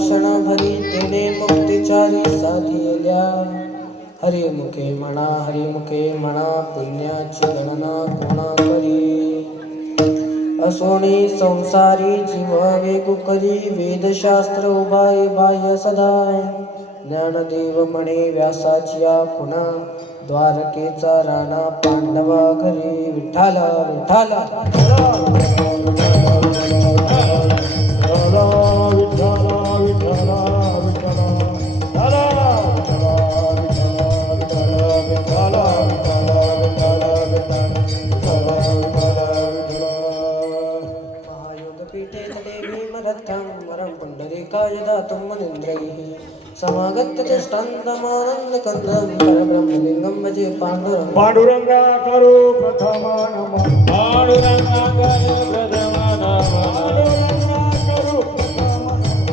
क्षण भरी तेने मुक्तिचारी साधिल्या. हरिमुखे म्हणा पुण्याची गणना कोणा करी. असोणी संसारी जीव वेगू करी वेदशास्त्र उभाय बाह्य सदा. ज्ञानदेव म्हणे व्यासाचिया खुणा द्वारकेचा राणा पांडवा घरी. विठ्ठला विठ्ठला पुंडरीकाय दातुं मनीन्द्रैः समागत्य तिष्ठन्तमानन्दकन्दं परब्रह्मलिङ्गं भजे पाण्डुरङ्गं. पांडुरंगा करो प्रथमा नमः. पांडुरंगा करो प्रथमा नमः.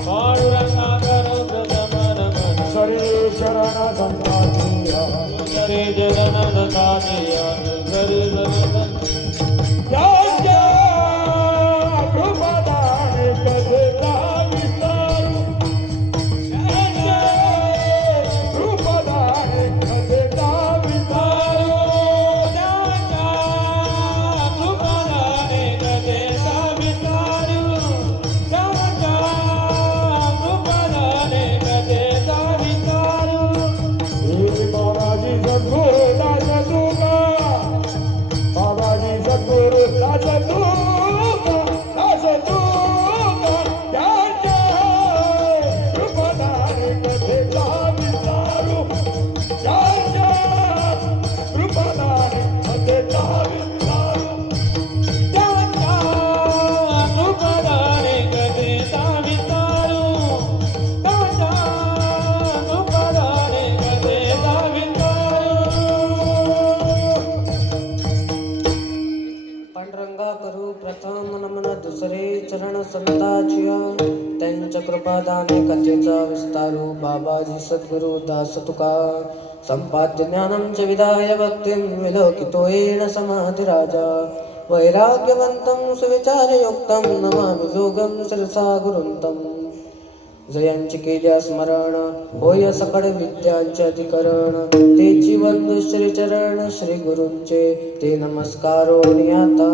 पांडुरंगा करो प्रथमा नमः. सरे शरण संतातिया. सरे शरण संतातिया. सरे शरण संताचिया. त्यांच्या कृपादाने कथेचा विस्तारू बाबाजी सद्गुरु दास तुका. संपाद्य ज्ञानं च विधाय भक्तिं विलोकितो येन समाधिराजा. वैराग्यवन्तं सुविचारयुक्तं नमामि जोगं शिरसा गुरुन्तं. जयांची केल्या स्मरण होय सकळ विद्यांचे अधिकरण. तेची वंदू श्रीचरण श्री गुरूंचे ते नमस्कारो नियाता.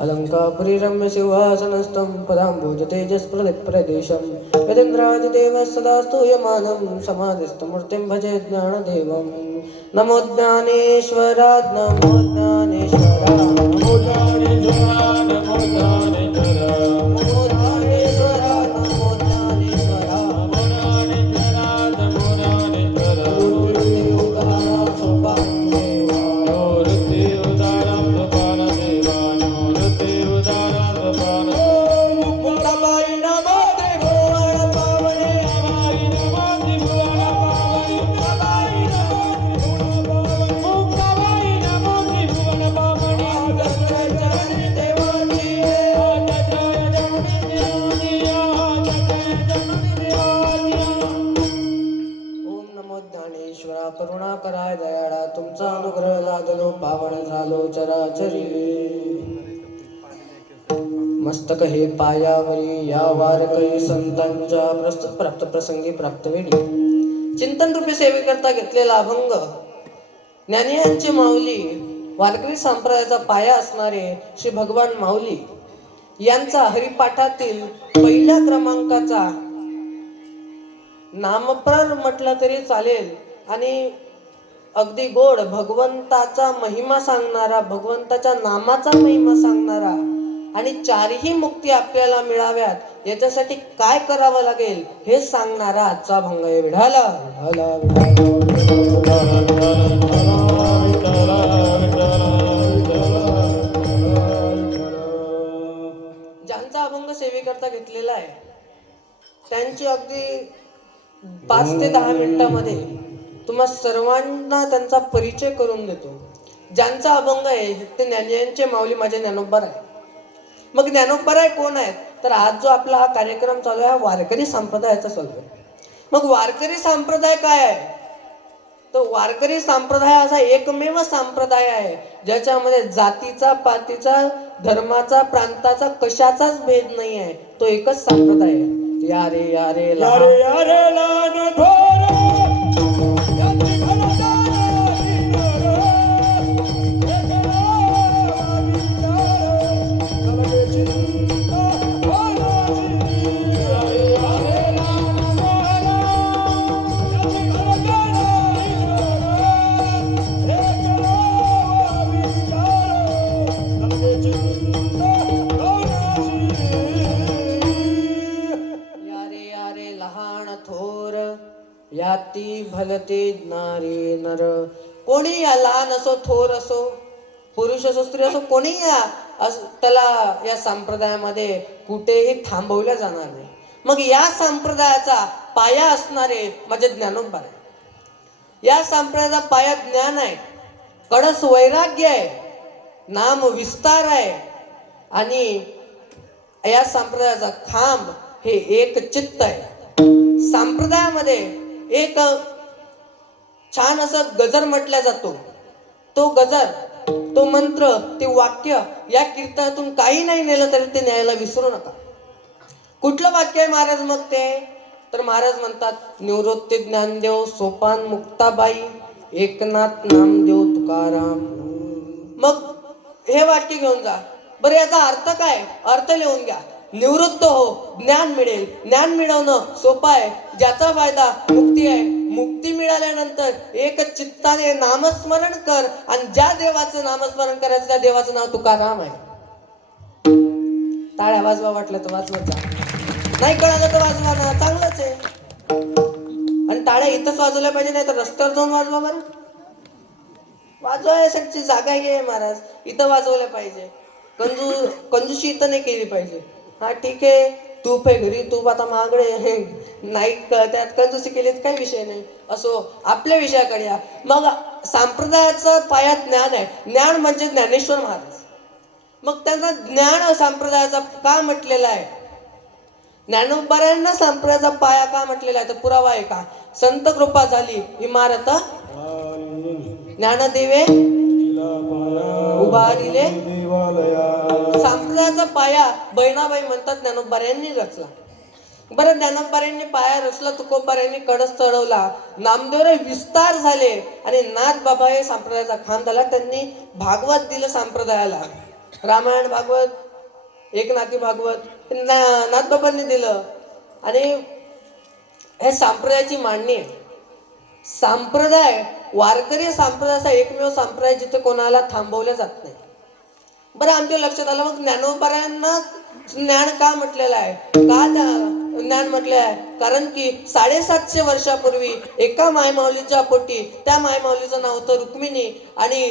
अलंकापुरी रम्य सिंहासनस्थं पदाम्बुज तेजस्प्रदीप्रदेशं. यतीन्द्रादिदेवः सदा स्तूयमानं समाधिस्थमूर्तिं भजे ज्ञानदेवं. नमो ज्ञानेश्वरा नमो ज्ञानेश्वरा नमो ज्ञानेश्वरा नमो ज्ञानेश्वरा नमो ज्ञानेश्वरा नमो ज्ञानेश्वरा नमो ज्ञानेश्वरा नमो ज्ञानेश्वरा. करुणा कराय दयाळा तुमचा अनुग्रह लादलो पावन झालो चराचरी. मस्तक हे पायावरी या वारकरी संतांच्या प्रस्तुत प्राप्त प्रसंगी प्राप्त वेळी. चिंतन रूपी सेवेकरता घेतलेला अभंग ज्ञानियांची माऊली वारकरी संप्रदायाचा पाया असणारे श्री भगवान माऊली यांचा हरिपाठातील पहिल्या क्रमांकाचा नामप्रर म्हटलं तरी चालेल. आणि अगदी गोड भगवंताचा महिमा सांगणारा, भगवंताच्या नामाचा महिमा सांगणारा आणि चारही मुक्ती आपल्याला मिळाव्यात याच्यासाठी काय करावं लागेल हे सांगणारा आजचा अभंग आहे. विढाला ज्यांचा अभंग सेवेकरता घेतलेला आहे त्यांची अगदी 5 ते 10 मिनिटांमध्ये तुम्हा सर्वांना त्यांचा परिचय करून देतो. ज्यांचा अभंग आहे ते ज्ञानियांचे माऊली माझे ज्ञानोबा आहे. मग ज्ञानोबा आहे कोण आहेत तर आज जो आपला हा कार्यक्रम चालू आहे हा वारकरी संप्रदायाचा चालू आहे. मग वारकरी संप्रदाय काय आहे तो वारकरी संप्रदाय असा एकमेव संप्रदाय आहे ज्याच्यामध्ये जातीचा, पातीचा, धर्माचा, प्रांताचा कशाचाच भेद नाही आहे. तो एकच संप्रदाय आहे. या रे यारे लहान यारे लान थोर याची घनदान किन्नर. एकला विचार कलगे चिंता होणाची. यारे यारे लान थोर याची घनदान किन्नर. एकला विचार कलगे चिंता होणाची. या रे लहान थोर याती भलते ज्ञारी नर. कोणी या लहान असो थोर असो पुरुष असो स्त्री असो कोणी या त्याला या संप्रदायामध्ये कुठेही थांबवल्या जाणार नाही. मग या संप्रदायाचा पाया असणारे माझे ज्ञानोबा आहे. या संप्रदायाचा पाया ज्ञान आहे, कडस वैराग्य आहे, नाम विस्तार आहे आणि या संप्रदायाचा खांब हे एक चित्त आहे. संप्रदायामध्ये एक छान असं गजर म्हटला जातो. तो गजर, तो मंत्र, ते वाक्य या कीर्तनातून काही नाही नेलं तरी ते न्यायला विसरू नका. कुठलं वाक्य आहे महाराज मग ते? तर महाराज म्हणतात निवृत्ती ज्ञानदेव सोपान मुक्ताबाई एकनाथ नामदेव तुकाराम. मग हे वाक्य घेऊन जा. बरं याचा अर्थ काय? अर्थ लिहून घ्या. निवृत्त हो, ज्ञान मिळेल. ज्ञान मिळवणं सोपं आहे, ज्याचा फायदा मुक्ती आहे. मुक्ती मिळाल्यानंतर एक चित्ताने नामस्मरण कर आणि ज्या देवाचं नामस्मरण करायचं त्या देवाचं नाव तुकाराम आहे. टाळ्या वाजवा वाटलं तर वाजवत जा, नाही कळालं तर वाजवा ना, चांगलंच आहे. आणि टाळ्या इथंच वाजवल्या पाहिजे, नाही तर रस्त्यावर जाऊन वाजवा. बरं वाजवायसाठी जागा घे महाराज, इथं वाजवल्या पाहिजे. कंजूशी इथं नाही केली पाहिजे. हा ठीक आहे, तूप आहे घरी, तूप आता महागडे हे नाही, त्यात कंजूसी केली तर काही विषय नाही. असो, आपल्या विषयाकडे या. मग संप्रदायाचं पायात ज्ञान आहे. ज्ञान म्हणजे ज्ञानेश्वर महाराज. मग त्यांना ज्ञान संप्रदायाचा का म्हटलेला आहे? ज्ञानोबाऱ्यांना संप्रदायाचा पाया का म्हटलेला आहे? तर पुरावा आहे का? संत कृपा झाली इमारत ज्ञानदेवे उभारिले संप्रदायाचा पाया बहिणाबाई म्हणतात ज्ञानोबाऱ्यांनी रचला. बरं, ज्ञानोबाऱ्यांनी पाया रचला, तुकोबाऱ्यांनी कडस चढवला, नामदेवरे विस्तार झाले आणि नाथ बाबा हे संप्रदायाचा खांब झाला. त्यांनी भागवत दिलं संप्रदायाला, रामायण भागवत, एकनाथी भागवत नाथबाबांनी दिलं. आणि हे संप्रदायाची मांडणी आहे. संप्रदाय वारकरी संप्रदायाचा एकमेव संप्रदाय जिथे कोणाला थांबवल्या जात नाही. बरं, आमच्या लक्षात आलं मग ज्ञानोबाऱ्यांना ज्ञान का म्हटलेलं आहे? का ज्ञान म्हटले आहे? कारण की 750 वर्षापूर्वी एका मायमाऊलीच्या पोटी, त्या मायमाऊलीचं नाव होतं रुक्मिणी आणि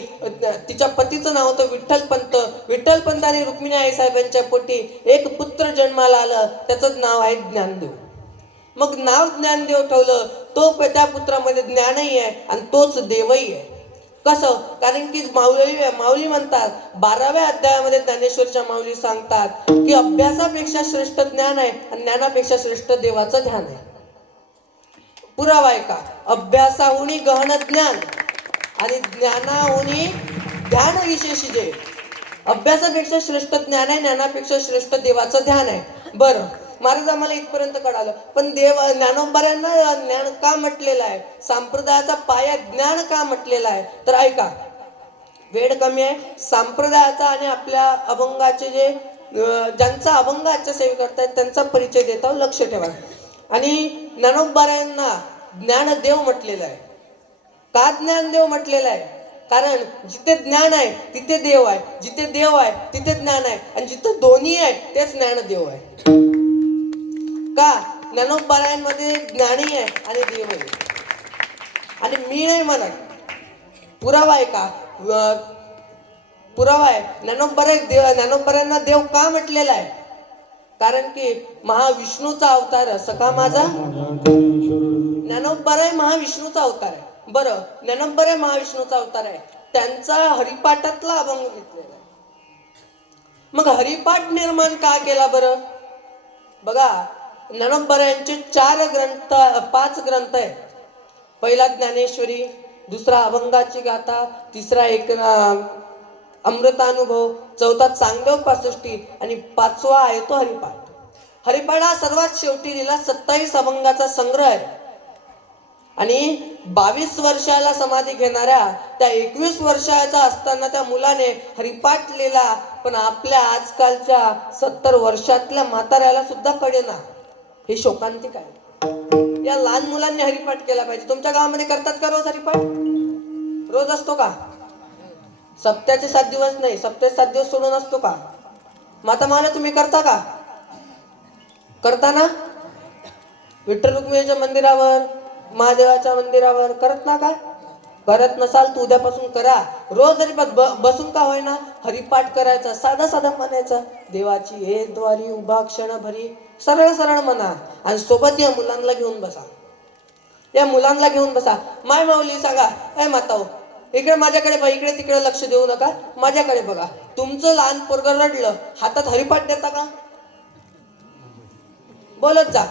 तिच्या पतीचं नाव होतं विठ्ठलपंत. विठ्ठलपंत आणि रुक्मिणी आई साहेबांच्या पोटी एक पुत्र जन्माला आलं, त्याचं नाव आहे ज्ञानदेव. मग नाव ज्ञानदेव ठेवलं, तो त्या पुत्रामध्ये ज्ञानही आहे आणि तोच देवही आहे. कसं? कारण की माऊली म्हणतात 12व्या अध्यायामध्ये ज्ञानेश्वरच्या माऊली सांगतात की अभ्यासापेक्षा श्रेष्ठ ज्ञान आहे आणि ज्ञानापेक्षा श्रेष्ठ देवाचं ध्यान आहे. पुरावा आहे का? अभ्यासाहुनी गहन ज्ञान आणि ज्ञानाहुनी ध्यान विशेष जे. अभ्यासापेक्षा श्रेष्ठ ज्ञान आहे, ज्ञानापेक्षा श्रेष्ठ देवाचं ध्यान आहे. बरं महाराज, आम्हाला इथपर्यंत कळालं. पण ज्ञानोबाऱ्यांना ज्ञान का म्हटलेलं आहे? संप्रदायाचा पाया ज्ञान का म्हटलेला आहे? तर ऐका, वेळ कमी आहे. संप्रदायाचा आणि आपल्या अभंगाचे जे ज्यांचा अभंगाच्या सेवे करतायत त्यांचा परिचय देता, लक्ष ठेवा. आणि ज्ञानोबाऱ्यांना ज्ञानदेव म्हटलेलं आहे. का ज्ञानदेव म्हटलेलं आहे? कारण जिथे ज्ञान आहे तिथे देव आहे, जिथे देव आहे तिथे ज्ञान आहे आणि जिथे दोन्ही आहे तेच ज्ञानदेव आहे. का? ज्ञानोबाऱ्यांमध्ये ज्ञानही आहे आणि देवही आहे. आणि मी नाही म्हणत, पुरावा आहे का? पुरावा आहे. ज्ञानोबाऱ्यांना देव का म्हटलेला आहे? कारण की महाविष्णूचा अवतार सखा माझा ज्ञानोबाराय महाविष्णूचा अवतार आहे. बरं, ज्ञानोबाराय महाविष्णूचा अवतार आहे, त्यांचा हरिपाठातला अभंग घेतलेला आहे. मग हरिपाठ निर्माण का केला? बरं बघा, ज्ञानोबारायांचे 5 ग्रंथ आहेत. पहिला ज्ञानेश्वरी, दुसरा अभंगाची गाथा, तिसरा एक अमृतानुभव, चौथा चांगदेव 65 आणि 5वा आहे तो हरिपाठ. हरिपाठ हा सर्वात शेवटी लिहिला 27 अभंगाचा संग्रह आहे आणि 22 वर्षाला समाधी घेणाऱ्या त्या 21 वर्षाचा असताना त्या मुलाने हरिपाठ लिहिला, पण आपल्या आजकालच्या 70 वर्षातल्या म्हाताऱ्याला सुद्धा कळेना. हे शोकांतिक आहे. या लहान मुलांनी हरिपाठ केला पाहिजे. तुमच्या गावामध्ये करतात का रोज हरिपाठ? रोज असतो का? सप्त्याचे 7 दिवस नाही, सप्त्याचे 7 दिवस सोडून असतो का? माता मावल्या तुम्ही करता का? करता ना? विठ्ठल रुक्मिणीच्या मंदिरावर, महादेवाच्या मंदिरावर करत ना का? करत नसाल तर उद्यापासून करा. रोज हरिपाठ बसून का होईना हरिपाठ करायचा. साधा साधा म्हणायचा, देवाची हे द्वारी उभा क्षण भरी, सरळ सरळ म्हणा आणि सोबत या मुलांना घेऊन बसा. या मुलांना घेऊन बसा. माय माऊली सांगा, ए माताओ इकडे माझ्याकडे बघा, इकडे तिकडे लक्ष देऊ नका, माझ्याकडे बघा. तुमचं लहान पोरगं रडलं, हातात हरिपाठ देता का? बोलत जा.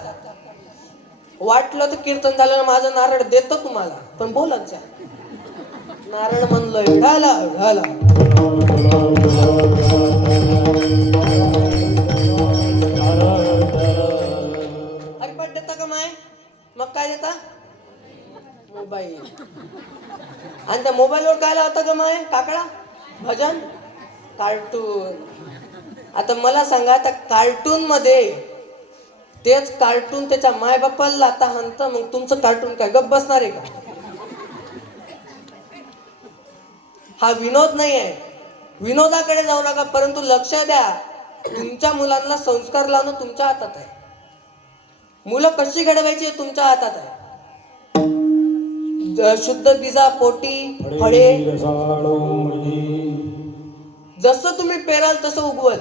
वाटलं तर कीर्तन झालं माझं नारळ देतो तुम्हाला, पण बोलत जा. नारळ म्हणलोय ढाला ढाला. हरिपाठ देता का माय? मग काय देता? मोबाईल. आणि त्या मोबाईलवर काय लावता का माय? काकडा, भजन, कार्टून. आता मला सांगा, त्या कार्टून मध्ये तेच कार्टून त्याच्या माय बापाला आता हाणतं, मग तुमचं कार्टून काय गप्प बसणार आहे का? हा विनोद नाही आहे. विनोदाकडे जाऊ नका, परंतु लक्ष द्या, तुमच्या मुलांना संस्कार लावणं तुमच्या हातात आहे. मुलं कशी घडवायची हे तुमच्या हातात आहे. शुद्ध बीजा पोटी फळे, जसं तुम्ही पेराल तसं उगवल.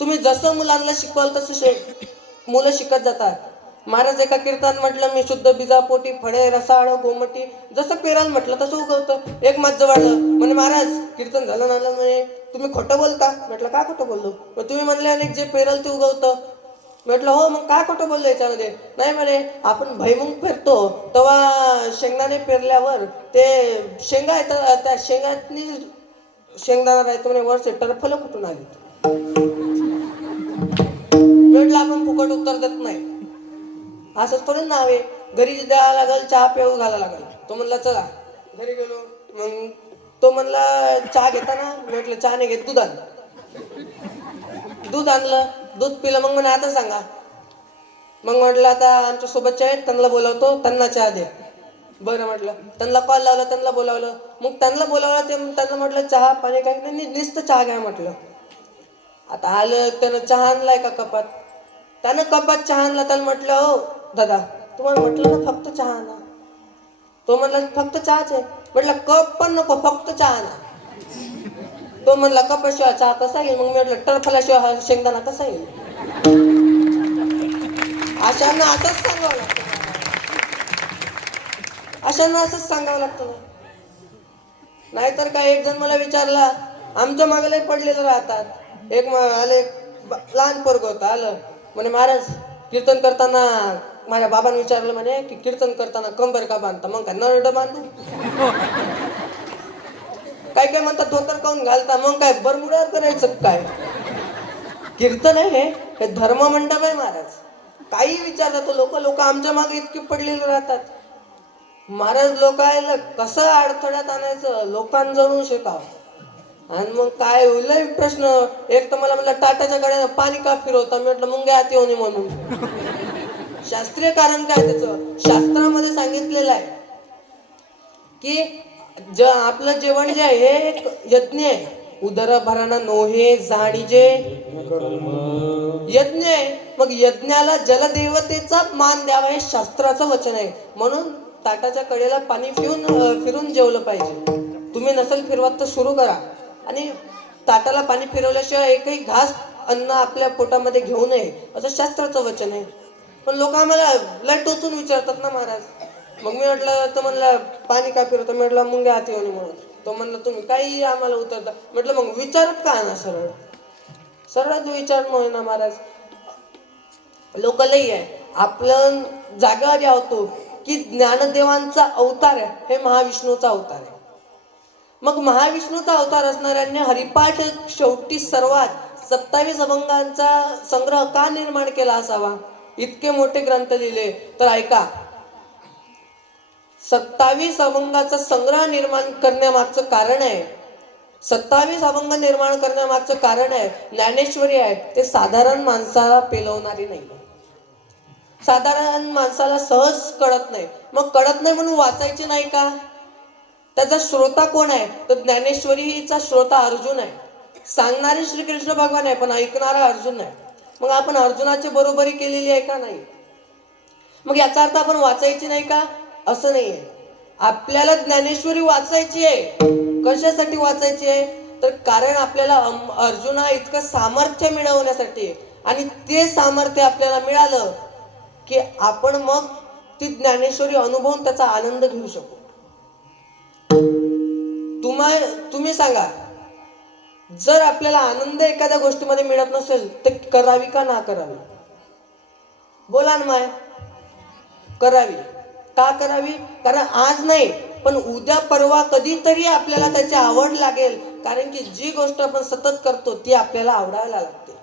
तुम्ही जसं मुलांना शिकवाल तसं मुलं शिकत जातात. महाराज एका कीर्तन म्हटलं, मी शुद्ध बीजा पोटी फळे रसाळ गोमटी, जसं पेराल म्हटलं तसं उगवतं. एक माझं वाढलं म्हणे, महाराज कीर्तन झालं ना म्हणे तुम्ही खोटं बोलता. म्हटलं काय खोटं बोललो? मग तुम्ही म्हणले अनेक जे पेराल ते उगवतं. म्हटलं हो, मग काय खोटं बोललो याच्यामध्ये? नाही म्हणे, आपण भुईमुग पेरतो तेव्हा शेंगदाणे पेरल्यावर ते शेंगा येतात, त्या शेंगातनी शेंगदाणा राहतो म्हणे, वरचे टरफलं कुठून आली? म्हटलं आपण फुकट उत्तर देत नाही. असंच थोडं नाव आहे. घरी द्यावं लागल, चहा पिऊ घालायला लागल. तो म्हणला चला. घरी गेलो, मग तो म्हणला चहा घेता ना? म्हटलं चहा नाही घेत, दूध आण. दूध आणलं, दूध पिलं. मग म्हणे आता सांगा. मग म्हटलं आता आमच्या सोबतचे आहेत त्यांना बोलावतो, त्यांना चहा दे. बरं म्हटलं. त्यांना कॉल लावला, त्यांना बोलावलं. मग त्यांना बोलावलं, ते त्यांना म्हटलं चहा पाणी काही नाही, नुसतं चहा घ्या म्हटलं. आता आलं, त्यानं चहा आणलाय का कपात? त्यानं कपात चहा आणला. त्याला म्हटलं हो दादा, तुम्हाला म्हटलं ना फक्त चहा आणा. तो म्हणला फक्त चहाच आहे. म्हटलं कप पण नको, फक्त चहा आणा. तो म्हणला कपाशिवाय चहा कसा येईल? मग मी म्हटलं टरफल्याशिवाय हा शेंगदाणा कसा येईल? अशांना असंच सांगावं लागतं. अशांना असंच सांगावं लागतं. नाहीतर काय, एक जण मला विचारला, आमच्या मागेला पडलेलं राहतात. एक आले, लहान पोरग होतं, आलं म्हणे, महाराज कीर्तन करताना माझ्या बाबांनी विचारलं म्हणे की कीर्तन करताना कंबर का बांधता? मग काय नरड बांधू? काय काय म्हणतात धोतर काऊन घालता? मग काय बरमुड्यावर करायचं काय? कीर्तन आहे हे धर्म मंडप आहे महाराज. काही विचारतात लोक आमच्या मागे इतके पडलेले राहतात. महाराज लोकांना कसं अडथळ्यात आणायचं लोकांजवळून शिकावं. आणि मग काय होईल प्रश्न. एक तर मला म्हटलं टाटाच्या गाड्यानं पाणी का फिरवता? मी म्हटलं मुंग्या आत येऊ नये म्हणून. शास्त्रीय कारण काय त्याचं? शास्त्रामध्ये सांगितलेलं आहे की आपलं जेवण जे आहे हे एक यज्ञ आहे. उदर भरणा नोहे जाणीजे यज्ञ आहे. मग यज्ञाला जलदेवतेचा मान द्यावा हे शास्त्राचं वचन आहे. म्हणून ताटाच्या कडेला पाणी फिरून जेवलं पाहिजे. तुम्ही नसेल फिरवत तर सुरू करा. आणि ताटाला पाणी फिरवल्याशिवाय एकही घास अन्न आपल्या पोटामध्ये घेऊ नये असं शास्त्राचं वचन आहे. पण लोक आम्हाला लय टोचून विचारतात ना महाराज. मग मी म्हटलं, तर म्हणलं पाणी का फिरवतं? म्हटलं मुंग्या हाती येऊन म्हणून. तो म्हणलं तुम्ही काही आम्हाला उतरता. म्हटलं मग विचारत का ना सरळ सरळच विचार ना महाराज. लोक लई आहे. आपलं जागावर होतो की ज्ञानदेवांचा अवतार आहे हे महाविष्णूचा अवतार आहे. मग महाविष्णूचा अवतार असणाऱ्यांनी हरिपाठ शेवटी सर्वात 27 अभंगांचा संग्रह का निर्माण केला असावा? इतके मोठे ग्रंथ लिहिले तर ऐका, 27 अभंगाचा संग्रह निर्माण करण्यामागचं कारण आहे, 27 अभंग निर्माण करण्यामागचं कारण आहे, ज्ञानेश्वरी आहे ते साधारण माणसाला पेलवणारी नाही. साधारण माणसाला सहज कळत नाही. मग कळत नाही म्हणून वाचायची नाही का? त्याचा श्रोता कोण आहे? तर ज्ञानेश्वरीचा श्रोता अर्जुन आहे. सांगणारे श्रीकृष्ण भगवान आहे, पण ऐकणारा अर्जुन आहे. मग आपण अर्जुनाची बरोबरी केलेली आहे का? नाही. मग याचा अर्थ आपण वाचायची नाही का? असं नाहीये. आपल्याला ज्ञानेश्वरी वाचायची आहे. कशासाठी वाचायची आहे? तर कारण आपल्याला अर्जुना इतकं सामर्थ्य मिळवण्यासाठी. आणि ते सामर्थ्य आपल्याला मिळालं की आपण मग ती ज्ञानेश्वरी अनुभवून त्याचा आनंद घेऊ शकू. तुम्ही सांगा, जर आपल्याला आनंद एखाद्या गोष्टीमध्ये मिळत नसेल तर करावी का ना करावी? बोला ना माय. करावी. का करावी? कारण आज नाही पण उद्या परवा कधीतरी आपल्याला त्याची आवड लागेल. कारण की जी गोष्ट आपण सतत करतो ती आपल्याला आवडायला लागते.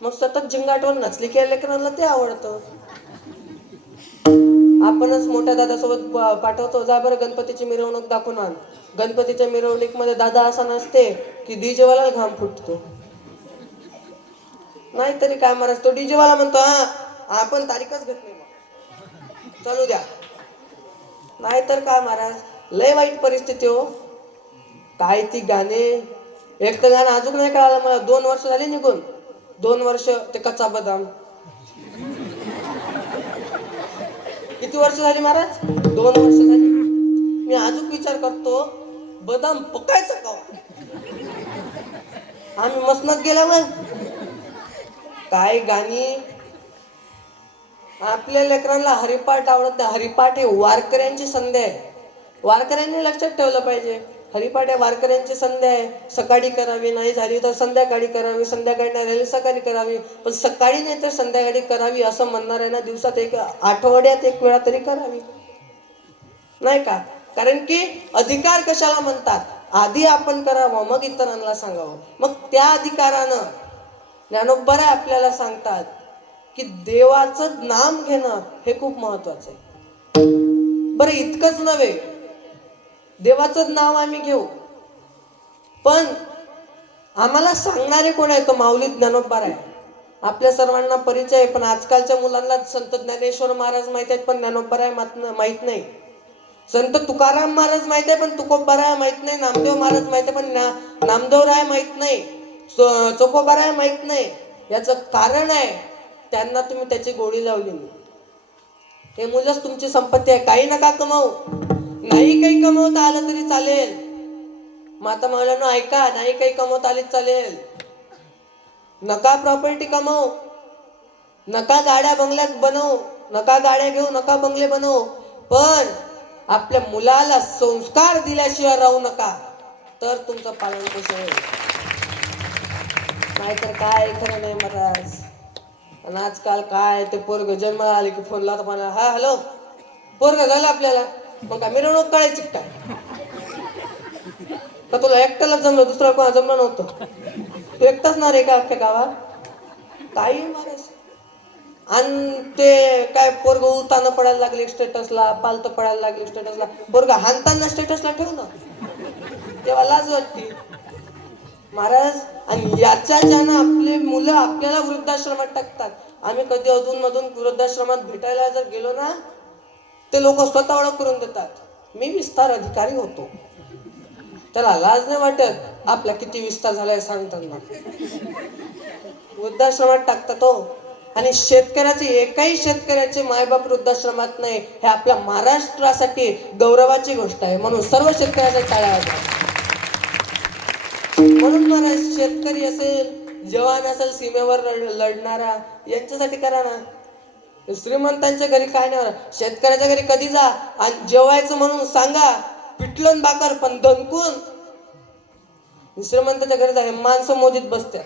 मग सतत झिंगाटवर नचली की लेकरांना ते आवडतं. आपणच मोठ्या दादासोबत पाठवतो, जा बरं गणपतीची मिरवणूक दाखवून आण. गणपतीच्या मिरवणुकीमध्ये दादा असा नसते की डीजेवाला घाम फुटतो. नाहीतरी काय महाराज, तो डीजेवाला म्हणतो हा आपण तारीखच घेत नाही, मग चालू द्या. नाहीतर काय महाराज, लय वाईट परिस्थिती हो. काय ती गाणे, एक तर गाणं अजून नाही कळालं मला. 2 वर्ष झाली निघून. 2 वर्ष ते कच्चा बदाम. किती वर्ष झाली महाराज? 2 वर्ष झाली. मी अजून विचार करतो बदाम पकायचं का? आम्ही मसनात गेला मग काय गाणी. आपल्या लेकरांना हरिपाठ आवडत नाही. हरिपाठ हे वारकऱ्यांची संध्या आहे. वारकऱ्यांनी लक्षात ठेवलं पाहिजे. हरिपाठ हे वारकऱ्यांची संध्या आहे. सकाळी करावी, नाही झाली तर संध्याकाळी करावी, संध्याकाळी नाही झाली सकाळी करावी, पण सकाळी नाही तर संध्याकाळी करावी असं म्हणणार आहे ना. दिवसात आठवड्यात 1 वेळा तरी करावी, नाही का? कारण की अधिकार कशाला म्हणतात? आधी आपण करावं मग इतरांना सांगावं. मग त्या अधिकारानं ज्ञानोबा आपल्याला सांगतात की देवाचं नाम घेणं हे खूप महत्वाचं आहे. बरं इतकंच नव्हे, देवाचं नाव आम्ही घेऊ पण आम्हाला सांगणारे कोण आहे? तो माऊली ज्ञानोबा आहे. आपल्या सर्वांना परिचय आहे, पण आजकालच्या मुलांना संत ज्ञानेश्वर महाराज माहित आहेत पण ज्ञानोबा माहित नाही. संत तुकाराम महाराज माहित आहे पण तुकोबाराय माहित नाही. नामदेव महाराज माहित आहे पण नामदेवराय माहित नाही. चोखोबाराय माहित नाही. याचं कारण आहे त्यांना तुम्ही त्याची गोडी लावली नाही. हे मुलंच तुमची संपत्ती आहे. काही नका कमावू, नाही काही कमवता आलं तरी चालेल. माता मौलाना ऐका, नाही काही कमवता आली चालेल. नका प्रॉपर्टी कमवू, नका गाड्या बंगल्यात बनवू, नका गाड्या घेऊ, नका बंगले बनवू, पण आपल्या मुलाला संस्कार दिल्याशिवाय राहू नका. तर तुमचं पालन पोषण होईल. नाहीतर काय खरं नाही महाराज. आणि आजकाल काय ते पोरग जन्माला आले की फोन लावतो मला, हा हॅलो पोरग झालं आपल्याला, मग काय मिरवणूक काढायची काय? का तुला एकट्यालाच जमलं, दुसरा कोणा जमलं नव्हतं? तू एकटाच ना रे का अख्ख्या गावात? काही महाराज. आणि ते काय पोरग उताना पडायला लागले स्टेटसला, पालत पडायला लागले स्टेटसला. पोरग हाणताना स्टेटसला ठेव ना, तेव्हा लाज वाटते महाराज. आणि याच्यानं आपले मुलं आपल्याला वृद्धाश्रमात टाकतात. आम्ही कधी अधून मधून वृद्धाश्रमात भेटायला जर गेलो ना, ते लोक स्वतः ओळख करून देतात, मी विस्तार अधिकारी होतो. त्याला लाज नाही वाटत आपला किती विस्तार झालाय सांगताना. वृद्धाश्रमात टाकतात हो. आणि शेतकऱ्याचे एकही शेतकऱ्याचे मायबाप वृद्धाश्रमात नाही, हे आपल्या महाराष्ट्रासाठी गौरवाची गोष्ट आहे. म्हणून सर्व शेतकऱ्याच्या टाळ्या वाजवा. म्हणून महाराज शेतकरी असेल, जवान असेल, सीमेवर लढणारा, यांच्यासाठी करा ना. श्रीमंतांच्या घरी काय नाही, शेतकऱ्याच्या घरी कधी जा आणि जेवायचं म्हणून सांगा, पिठलं भाकर पण दणकून. श्रीमंताच्या घरी जा, माणसं मोजीत बसत्या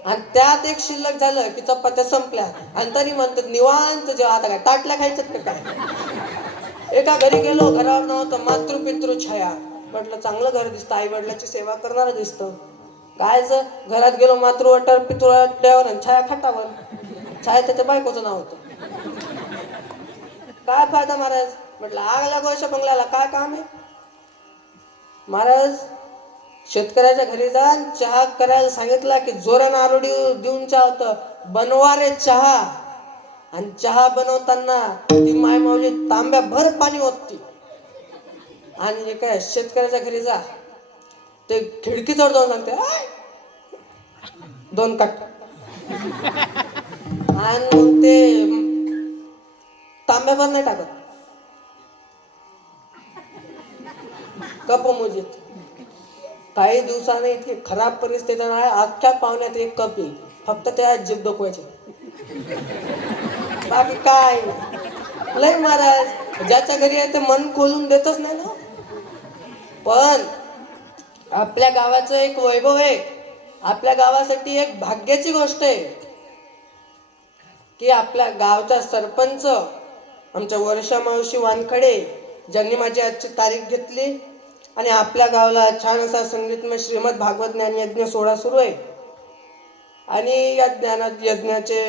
आणि त्यात एक शिल्लक झालं की चपात्या संपल्या आणि तरी म्हणतात निवांत जेव्हा. आता काय ताटल्या खायच्यात का काय? एका घरी गेलो, घरावर नव्हतं, मातृपितृ छाया. म्हटलं चांगलं घर दिसतं, आई वडिलांची सेवा करणारं दिसतं. कायच घरात गेलो मातृवाटावर पितृवाट्यावर आणि छाया खाटावर. छाया त्याच्या बायकोचं नाव होतं. काय फायदा महाराज? म्हटलं आग लागू अशा बंगल्याला काय काम आहे? महाराज शेतकऱ्याच्या घरी जा, चहा करायला सांगितला की जोरानं आरोडी देऊन चहा होतं. बनवा रे चहा. आणि चहा बनवताना ती माय माऊली तांब्या भर पाणी ओतती. आणि हे काय शेतकऱ्याच्या घरी जा, ते खिडकीजवळ जाऊन सांगते 2 कट. आणि मग ते तांब्याभर नाही टाकत, कप मोजीत. काही दिवसाने इतकी खराब परिस्थिती नाही, अख्ख्या पाहुण्यात 1 कप येईल, फक्त त्या जीभ डोकवायचे, बाकी काय लय. महाराज ज्याच्या घरी आहे ते मन खोलून देतच नाही ना. पण आपल्या गावाचं एक वैभव आहे, आपल्या गावासाठी एक भाग्याची गोष्ट आहे की आपल्या गावचा सरपंच आमच्या वर्षा मावशी वानखडे ज्यांनी माझी आजची तारीख घेतली आणि आपल्या गावाला छान असा संगीतमय श्रीमद भागवत ज्ञान यज्ञ सोहळा सुरू आहे. आणि या ज्ञानात यज्ञाचे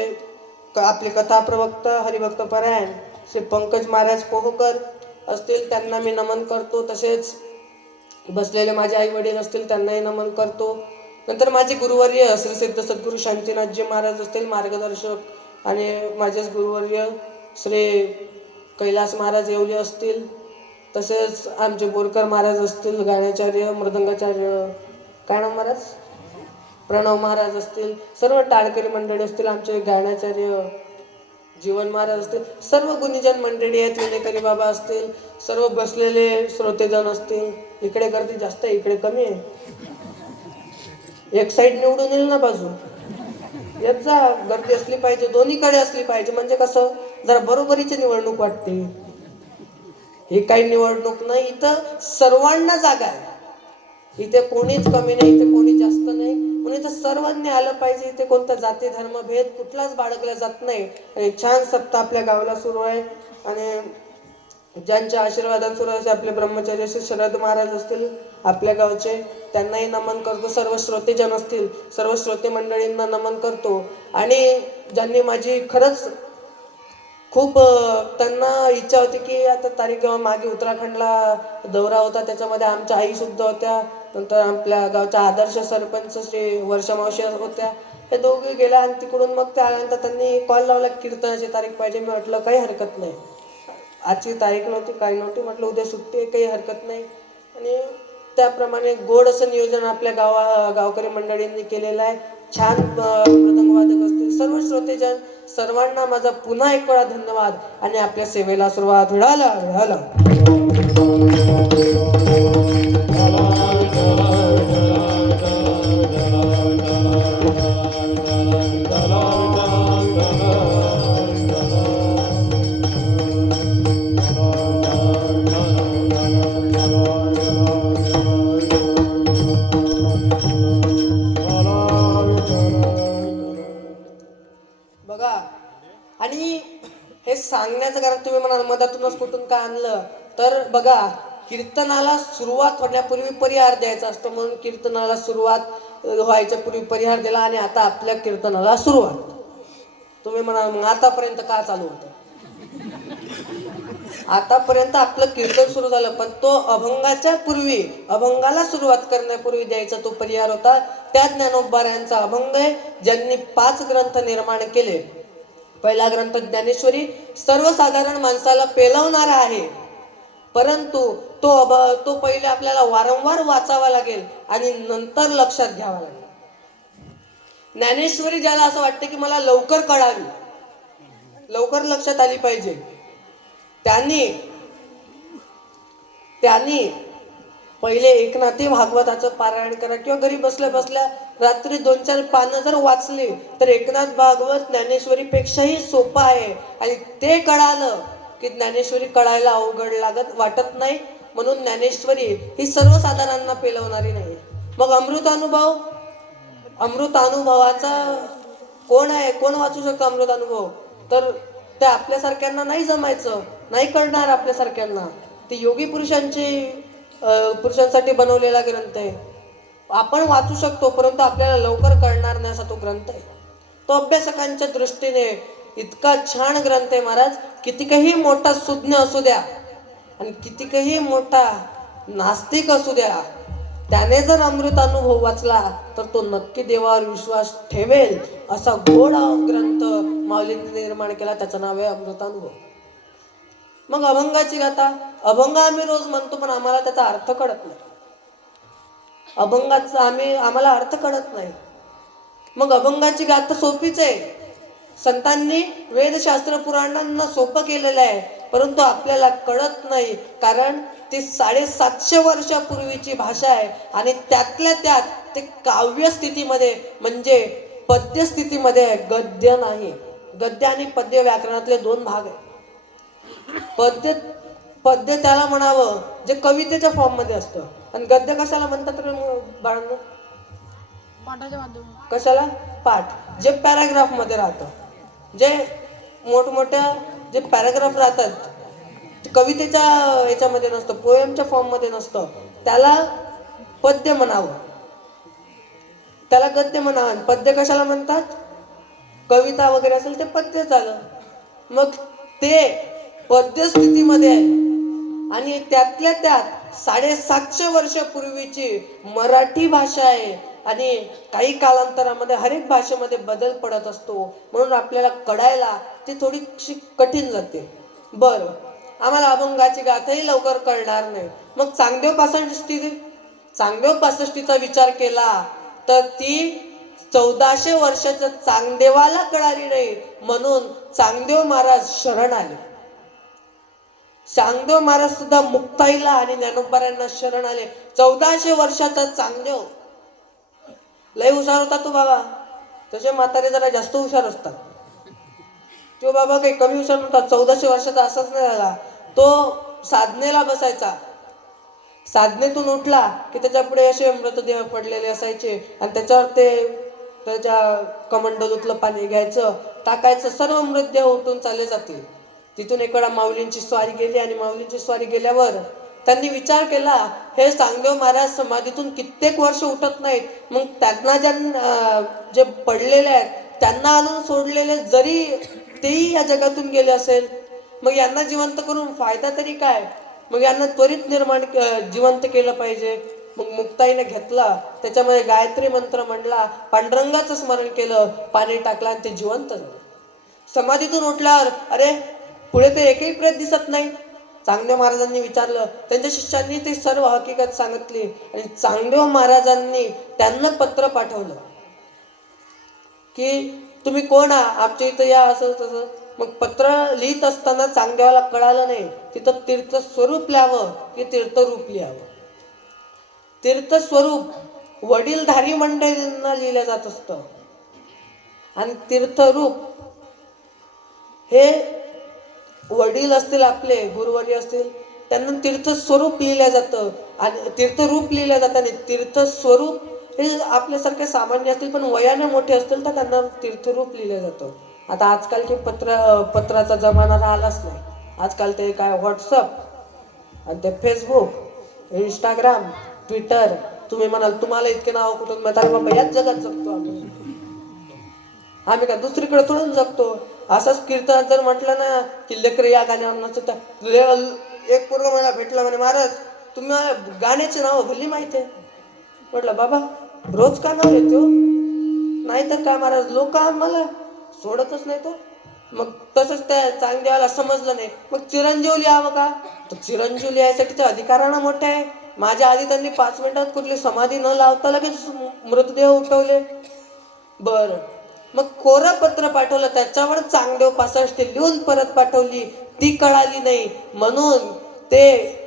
आपले कथा प्रवक्ता हरिभक्त परायण श्री पंकज महाराज पोहकर असतील, त्यांना मी नमन करतो. तसेच बसलेले माझे आई वडील असतील, त्यांनाही नमन करतो. नंतर माझे गुरुवर्य श्री सिद्ध सद्गुरू शांतीनाथजी महाराज असतील मार्गदर्शक, आणि माझेच गुरुवर्य श्री कैलास महाराज येवले असतील. तसेच आमचे बोरकर महाराज असतील गाण्याचार्य मृदंगाचार्य, काय नाव महाराज, प्रणव महाराज असतील. सर्व टाळकरी मंडळी असतील, आमचे गाण्याचार्य जीवन महाराज असतील. सर्व गुणीजन मंडळी आहेत, विनेकरी बाबा असतील, सर्व बसलेले श्रोतेजन असतील. इकडे गर्दी जास्त आहे, इकडे कमी आहे. एक साईड निवडून येईल ना बाजू, येत जा. गर्दी असली पाहिजे, दोन्हीकडे असली पाहिजे, म्हणजे कसं जरा बरोबरीची निवडणूक वाटते. ही काही निवडणूक नाही, इथं सर्वांना जागा आहे. इथे कोणीच कमी नाही, इथे कोणी जास्त नाही, म्हणून इथं सर्वांनी आलं पाहिजे. इथे कोणता जाती धर्म भेद कुठलाच बाळगला जात नाही. आणि छान सप्ताह आपल्या गावाला सुरू आहे. आणि ज्यांच्या आशीर्वादाने सुरू असे आपले ब्रह्मचारी श्री शरद महाराज असतील आपल्या गावचे, त्यांनाही नमन करतो. सर्व श्रोतेजन असतील, सर्व श्रोते मंडळींना नमन करतो. आणि ज्यांनी माझी खरंच खूप त्यांना इच्छा होती की आता तारीख मागे उत्तराखंडला दौरा होता, त्याच्यामध्ये आमच्या आई सुद्धा होत्या. नंतर आपल्या गावच्या आदर्श सरपंच श्री वर्षा मावशी होत्या. हे दोघे गेल्या आणि तिकडून मग ते आल्यानंतर त्यांनी कॉल लावला कीर्तनाची तारीख पाहिजे. मी म्हटलं काही हरकत नाही, आजची तारीख नव्हती, काही नव्हती, म्हटलं उद्या सुट्टी आहे, काही हरकत नाही. आणि त्याप्रमाणे गोड असं नियोजन आपल्या गावकरी मंडळींनी केलेलं आहे. छान मृदंगवादक असतील, सर्व श्रोतेजन, सर्वांना माझा पुन्हा एक वेळा धन्यवाद. आणि आपल्या सेवेला सुरुवात मिळाला. बघा, आणि हे सांगण्याचं कारण तुम्ही म्हणाल मधातूनच कुठून काय आणलं, तर बघा कीर्तनाला सुरुवात होण्यापूर्वी परिहार द्यायचा असतो, म्हणून कीर्तनाला सुरुवात व्हायच्या पूर्वी परिहार दिला. आणि आता आपल्या कीर्तनाला सुरुवात. तुम्ही म्हणाल मग आतापर्यंत काय चालू होतं? आतापर्यंत आपलं कीर्तन सुरू झालं, पण तो अभंगाच्या पूर्वी, अभंगाला सुरुवात करण्यापूर्वी द्यायचा तो परिहार होता. त्या ज्ञानोबाऱ्यांचा अभंग आहे, ज्यांनी 5 ग्रंथ निर्माण केले. पहिला ग्रंथ ज्ञानेश्वरी सर्वसाधारण माणसाला पेलवणारा आहे, परंतु तो पहिले आपल्याला वारंवार वाचावा लागेल आणि नंतर लक्षात घ्यावा लागेल. ज्ञानेश्वरी ज्याला असं वाटतं की मला लवकर कळावी, लवकर लक्षात आली पाहिजे, त्यांनी पहिले एकनाथी भागवताचं पारायण करा, किंवा घरी बसल्या बसल्या रात्री 2-4 पानं जर वाचली तर एकनाथ भागवत ज्ञानेश्वरीपेक्षाही सोपं आहे. आणि ते कळालं की ज्ञानेश्वरी कळायला अवघड वाटत नाही. म्हणून ज्ञानेश्वरी ही सर्वसाधारणांना पेलवणारी नाही. मग अमृतानुभवाचा कोण आहे, कोण वाचू शकतो अमृतानुभव? तर ते आपल्यासारख्यांना नाही जमायचं, नाही कळणार आपल्यासारख्यांना. ते योगी पुरुषांसाठी बनवलेला ग्रंथ आहे. आपण वाचू शकतो, परंतु आपल्याला लवकर कळणार नाही असा तो ग्रंथ आहे. तो अभ्यासकांच्या दृष्टीने इतका छान ग्रंथ आहे महाराज. कितीकही मोठा सुज्ञ असू द्या आणि कितीकही मोठा नास्तिक असू द्या, त्याने जर अमृत अनुभव वाचला तर तो नक्की देवावर विश्वास ठेवेल असा गोड ग्रंथ माऊलींनी निर्माण केला. त्याचं नाव आहे अमृतानुभव. मग अभंगाची गाथा, अभंग आम्ही रोज म्हणतो पण आम्हाला त्याचा अर्थ कळत नाही. अभंगाचा आम्हाला अर्थ कळत नाही. मग अभंगाची गाथा सोपीच आहे. संतांनी वेदशास्त्र पुराणांना सोपं केलेलं आहे, परंतु आपल्याला कळत नाही, कारण ती 750 वर्षापूर्वीची भाषा आहे आणि त्यातल्या त्यात ते काव्य स्थितीमध्ये म्हणजे पद्य स्थितीमध्ये आहे, गद्य नाही. गद्य आणि पद्य व्याकरणातले दोन भाग आहे. पद्य त्याला म्हणावं जे कवितेच्या फॉर्म मध्ये असतं, आणि गद्य कशाला म्हणतात रे बाळांनो? कशाला? पाठ. जे पॅराग्राफ मध्ये राहतं, जे मोठमोठ्या जे पॅराग्राफ राहतात, कवितेच्या याच्यामध्ये नसतं, पोएमच्या फॉर्म मध्ये नसतं, त्याला पद्य म्हणावं, त्याला गद्य म्हणावं. पद्य कशाला म्हणतात? कविता वगैरे असेल ते पद्य झालं. मग ते पद्य स्थितीमध्ये आहे आणि त्यातल्या त्यात 750 वर्षापूर्वीची मराठी भाषा आहे आणि काही कालांतरामध्ये हर एक भाषेमध्ये बदल पडत असतो, म्हणून आपल्याला कळायला ती थोडीशी कठीण जाते. बरं, आम्हाला अभंगाची गाथाही लवकर कळणार नाही. मग चांगदेव पासष्टीचा विचार केला तर ती 1400 वर्षाच्या चांगदेवाला कळाली नाही, म्हणून चांगदेव महाराज शरण आले. चांगदेव महाराज सुद्धा मुक्ताईला आणि ज्ञानोबांना शरण आले. 1400 वर्षाचा चांगदेव लय हुशार होता तो बाबा. तसे म्हातारे जरा जास्त हुशार असतात. तो बाबा काही कमी हुशार नव्हता. 1400 वर्षाचा असाच नाही झाला. तो साधनेला बसायचा. साधनेतून उठला की त्याच्या पुढे असे मृतदेह पडलेले असायचे आणि त्याच्यावर ते त्याच्या कमंडलूतलं पाणी घ्यायचं, टाकायचं, सर्व मृतदेह उठून चालले जातील. तिथून एक वेळा माऊलींची स्वारी गेली आणि माऊलींची स्वारी गेल्यावर त्यांनी विचार केला, हे चांगदेव महाराज समाधीतून कित्येक वर्ष उठत नाहीत, मग त्यांना जे पडलेले आहेत त्यांना आणून सोडलेले जरी तेही या जगातून गेले असेल, मग यांना जिवंत करून फायदा तरी काय? मग यांना त्वरित जिवंत केलं पाहिजे. मग मुक्ताईने घेतला, त्याच्यामध्ये गायत्री मंत्र म्हणला, पांडुरंगाचं स्मरण केलं, पाणी टाकलं आणि ते जिवंत झालं. समाधीतून उठल्यावर अरे पुढे ते एकही प्रेत दिसत नाही. चांगदेव महाराजांनी विचारलं, त्यांच्या शिष्यांनी ते सर्व हकीकत सांगितली आणि चांगदेव महाराजांनी त्यांना पत्र पाठवलं की तुम्ही कोण आहात, आमच्या इथं या, असं तसं. मग पत्र लिहित असताना चांगदेवाला कळालं नाही तिथं तीर्थस्वरूप लिहावं की तीर्थरूप लिहावं. तीर्थस्वरूप वडीलधारी मंडळींना लिहिलं जात असतं आणि तीर्थरूप हे वडील असतील, आपले गुरुवर्य असतील, त्यांना तीर्थस्वरूप लिहिलं जातं आणि तीर्थरूप लिहिलं जातं. आणि तीर्थस्वरूप हे आपल्यासारखे सामान्य असतील पण वयाने मोठे असतील तर त्यांना तीर्थरूप लिहिलं जातं. आता आजकालचे पत्राचा जमाना राहिलाच नाही. आजकाल ते काय व्हॉट्सअप आणि ते फेसबुक, इंस्टाग्राम, ट्विटर. तुम्ही म्हणाल तुम्हाला इतके नाव कुठून मिळतात? अरे बाबा, याच जगात जगतो आम्ही का दुसरीकडे थोडून जगतो. असंच कीर्तनात जर म्हटलं ना की लेकर या गाण्यावर एक पूर्ण मला भेटला म्हणे, महाराज तुम्ही गाण्याचे नाव भल्ली माहिती आहे. म्हटलं बाबा रोज का नाव येतो? नाही तर काय महाराज, लोक आम्हाला सोडतच नाही. तर मग तसंच त्या चांगदेवाला समजलं नाही. मग चिरंजीव लिहावं का? तर चिरंजीव लिहायसाठी तर अधिकारानं मोठे आहे. माझ्या आधी त्यांनी 5 मिनिटात कुठली समाधी न लावता लगेच मृतदेह उठवले. बरं, मग कोरं पत्र पाठवलं, त्याच्यावर चांगदेव पासष्टी लिहून परत पाठवली, ती कळाली नाही. म्हणून तेच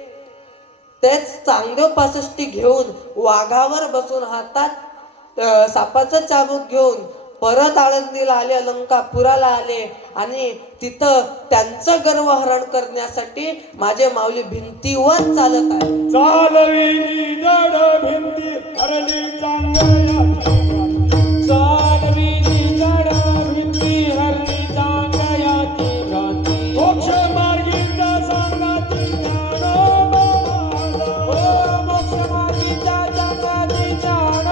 चांगदेव पासष्टी घेऊन वाघावर बसून हातात सापाचं चाबूक घेऊन परत आळंदीला आले, अलंकापुराला आले आणि तिथं त्यांचं गर्वहरण करण्यासाठी माझे माऊली भिंतीवर चालत आहे. चालविली जड भिंती हरली चांगयाची क्रांती. चालविली जड भिंती हरली चांगयाची क्रांती. मोक्ष मार्गीचा सांगाती ज्ञानोबा माझा. मोक्ष मार्गीचा सांगाती ज्ञानोबा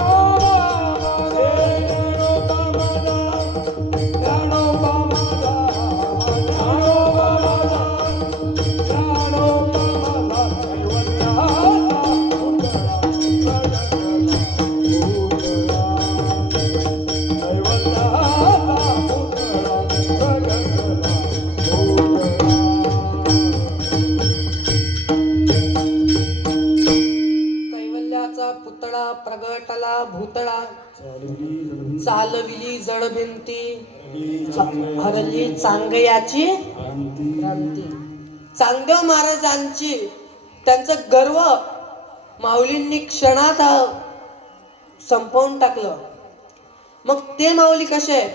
कैवल्याचा पुतळा प्रगटला भूतळा चालविली जड भिंती हरली चांगयाची क्रांती. चांगदेव महाराजांची त्यांचं गर्व माऊलींनी क्षणात संपवून टाकलं. मग ते माऊली कसे आहेत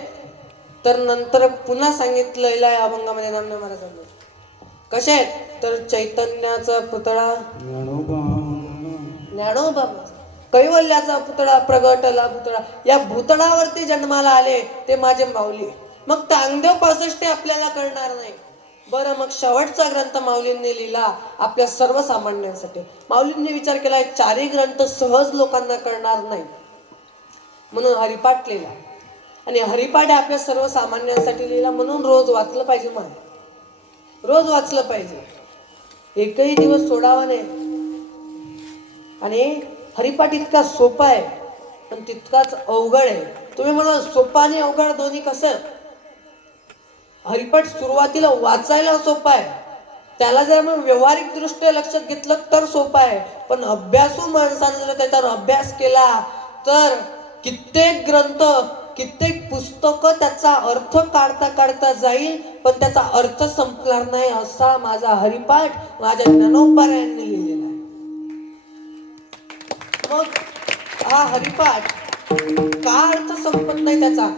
तर नंतर पुन्हा सांगितलेलं आहे अभंगामध्ये नामदेव महाराजांनी. कसे आहेत तर चैतन्याचा पुतळा ज्ञानोबा, कैवल्याचा पुतळा प्रगटला भूतळा, या भूतळावरती जन्माला आले ते माझे माऊली. मग तांगदेव 65 आपल्याला कळणार नाही. बरं, मग शेवटचा ग्रंथ माऊलींनी लिहिला आपल्या सर्वसामान्यांसाठी. माऊलींनी विचार केला चारही ग्रंथ सहज लोकांना कळणार नाही म्हणून हरिपाठ लिहिला. आणि हरिपाठ हे आपल्या सर्वसामान्यांसाठी लिहिला म्हणून रोज वाचलं पाहिजे. रोज वाचलं पाहिजे, एकही दिवस सोडावा नाही. आणि हरिपाठ इतका सोपा आहे पण तितकाच अवघड आहे. तुम्ही म्हणा सोपा आणि अवघड दोन्ही कसं. हरिपाठ सुरुवातीला वाचायला सोपा आहे, त्याला जर मग व्यवहारिक दृष्ट्या लक्षात घेतलं तर सोपा आहे. पण अभ्यासू माणसाने जर त्याच्यावर अभ्यास केला तर कित्येक ग्रंथ कित्येक पुस्तकं त्याचा अर्थ काढता काढता जाईल पण त्याचा अर्थ संपणार नाही. असा माझा हरिपाठ माझ्या ज्ञानोबारायांनी लिहिलेला आहे. मग हा हरिपाठ का अर्थ संपत नाही त्याचा.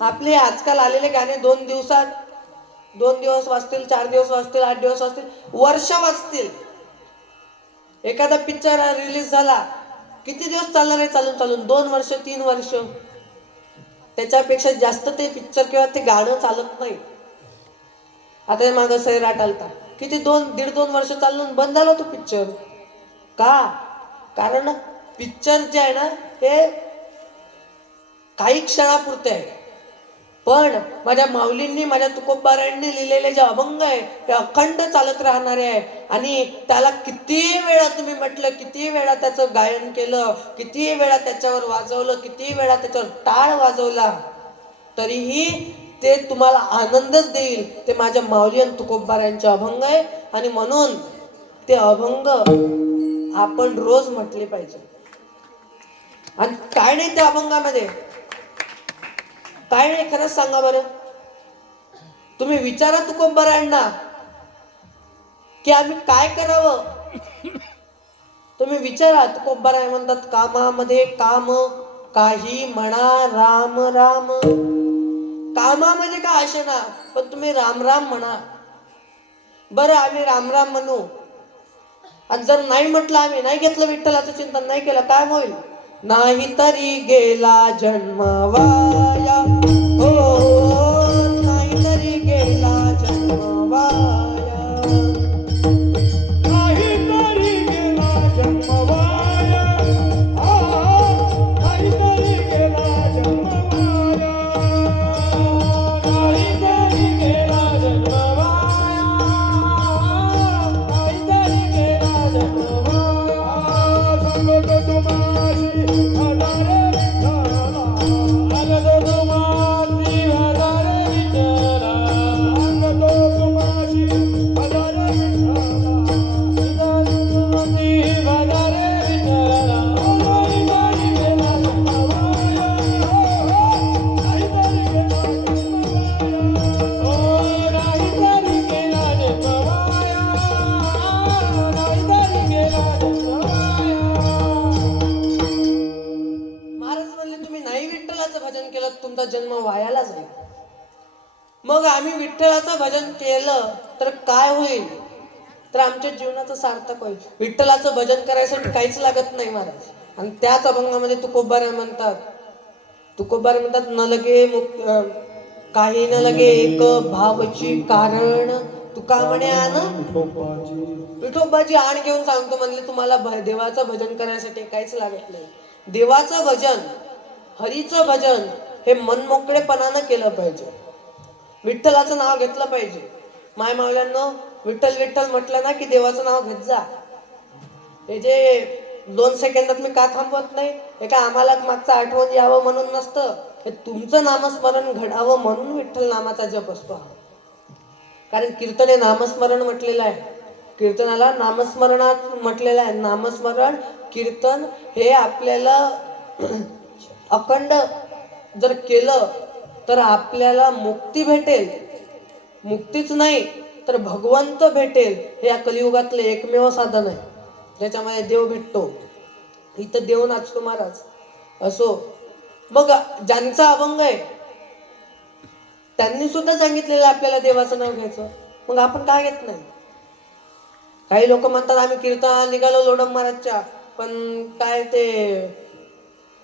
आपले आजकाल आलेले गाणे 2 दिवसात 2 दिवस वाचतील, 4 दिवस वाचतील, 8 दिवस वाचतील, वर्ष वाचतील. एखादा पिक्चर रिलीज झाला किती दिवस चालणार आहे चालून चालून 2 वर्ष 3 वर्ष. त्याच्यापेक्षा जास्त ते पिक्चर किंवा ते गाणं चालत नाही. आता मागं सैराट आलता किती 2-1.5-2 वर्ष चालून बंद झाला तो पिक्चर. का? कारण पिक्चर जे आहे ना ते काही क्षणापुरते आहे. पण माझ्या माऊलींनी माझ्या तुकोबारायांनी लिहिलेले जे अभंग आहे ते अखंड चालत राहणारे आहे. आणि त्याला किती वेळा तुम्ही म्हटलं, किती वेळा त्याचं गायन केलं, किती वेळा त्याच्यावर वाजवलं, किती वेळा त्याच्यावर टाळ वाजवला तरीही ते तुम्हाला आनंदच देईल. ते माझ्या माऊली आणि तुकोबारायांचे अभंग आहे. आणि म्हणून ते अभंग आपण रोज म्हटले पाहिजे. आणि काय नाही त्या अभंगामध्ये, काय नाही खरंच सांगा बरं. तुम्ही विचारा तुकोबारायांना की आम्ही काय करावं. तुम्ही विचारा, तुकोबाराय म्हणतात कामामध्ये काम काही म्हणा राम राम. कामामध्ये का असेना पण तुम्ही राम राम म्हणा. बरं आम्ही राम राम म्हणू आणि जर नाही म्हटलं, आम्ही नाही घेतलं विठ्ठलाचं चिंतन नाही केलं, काय होईल. नाही तरी गेला जन्म वाया, हो नाही तरी गेला जन्म वाया. नाहीतरी गेला जन्म वाया, नाहीतरी गेला जन्म वाया, नाहीतरी गेला जन्म वाया, नाहीतरी गेला जन्म वाया. सांगतो तुम्हाशी हजारे विठ्ठला, सांगतो तुम्हासी हजारे विठ्ठला, सांगतो तुम्हाशी हजारे विठ्ठला. तुम्हासी हजारे विठ्ठला. नाहीतरी गेला जन्म वाया, नाहीतरी गेला जन्म वाया. ओ नाहीतरी गेला जन्म वाया, नाहीतरी गेला जन्म वाया. महाराज म्हणले तुम्ही नाही विठ्ठलाचं भजन केलं तुमचा जन्म वायाला जाईल. मग आम्ही विठ्ठलाचं भजन केलं तर काय होईल तर आमच्या जीवनाचं सार्थक होईल. विठ्ठलाचं भजन करायसाठी काहीच लागत नाही महाराज. आणि त्याच अभंगामध्ये तुकोबाराय म्हणतात, तुकोबाराय म्हणतात न लगे काही न लगे एक भावची कारण तुका म्हणे आण विठोबाची आण घेऊन सांगतो म्हणले तुम्हाला देवाचं भजन करण्यासाठी काहीच लागत नाही. देवाचं भजन, हरीचं भजन हे मनमोकळेपणानं केलं पाहिजे. विठ्ठलाचं नाव घेतलं पाहिजे. माय मावल्यांनो, विठ्ठल विठ्ठल म्हटलं ना की देवाचं नाव घेत जा. हे जे 2 सेकंदात मी का थांबवत नाही, हे काय आम्हाला मागचं आठवण यावं म्हणून नसतं. हे तुमचं नामस्मरण घडावं म्हणून विठ्ठल नामाचा जप असतो हा. कारण कीर्तन हे नामस्मरण म्हटलेलं आहे. कीर्तनाला नामस्मरणात म्हटलेलं आहे. नामस्मरण कीर्तन हे आपल्याला अखंड जर केलं तर आपल्याला मुक्ती भेटेल. मुक्तीच नाही तर भगवंत भेटेल. हे या कलियुगातले एकमेव साधन आहे ज्याच्यामध्ये देव भेटतो. इथं देव नाचतो महाराज असो. मग ज्यांचा अभंग आहे त्यांनी सुद्धा सांगितलेलं आपल्याला देवाचं नाव घ्यायचं. मग आपण काय घेत नाही. काही लोक म्हणतात आम्ही कीर्तनाला निघालो लोडम महाराजच्या, पण काय ते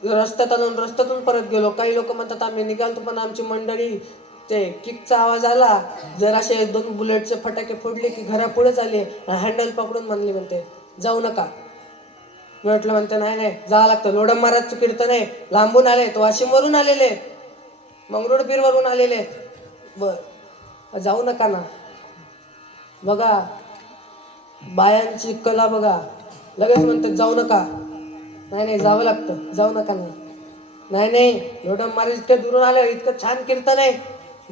रस्त्यातून परत गेलो. काही लोक म्हणतात आम्ही निघालतो पण आमची मंडळी ते किकचा आवाज आला, जराशे 2 बुलेटचे फटाके फोडले की घरापुढेच आले, हँडल पकडून म्हणते जाऊ नका. मी म्हटलं म्हणते नाही जावं लागतं. लोडम महाराजचं कीर्तन आहे, लांबून आले, तो वाशिमवरून आलेले, मंगरुळपीरवरून आलेले. बर जाऊ नका ना. बघा बायांची कला बघा, लगेच म्हणतात जाऊ नका. नाही जावं लागतं. जाऊ नका ना. नाही लोडम महाराज इतकं दुरून आलं, इतकं छान कीर्तन आहे,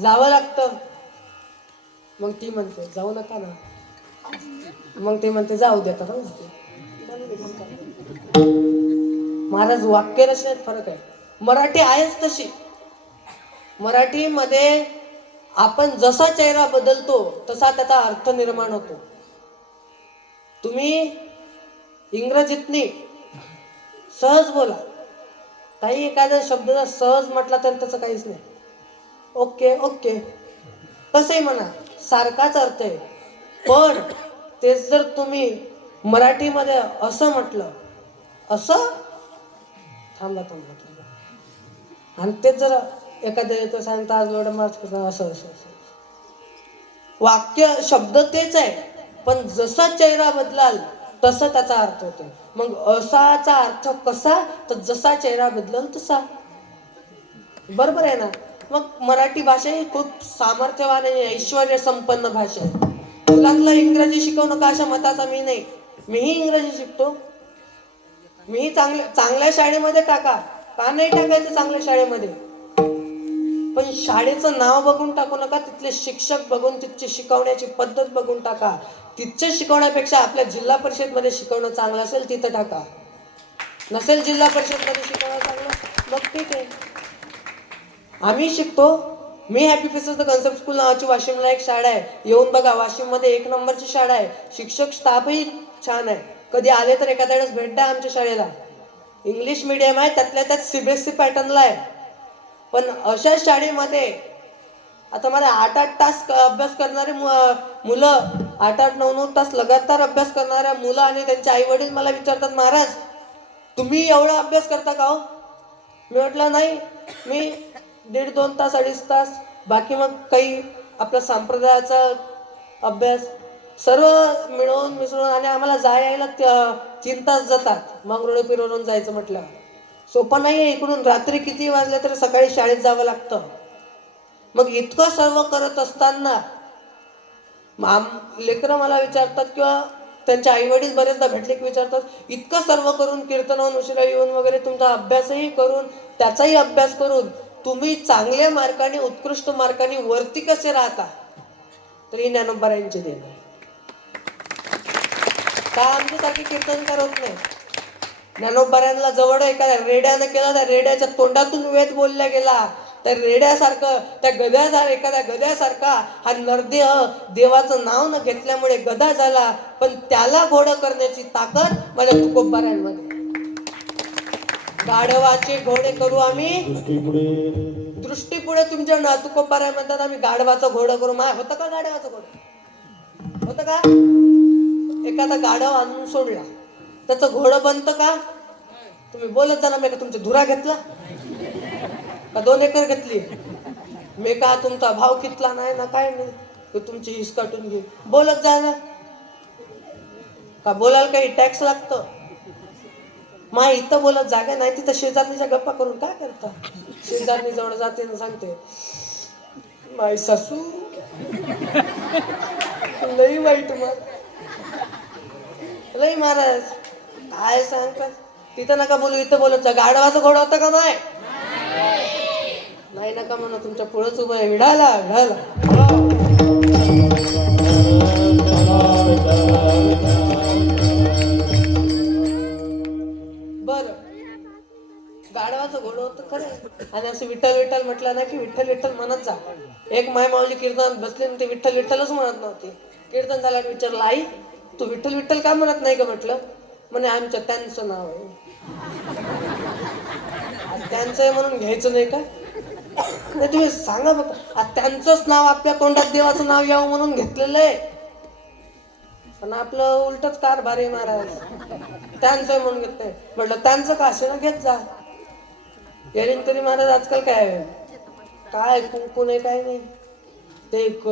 जावं लागतं. मग ती म्हणते जाऊ नका ना. मग ते म्हणते जाऊ देतात. महाराज वाक्य रचनेत फरक आहे. मराठी आहेच तशी. मराठीमध्ये आपण जसा चेहरा बदलतो तसा त्याचा अर्थ निर्माण होतो. तुम्ही इंग्रजीतनी सहज बोला, काही एखाद्या शब्दाचा सहज म्हटला तर त्याचं काहीच नाही. ओके तसंही म्हणा, सारखाच अर्थ आहे. पण तेच जर तुम्ही मराठीमध्ये असं म्हटलं, असं थांबा आणि तेच जर एखाद्या येतो सांगता आज असं वाक्य शब्द तेच आहे, पण जसा चेहरा बदलाल तसा त्याचा अर्थ होतो. मग असाचा अर्थ कसा, तर जसा चेहरा बदलल तसा. बरोबर आहे ना. मग मराठी भाषा ही खूप सामर्थ्यवान आणि ऐश्वर्य संपन्न भाषा आहे. मुलांना इंग्रजी शिकवणं का अशा मताचा मी नाही. मीही इंग्रजी शिकतो. मीही चांगल्या शाळेमध्ये टाका. का नाही टाकायचं चांगल्या शाळेमध्ये, पण शाळेचं नाव बघून टाकू नका. तिथले शिक्षक बघून, तिथची शिकवण्याची पद्धत बघून टाका. तिथचे शिकवण्यापेक्षा आपल्या जिल्हा परिषद मध्ये शिकवणं चांगलं असेल तिथं टाका. नसेल जिल्हा परिषद मध्ये शिकवणं चांगलं, मग ठीक आहे. आम्ही शिकतो. मी happy faces the concept school नावाची वाशिमला एक शाळा आहे, येऊन बघा. वाशिम मध्ये 1 नंबरची शाळा आहे. शिक्षक स्टाफही छान आहे. कधी आले तर एखाद्या वेळेस भेट द्या आमच्या शाळेला. इंग्लिश मीडियम आहे, त्यातल्या त्यात CBSE पॅटर्नला आहे. पण अशा शाळेमध्ये आता मला 8-8 तास अभ्यास करणारे मुलं, 8-8, 9-9 तास लगातार अभ्यास करणाऱ्या मुलं आणि त्यांचे आई वडील मला विचारतात, महाराज तुम्ही एवढा अभ्यास करता का हो? मी म्हटलं नाही, मी 1.5-2 तास 2.5 तास, बाकी मग काही आपला संप्रदायाचा अभ्यास, सर्व मिळून मिसळून. आणि आम्हाला यायला 3 तास जातात मंगरुळपीरवरून जायचं म्हटलं. सोपं नाही आहे. इकडून रात्री किती वाजले तरी सकाळी शाळेत जावं लागतं. मग इतकं सर्व करत असताना लेकरं मला विचारतात किंवा त्यांचे आई वडील बरेचदा भेटले की विचारतात, इतकं सर्व करून कीर्तनावरून उशिरा येऊन वगैरे तुमचा अभ्यासही करून, त्याचाही अभ्यास करून तुम्ही चांगल्या मार्काने, उत्कृष्ट मार्काने वरती कसे राहता? तर ही ज्ञानोबारायांची देण आहे. का आमच्यासारखे कीर्तनकार होत नाही? ज्ञानोबारायांना जवळ एखाद्या रेड्यानं केलं, त्या रेड्याच्या तोंडातून वेद बोलला गेला. त्या रेड्यासारखं, त्या एखाद्या गद्यासारखा हा नरदेह देवाचं नाव न घेतल्यामुळे गधा झाला, पण त्याला घोडं करण्याची ताकद माझ्या तुकोबारायांमध्ये. गाढवाचे घोडे करू आम्ही दृष्टीपुढे. तुमच्या तुकोबाराय म्हणतात आम्ही गाढवाचं घोडं करू. होतं का गाढवाचं घोडं? होतं का? एखादा गाढव आणून सोडला, त्याचं घोडं बनतं का? तुम्ही बोलत जाणार नाही का तुमचा धुरा घेतला का 2 एकर घेतली? मी का तुमचा भाव कितला नाही ना, काय नाही, तुमची हिसकाटून घे. बोलत जाणार का? बोलायला काही टॅक्स लागतं? मा इथं बोलत जागा नाही, तिथं शेजारणीच्या गप्पा करून काय करता? शेजारणी जवळ जाते ना सांगते, माय सासू लई वाईट, लई महाराज काय सांगतात. तिथं नका बोलू, इथं बोलत जा. गाढवाचं घोडं होतं का नाही? काही नका म्हणा, तुमच्या पुढंच उभं आहे. विढाला विढाला. बर, गाढवाचं घोडं होतं खरं, आणि असं विठ्ठल विठ्ठल म्हटलं ना की विठ्ठल विठ्ठल म्हणत जा. एक माय माऊली कीर्तनात बसली आणि ते विठ्ठल विठ्ठलच म्हणत नव्हती. कीर्तन झाल्यावर विचारलं, आई तू विठ्ठल विठ्ठल का म्हणत नाही का? म्हटलं, म्हणे आमच्या त्यांचं नाव आहे. आज त्यांचं आहे म्हणून घ्यायचं नाही का? नाही तुम्ही सांगा बघा, आज त्यांचंच नाव आपल्या तोंडात देवाचं नाव यावं म्हणून घेतलेलं आहे, पण आपलं उलटच कारभार आहे महाराज. त्यांचं म्हणून घेत नाही. म्हटलं त्यांचं का असे ना घेत जा. येईन तरी महाराज आजकाल काय काय कुंकू नाही काय नाही. ते एक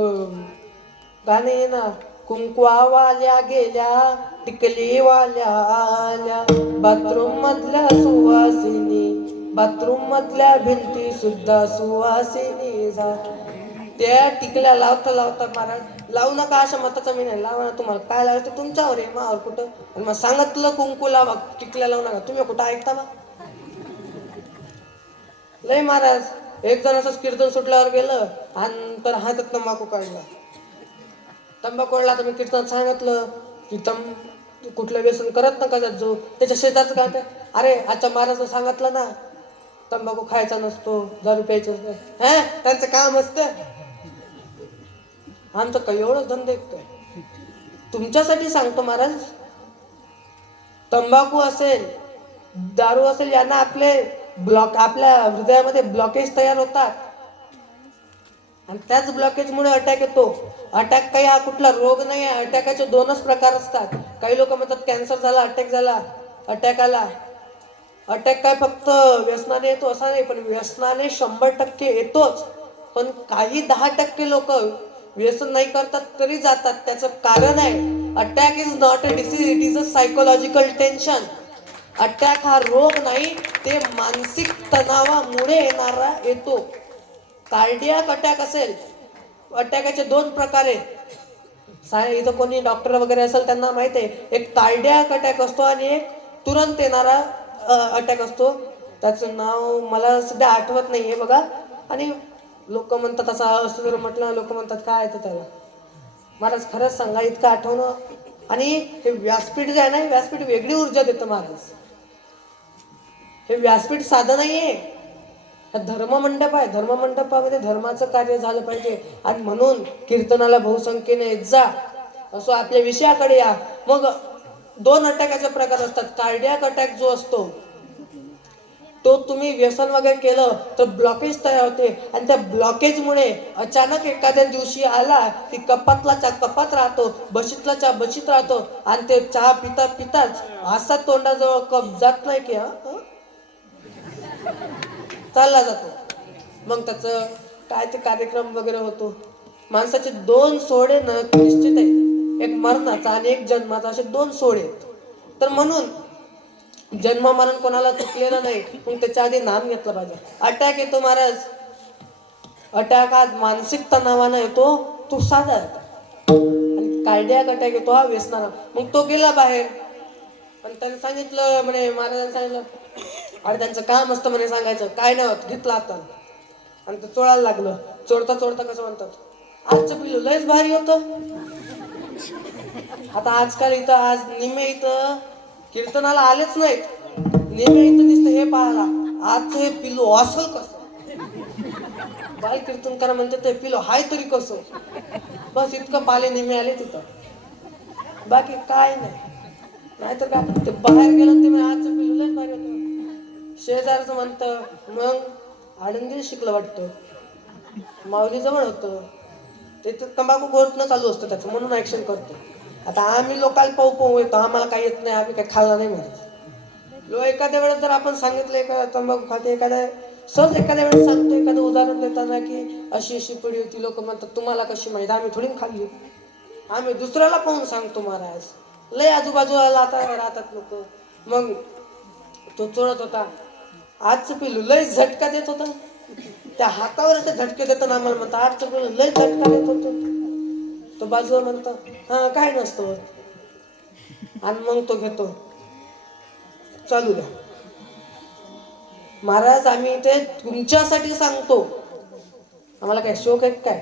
गाणे आहे ना, कुंकवावाल्या गेल्या टिकली वाल्या आल्या, बाथरूम मधल्या सुवासिनी, बाथरूम मधल्या भिंती सुद्धा सुवासिनी जा. त्या टिकल्या लावता लावता महाराज, लावू नका अशा मताचा मी नाही. लावा ना, तुम्हाला काय लावायचं तुमच्यावर आहे, मावर कुठं. आणि मग सांगितलं कुंकू लावा, टिकल्या लावू नका, तुम्ही कुठं ऐकता ना. लय महाराज, एक जण असंच कीर्तन सुटल्यावर गेलं आणि तर हातात तंबाखू काढला. तंबाखू काढला तर मी कीर्तन सांगितलं की कुठलं व्यसन करत नका जात जो. त्याच्या शेजारचं काय ते, अरे आजच्या महाराजनं सांगितलं ना तंबाखू खायचा नसतो, दारू प्यायचं नसतं. हा, त्यांचं काम असतं. आमचं काही एवढं धंदे काय. तुमच्यासाठी सांगतो महाराज, तंबाखू असेल, दारू असेल, यांना आपल्या हृदयामध्ये ब्लॉकेज तयार होतात, आणि त्याच ब्लॉकेजमुळे अटॅक येतो. अटॅक काही हा कुठला रोग नाही आहे. अटॅकाचे दोनच प्रकार असतात. काही लोक म्हणतात कॅन्सर झाला, अटॅक झाला, अटॅक आला. अटॅक काय फक्त व्यसनाने येतो असा नाही, पण व्यसनाने 100% येतोच. पण काही 10% लोक व्यसन नाही करतात तरी जातात. त्याचं कारण आहे, attack is not a disease, it is a psychological tension. Attack हा रोग नाही, ते मानसिक तणावामुळे येणारा येतो. कार्डियाक अटॅक असेल, अटॅकाचे 2 प्रकार आहेत. इथं कोणी डॉक्टर वगैरे असेल त्यांना माहित आहे. एक कार्डियाक अटॅक असतो आणि एक तुरंत येणारा अटॅक असतो. त्याचं नाव मला सध्या आठवत नाहीये बघा. आणि लोक म्हणतात असं जर म्हटलं, लोक म्हणतात काय येतं त्याला. महाराज खरंच सांगा, इतकं आठवणं. आणि हे व्यासपीठ जे आहे ना, हे व्यासपीठ वेगळी ऊर्जा देतं महाराज. हे व्यासपीठ साधं नाहीये, हा धर्ममंडप आहे. धर्ममंडपामध्ये धर्माचं कार्य झालं पाहिजे. आणि म्हणून कीर्तनाला बहुसंख्येने येत जा. असो, आपल्या विषयाकडे या. मग 2 अटॅकाचे प्रकार असतात. कार्डियाक अटॅक जो असतो तो तुम्ही व्यसन वगैरे केलं तर ब्लॉकेज तयार होते, आणि त्या ब्लॉकेजमुळे अचानक एखाद्या दिवशी आला की कपातला कपात राहतो, बशीतला बशीत राहतो, आणि ते चहा पिता पिताच असा तोंडाजवळ कप जात नाही की चालला जातो. मग त्याचं काय ते कार्यक्रम वगैरे होतो. माणसाचे 2 सोहळे निश्चित आहेत, एक मरणाचा आणि एक जन्माचा, असे 2 सोहळे. तर म्हणून जन्म मरण कोणाला चुकलेलं नाही, पण त्याच्या आधी नाम घेतलं पाहिजे. अटॅक येतो महाराज, अटॅक हा मानसिक तणावानं येतो, तो साधा येतो. आणि कार्डियाक अटॅक येतो हा व्यसनानं. मग तो गेला बाहेर, पण त्याने सांगितलं, म्हणे महाराजांनी सांगितलं, अरे त्यांचं काम असतं म्हणे सांगायचं, काय नाही होत, घेतला आता. आणि तो चोळायला लागलं. चोळता चोळता कसं म्हणतात, आजचं पिल्लू लयच भारी होतं. आता आजकाल इथं आज निम्मे इथं कीर्तनाला आलेच नाहीत, नेहमी इथं दिसतं हे पाहायला, आजचं हे पिल्लू असल कसं. बाय कीर्तन करा म्हणते ते पिल्लू हाय तरी कसं. बस इतकं पाले नेहमी आले तिथं, बाकी काय नाही. नाहीतर काय ते बाहेर गेलं ते आजचं पिल्लू लयच भारी होतं. शेजारचं म्हणतं, मग आडंदी शिकलं वाटतं, माऊली जवळ होतं, ते तंबाखू घोटणं चालू असतं त्याचं, म्हणून ऍक्शन करतो. आता आम्ही लोकांना पाहू येतो, आम्हाला काही येत नाही, आम्ही काही खाल्ला नाही म्हणत. एखाद्या वेळेस जर आपण सांगितलं एका तंबाखू खाते, सहज एखाद्या वेळेस सांगतो एखादं उदाहरण देताना की अशी अशी पिढी होती, लोक म्हणतात तुम्हाला कशी माहिती, आम्ही थोडी खाल्ली. आम्ही दुसऱ्याला पाहून सांगतो महाराज. लय आजूबाजूला राहतात लोक. मग तो चोळत होता, आजचं पिल्लू लय झटका देत होतं, त्या हातावर असे झटके देताना आम्हाला म्हणतात आजचं पिल्लू लय झटका देत होतं. तो बाजूला म्हणतो, हा काय नसतं. आणि मग तो घेतो, चालू द्या. महाराज आम्ही ते तुमच्यासाठी सांगतो, आम्हाला काय शोक आहे काय?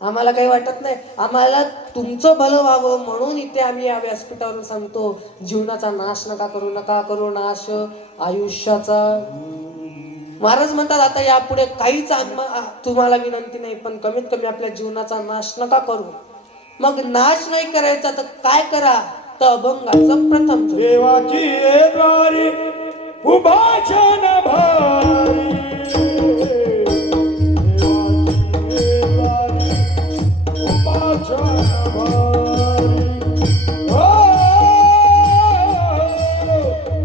आम्हाला काही वाटत नाही. आम्हाला तुमचं भलं व्हावं म्हणून इथे आम्ही या व्यासपीठावरून सांगतो, जीवनाचा नाश नका करू नाश आयुष्याचा. महाराज म्हणतात आता यापुढे काहीच तुम्हाला विनंती नाही, पण कमीत कमी आपल्या जीवनाचा नाश नका करू. मग नाश नाही करायचा तर काय करा? तर अभंगाचं प्रथम जोड. देवाची ये द्वारी उभा छान भारी.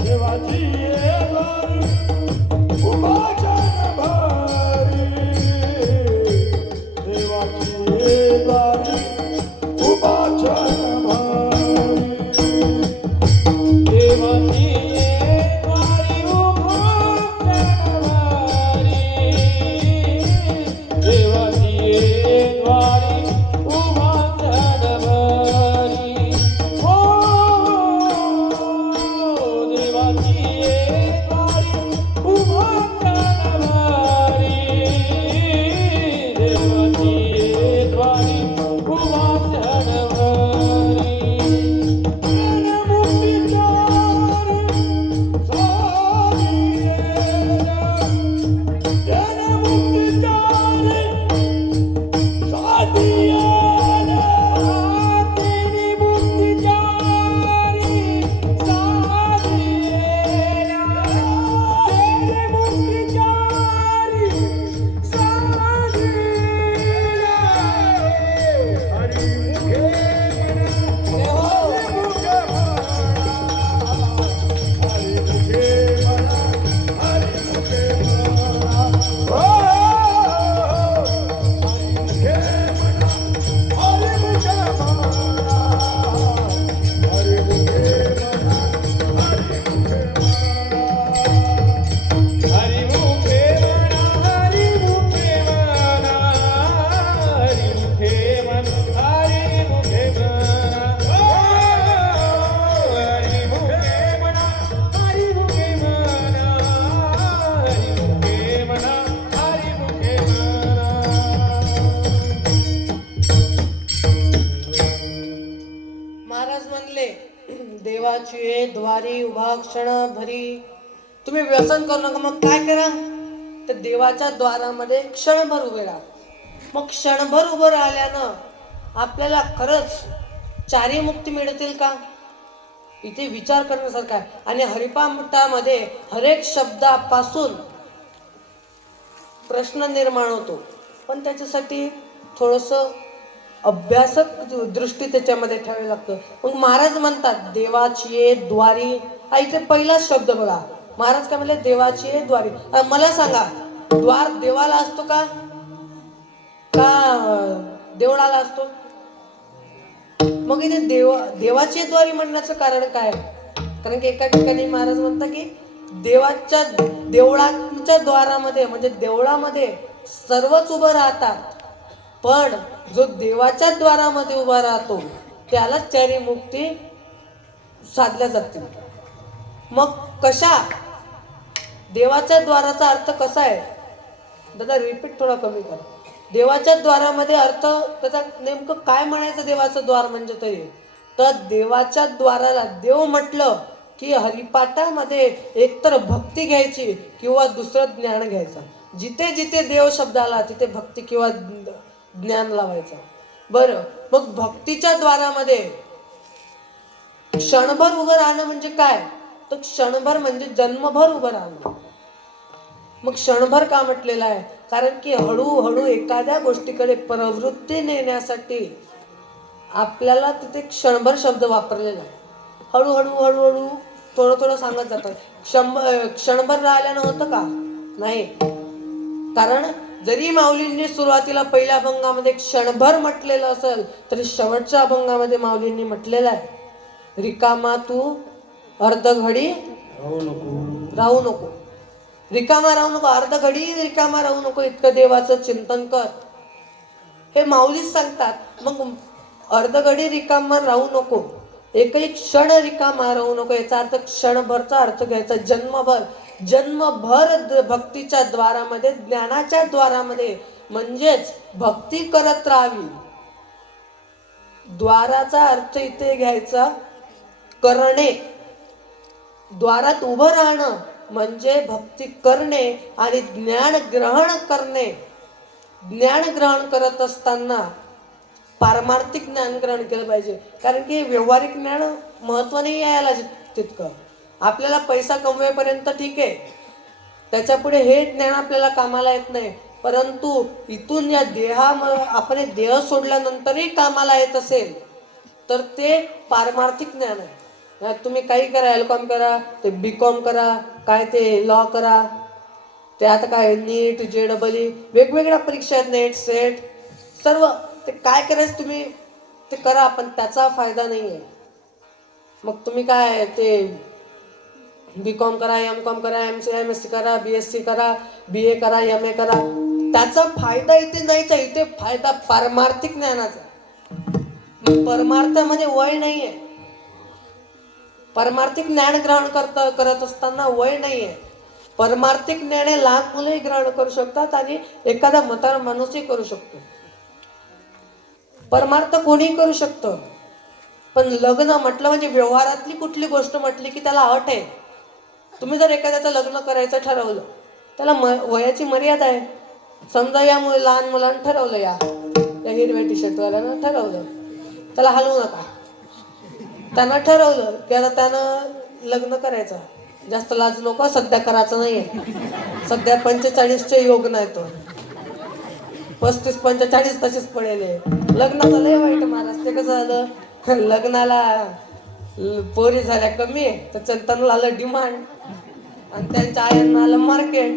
देवाची ये द्वारी उभा छान भारी. देवाची ये द्वारी उभा छान भारी. देवाची ये द्वारी उभा छान भारी. देवाची ये द्वारी उभा छान भारी. हो देवाची ये द्वारी उभा छान भारी. देवाची ये द्वारी उभा छान भारी. महाराज म्हणले देवाची ये द्वारी उभा क्षण भरी. तुम्ही व्यसन करू नका. मग काय करा? तर देवाच्या द्वारामध्ये क्षणभर उभे राहा. मग क्षणभर उभं राहिल्यानं आपल्याला खरंच चारी मुक्ती मिळतील का? इथे विचार करण्यासारखा आहे. आणि हरिपाठामध्ये हरेक शब्दापासून प्रश्न निर्माण होतो, पण त्याच्यासाठी थोडंसं अभ्यासक दृष्टी त्याच्यामध्ये ठेवावी लागतं. मग महाराज म्हणतात देवाची ये द्वारी. इथे पहिला शब्द बघा. महाराज काय म्हणले? देवाची ये द्वारी. मला सांगा, द्वार देवाला असतो का देवळाला असतो? मग इथे देवाची द्वारी म्हणण्याचं कारण काय? कारण की एका ठिकाणी महाराज म्हणतात की देवळाच्या द्वारामध्ये म्हणजे देवळामध्ये सर्वच उभं राहतात, पण जो देवाच्या द्वारामध्ये उभा राहतो त्याला चारी मुक्ती साधल्या जातील. मग कशा? देवाच्या द्वाराचा अर्थ कसा आहे? दादा रिपीट थोडा कमी कर. देवाच्या द्वारामध्ये अर्थ त्याचा नेमकं काय म्हणायचं? देवाचं द्वार म्हणजे तरी तर देवाच्या द्वाराला देव म्हटलं की हरिपाठामध्ये एकतर भक्ती घ्यायची किंवा दुसरं ज्ञान घ्यायचं. जिथे जिथे देव शब्द आला तिथे भक्ती किंवा ज्ञान लावायचं. बरं, मग भक्तीच्या द्वारामध्ये क्षणभर उभं राहणं म्हणजे काय? तर क्षणभर म्हणजे जन्मभर उभं राहणं. मग क्षणभर का म्हटलेलं आहे? कारण की हळूहळू एखाद्या गोष्टीकडे प्रवृत्ती नेण्यासाठी आपल्याला तिथे क्षणभर शब्द वापरलेला आहे. हळूहळू हळूहळू थोडं थोडं सांगत जातात. क्षणभर राहिल्यानं होतं का? नाही. कारण जरी माऊलींनी सुरुवातीला पहिल्या अभंगामध्ये क्षणभर म्हटलेलं असेल तरी शेवटच्या अभंगामध्ये माऊलींनी म्हटलेलं आहे रिकामा तू अर्धघडी राहू नको. रिकामा राहू नको, अर्धघडी रिकामा राहू नको, इतकं देवाचं चिंतन कर. हे माऊलीच सांगतात. मग अर्धघडी रिकामा राहू नको, एकही क्षण रिकामा राहू नको. याचा अर्थ क्षणभरचा अर्थ घ्यायचा. जन्मभर जन्मभर भक्तीच्या द्वारामध्ये, ज्ञानाच्या द्वारामध्ये, म्हणजेच भक्ती करत राहावी. द्वाराचा अर्थ इथे घ्यायचा करणे. द्वारात उभं राहणं म्हणजे भक्ती करणे आणि ज्ञान ग्रहण करणे. ज्ञान ग्रहण करत असताना पारमार्थिक ज्ञान ग्रहण केलं पाहिजे. कारण की व्यावहारिक ज्ञान महत्व नाही यायला तितकं. आपल्याला पैसा कमवेपर्यंत ठीक आहे, त्याच्या पुढे हे ज्ञान आपल्याला कामाला येत नाही. परंतु इथून या आपण हे देह सोडल्यानंतरही कामाला येत असेल तर ते पारमार्थिक ज्ञान आहे. तुम्ही काही करा, एलकॉम करा, ते बीकॉम करा, काय ते लॉ करा, ते आता काय नीट JEE वेगवेगळ्या परीक्षा आहेत, नेट सेट सर्व, ते काय करायचं तुम्ही ते करा, पण त्याचा फायदा नाही आहे. मग तुम्ही काय ते बीकॉम करा, MCOM करा, MSc करा, BSc करा, BA करा, MA करा, त्याचा फायदा इथे नाहीच आहे. इथे फायदा पारमार्थिक ज्ञानाचा. परमार्थामध्ये वय नाही आहे. पारमार्थिक ज्ञान ग्रहण करत असताना वय नाही आहे. परमार्थिक ज्ञान हे लहान मुलंही ग्रहण करू शकतात आणि एखादा म्हातारा माणूसही करू शकतो. परमार्थ कोणीही करू शकतं. पण लग्न म्हटलं म्हणजे व्यवहारातली कुठली गोष्ट म्हटली की त्याला अट आहे. तुम्ही जर एखाद्याचं लग्न करायचं ठरवलं, त्याला वयाची मर्यादा आहे. समजा या लहान मुलानं ठरवलं, या हिरव्या टी-शर्टवाल्यानं ठरवलं, त्याला हलवू नका. त्यानं ठरवलं की आता त्यानं लग्न करायचं, जास्त लाज नको, सध्या करायचं नाहीये. सध्या 45चे योग नाही, तो 35-45 तसेच पडेल. लग्नाचं लय वाईट महाराज. ते कसं झालं, लग्नाला पोरी झाल्या कमी, तर चलताना आलं डिमांड आणि त्यांच्या आयांना आलं मार्केट.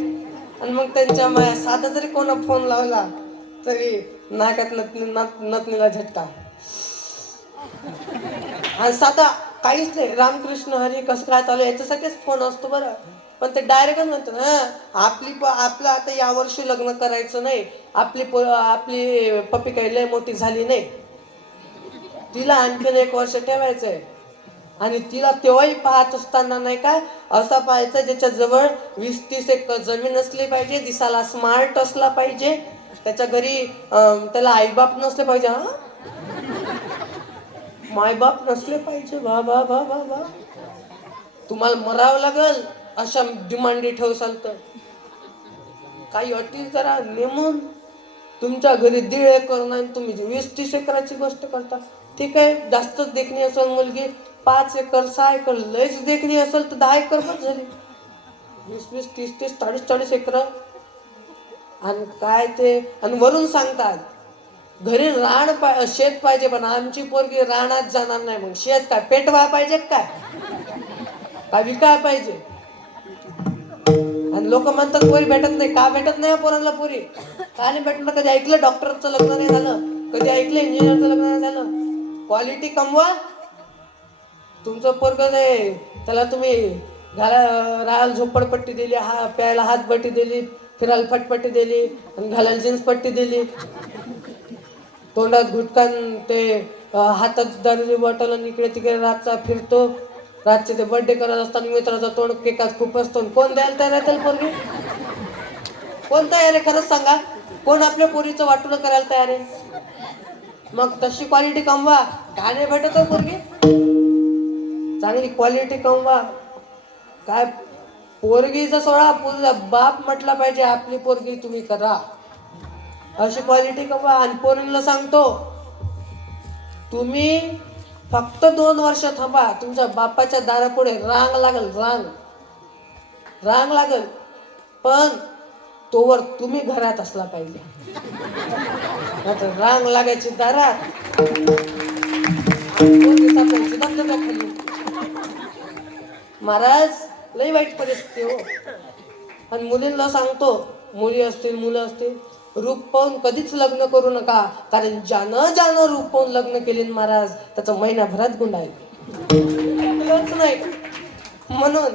आणि मग त्यांच्या माया साधा जरी कोणा फोन लावला तरी नाकात नथनीला झटका. आणि साधा काहीच नाही, रामकृष्ण हरी कसं काय चालू याच्यासाठीच फोन असतो बरं. पण ते डायरेक्टच म्हणतो आपलं आता यावर्षी लग्न करायचं नाही, आपली पप्पी काही लय मोठी झाली नाही, तिला आणखीन 1 वर्ष ठेवायचंय. आणि तिला तेव्हाही पाहत असताना नाही का असा पाहायचं ज्याच्या जवळ 20-30 एकर जमीन असली पाहिजे, दिसाला स्मार्ट असला पाहिजे, त्याच्या घरी त्याला आईबाप नसले पाहिजे. मायबाप नसले पाहिजे. वा वा वा वा वा. तुम्हाला मरावं लागल अशा डिमांडी ठेवसाल तर. काही अटी करा नेमून. तुमच्या घरी 1.5 एकर नाही, तुम्ही 20-30 एकराची गोष्ट करता. ठीक आहे, जास्तच देखणी असेल मुलगी, 5 एकर 6 एकर, लयच देखणी असेल तर 10 एकर पण झाली. 20-20, 30-30, 40-40 एकर. आणि काय ते, आणि वरून सांगतात घरी शेत पाहिजे, पण आमची पोरगी रानात जाणार नाही. मग शेत काय पेटवा पाहिजे काय विकाय पाहिजे? आणि लोक म्हणतात पोरी भेटत नाही. का भेटत नाही पोरांना पोरी? का नाही भेटलं? कधी ऐकलं डॉक्टरचं लग्न नाही झालं? कधी ऐकलं इंजिनियरचं लग्न नाही झालं? क्वालिटी कमवा. तुमचं पोरग नाही, त्याला तुम्ही राहायला झोपडपट्टी दिली, प्यायला हातपट्टी दिली, फिरायला फटपट्टी दिली आणि घालायला जीन्स पट्टी दिली, तोंडात गुटकान ते हातात दारूची बॉटल आणि इकडे तिकडे रातचा फिरतो. रातचे ते बर्थडे करत असताना मित्राचा तोंड केकात खूप असतो. कोण द्यायला तयार आहे त्याला पोरगी? कोण तयार आहे खरंच सांगा? कोण आपल्या पोरीचं वाटून करायला तयार आहे? मग तशी क्वालिटी कमवा. काय नाही भेटत पोरगी? चांगली क्वालिटी कमवा. काय पोरगीचा सोळा पूर्ण बाप म्हटला पाहिजे आपली पोरगी तुम्ही करा, अशी क्वालिटी कमवा. आणि पोरींना सांगतो, तुम्ही फक्त 2 वर्ष थांबा, तुमच्या बापाच्या दारापुढे रांग लागल, पण तोवर तुम्ही घरात असला पाहिजे. आता रांग लागायची दारात खाली. महाराज लई वाईट परिस्थिती हो. आणि मुलींना सांगतो, मुली असतील मुलं असतील, रूप पाहून कधीच लग्न करू नका. कारण ज्यानं रूप पाहून लग्न केले महाराज, त्याचं महिनाभरात गुंडाळेल नाही. म्हणून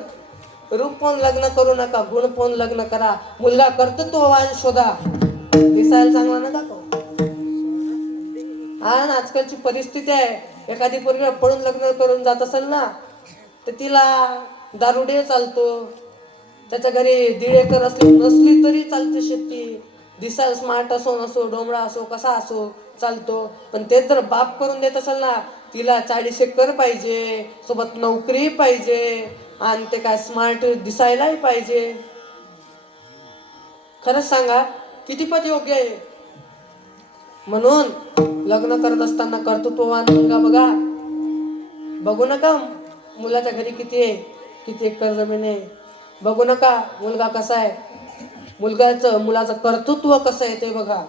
रूप पाहून लग्न करू नका, गुण पाहून लग्न करा. मुलगा कर्तृत्ववान शोधा, दिसायला चांगला नका करू. आणि आजकालची परिस्थिती आहे, एखादी पोरगी पळून लग्न करून जात असेल ना, तर तिला दारुडे चालतो, त्याच्या घरी 1.5 एकर असली नसली तरी चालते शेती, दिसायला स्मार्ट असो नसो, डोमळा असो कसा असो चालतो. पण ते जर बाप करून देत असेल ना, तिला 40 एकर पाहिजे, सोबत नोकरी पाहिजे आणि ते काय स्मार्ट दिसायलाही पाहिजे. खरंच सांगा कितीपत योग्य आहे? म्हणून लग्न करत असताना कर्तृत्ववान मुलगा बघा. बघू नका मुलाच्या घरी किती आहे, किती एकर जमीन आहे. बघू नका मुलगा कसा आहे, मुलाचं कर्तृत्व कसं आहे ते बघा.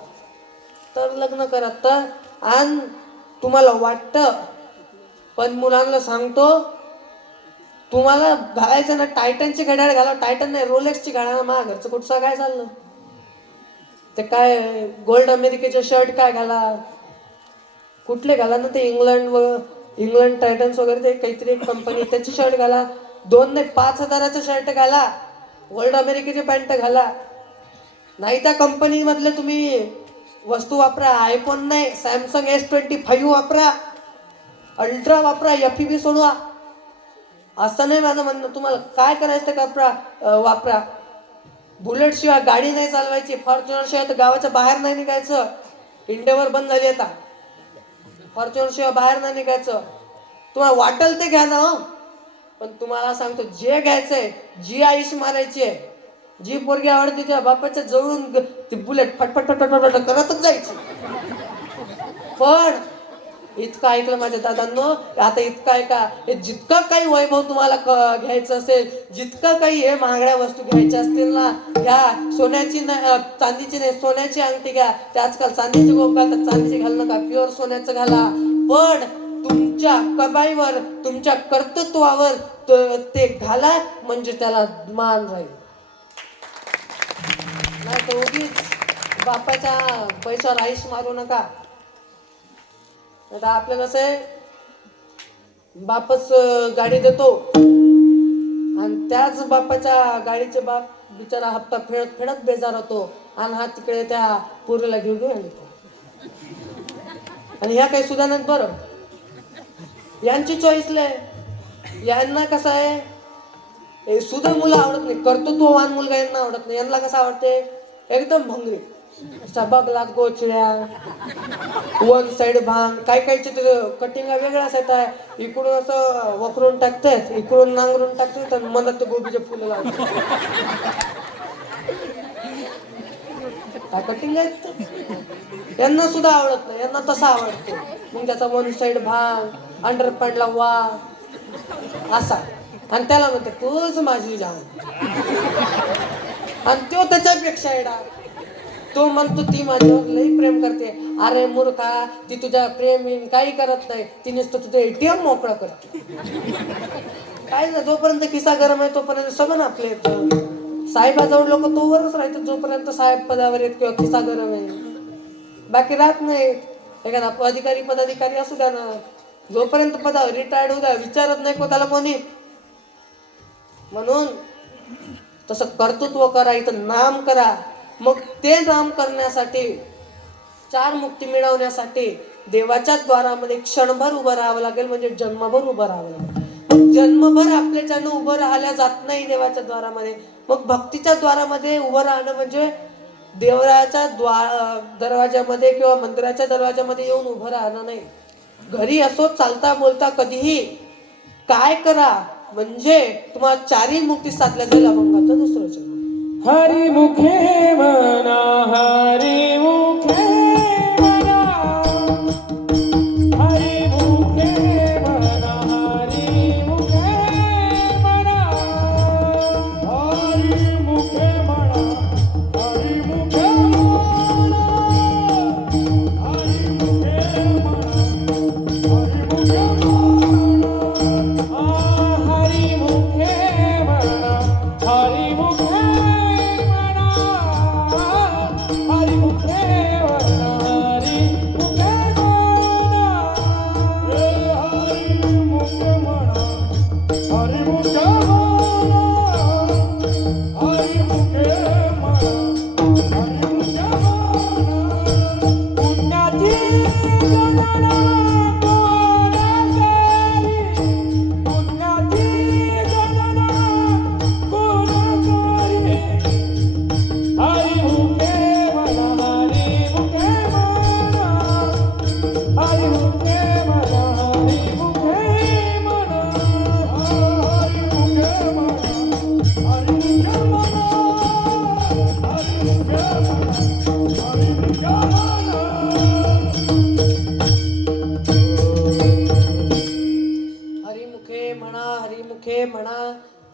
तर लग्न करा. तर आणि तुम्हाला वाटतं, पण मुलांना सांगतो, तुम्हाला घालायचं ना टायटनची घड्याळ घाला. टायटन नाही, रोलेक्सची घड्याळ. मा घरचं कुठचं काय चाललं ते काय गोल्ड अमेरिकेचे शर्ट काय घाला, कुठले घाला ना ते इंग्लंड टायटन्स वगैरे ते काहीतरी एक कंपनी त्याची शर्ट घाला. 2 नाही 5 हजाराचं शर्ट घाला, गोल्ड अमेरिकेचे पॅन्ट घाला. नाही त्या कंपनी मधले तुम्ही वस्तू वापरा. आयफोन नाही, सॅमसंग S25 वापरा, अल्ट्रा वापरा, FEB सोडवा. असं नाही माझं म्हणणं. तुम्हाला काय करायचं ते कपडा वापरा. बुलेट शिवाय गाडी नाही चालवायची, फॉर्च्युनर शिवाय तर गावाच्या बाहेर नाही निघायचं. इंडियावर बंद झाली आता, फॉर्च्युनर शिवाय बाहेर नाही निघायचं. तुम्हाला वाटेल ते घ्या ना. पण तुम्हाला सांगतो, जे घ्यायचंय, जी आयुष मारायची आहे, जी पोरगी आवडते त्या बापाच्या जवळून ती बुलेट फटफट करतच जायची. पण इतकं ऐकलं माझ्या दादांनो, आता इतकं ऐका, हे जितकं काही वैभव तुम्हाला घ्यायचं असेल, जितकं काही हे महागड्या वस्तू घ्यायच्या असतील ना, ह्या सोन्याची नाही, चांदीची नाही, सोन्याची अंगठी घ्या. ते आजकाल चांदीची गोप घालतात, चांदीची घालू नका, प्युअर सोन्याचं घाला. पण तुमच्या कमाईवर, तुमच्या कर्तृत्वावर ते घाला, म्हणजे त्याला मान राहील. नाही तर उगीच बापाच्या पैशावर आईश मारू नका. आता आपल्याला कसं आहे, बापच गाडी देतो आणि त्याच बापाच्या गाडीचे बाप बिचारा हप्ता फेडत फेडत बेजार होतो आणि हा तिकडे त्या पोरीला घेऊन येतो. आणि ह्या काही सुधारणात बरं, यांची चॉईसला आहे. यांना कसं आहे, सुद्धा मुलं आवडत नाही, कर्तृत्ववान मुलगा यांना आवडत नाही. यांना कसं आवडते, एकदम भंगरी, बगलात गोचड्या, 1 साइड भांग, काय कायचे कटिंग वेगळाच आहे. इकडून असं वखरून टाकतात, इकडून नांगरून टाकतात, तर मनात ते गोबीचे फुलं लावतात. काय कटिंग आहेत, यांना सुद्धा आवडत नाही. यांना तसा आवडतो. मग त्याचा 1 साइड भांग, अंडरपॅन्टला वा असा, आणि त्याला म्हणते तूच माझी जान. आणि तो त्याच्यापेक्षा एडा, तो म्हणतो ती माझ्यावर लई प्रेम करते. अरे मूर्खा, ती तुझ्या प्रेम काही करत नाही, ती नुसतं तुझं ATM मोकळं करते. काय ना, जोपर्यंत खिसा गरम आहे तोपर्यंत सगळं आपलं येतं. साहेबाजवळ लोक तोवरच राहतात जोपर्यंत साहेब पदावर येत किंवा खिसा गरम आहे, बाकी राहत नाही. एखादा पदाधिकारी असू द्या ना, जोपर्यंत पदावर रिटायर्ड होऊ द्या, विचारत नाही कोणाला कोणी. म्हणून तसं कर्तृत्व करा, इथं नाम करा. मग ते नाम करण्यासाठी, 4 मुक्ती मिळवण्यासाठी देवाच्या द्वारामध्ये क्षणभर उभं राहावं लागेल, म्हणजे जन्मभर उभं राहावं लागेल. जन्मभर आपल्याच्यानं उभं राहिल्या जात नाही देवाच्या द्वारामध्ये. मग भक्तीच्या द्वारामध्ये उभं राहणं म्हणजे देवराच्या दरवाजामध्ये किंवा मंदिराच्या दरवाजामध्ये येऊन उभं राहणं नाही. घरी असो, चालता बोलता कधीही काय करा, म्हणजे तुम्हाला 4ही मुक्ती साधल्या जाईल. अभंगाचं 2रं चरण. हरी मुखे म्हणा, हरी मुखे म्हणा, हरी मुखे म्हणा, हरी मुखे म्हणा, हरी मुखे म्हणा, हरी मुखे म्हणा, हरी मुखे म्हणा, हरी मुखे म्हणा, हरी मुखे म्हणा, हरी मुखे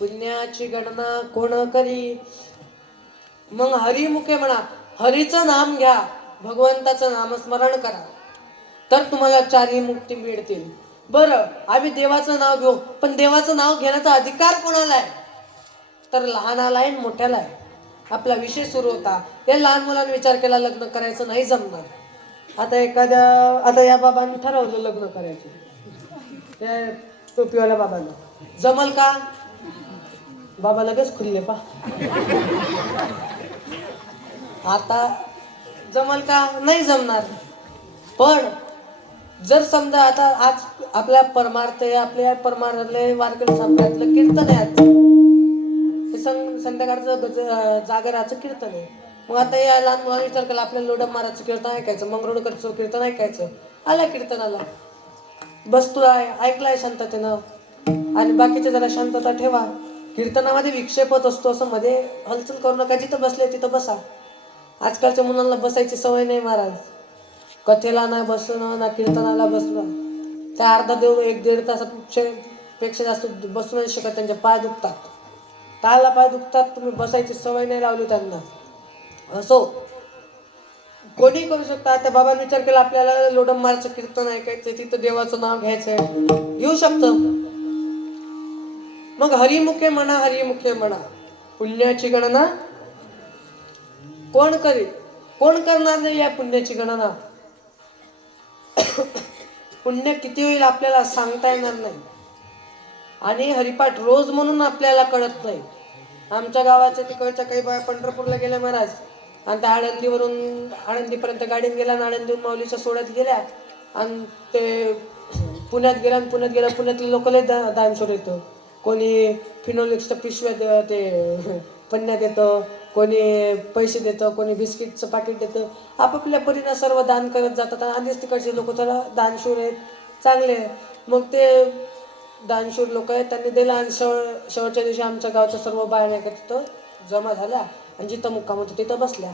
पुण्याची गणना कोण करी. मग हरिमुखे म्हणा, हरीचं नाम घ्या, भगवंताचं नामस्मरण करा, तर तुम्हाला चारही मुक्ती मिळतील. बरं, आम्ही देवाचं नाव घेऊ, पण देवाचं नाव घेण्याचा अधिकार कोणाला आहे? तर लहानाला आहे, मोठ्याला आहे. आपला विषय सुरू होता, या लहान मुलांनी विचार केला लग्न करायचं नाही जमणार. आता या बाबांनी ठरवलं लग्न करायचं, त्या टोपीवाल्या बाबांना जमल का? बाबा लगेच खुलले पा. आता जमल का? नाही जमणार. पण जर समजा आता आज आपल्या परमार्थले वारकरी संप्रदायातलं कीर्तन आहे, हे संध्याकाळचं जागराचं कीर्तन आहे. मग आता या लहान मुलांनी विचार केला आपल्याला लोडम महाराजचं कीर्तन ऐकायचं, मंगरुळकरचं कीर्तन ऐकायचं. आल्या कीर्तनाला बस, तुला ऐकलाय शांततेनं, आणि बाकीचे जरा शांतता ठेवा. कीर्तनामध्ये विक्षेप होत असतो, असं मध्ये हलचल करू नका. जिथं बसले तिथं बसा. आजकालच्या मुलांना बसायची सवय नाही महाराज. कथेला नाही बसणं, ना कीर्तनाला बसणं. त्या अर्धा देव 1-1.5 तासापेक्षा जास्त बसू नाही शकत. त्यांचे पाय दुखतात, ताला पाय दुखतात. तुम्ही बसायची सवय नाही लावली त्यांना. असो, कोणी करू शकता. त्या बाबांनी विचार केला आपल्याला लोडम महाराजचं कीर्तन ऐकायचं, तिथं देवाचं नाव घ्यायचंय, घेऊ शकतं. मग हरिमुखे म्हणा, हरिमुखे म्हणा, पुण्याची गणना कोण करील? कोण करणार नाही या पुण्याची गणना? पुण्य किती होईल आपल्याला सांगता येणार नाही. आणि हरिपाठ रोज म्हणून आपल्याला कळत नाही. आमच्या गावाच्या तिकडच्या काही बाया पंढरपूरला गेल्या महाराज, आणि त्या आळंदीपर्यंत गाडीत गेल्या, आणि आळंदीहून माऊलीच्या सोहळ्यात गेल्या, आणि ते पुण्यात गेल्या. पुण्यातले लोक लय दानशूर येतं. कोणी फिनोलिक्सच्या पिशव्या ते पन्न्या देतं, कोणी पैसे देतं, कोणी बिस्किटचं पाकिट देतं. आपापल्या परीनं सर्व दान करत जातात. आधीच तिकडचे लोक थोडा दानशूर आहेत, चांगले. मग ते दानशूर लोक आहेत, त्यांनी दिला. आणि शेवटच्या दिवशी आमच्या गावच्या सर्व बाया नाही का तिथं जमा झाल्या, आणि जिथं मुक्काम होतं तिथं बसल्या.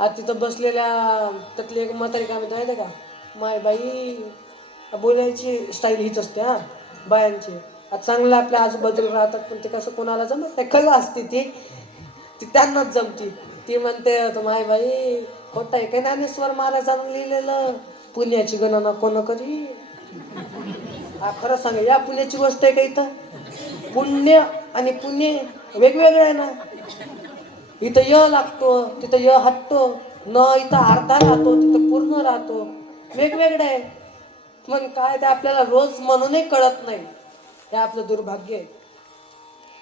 आज तिथं बसलेल्या त्यातली एक म्हातारी काय म्हणते माहिती आहे का? माय बाई, बोलायची स्टाईल हीच असते हा बायांची. आज चांगलं आपल्या आजूबाजूला राहतात, पण ते कसं कोणाला जमत नाही. कला असते ती त्यांनाच जमती. ती म्हणते माय बाई, खोटं आहे काय ज्ञानेश्वर महाराजांनी लिहिलेलं, पुण्याची गणना कोण करी. हा खरं सांगा, या पुण्याची गोष्ट आहे का? इथं पुण्य आणि पुणे वेगवेगळं आहे ना. इथं य लागतो, तिथं य हटतो, न इथं अर्धा राहतो, तिथं पूर्ण राहतो. वेगवेगळं आहे. मग काय ते आपल्याला रोज म्हणूनही कळत नाही. हे आपलं दुर्भाग्य आहे.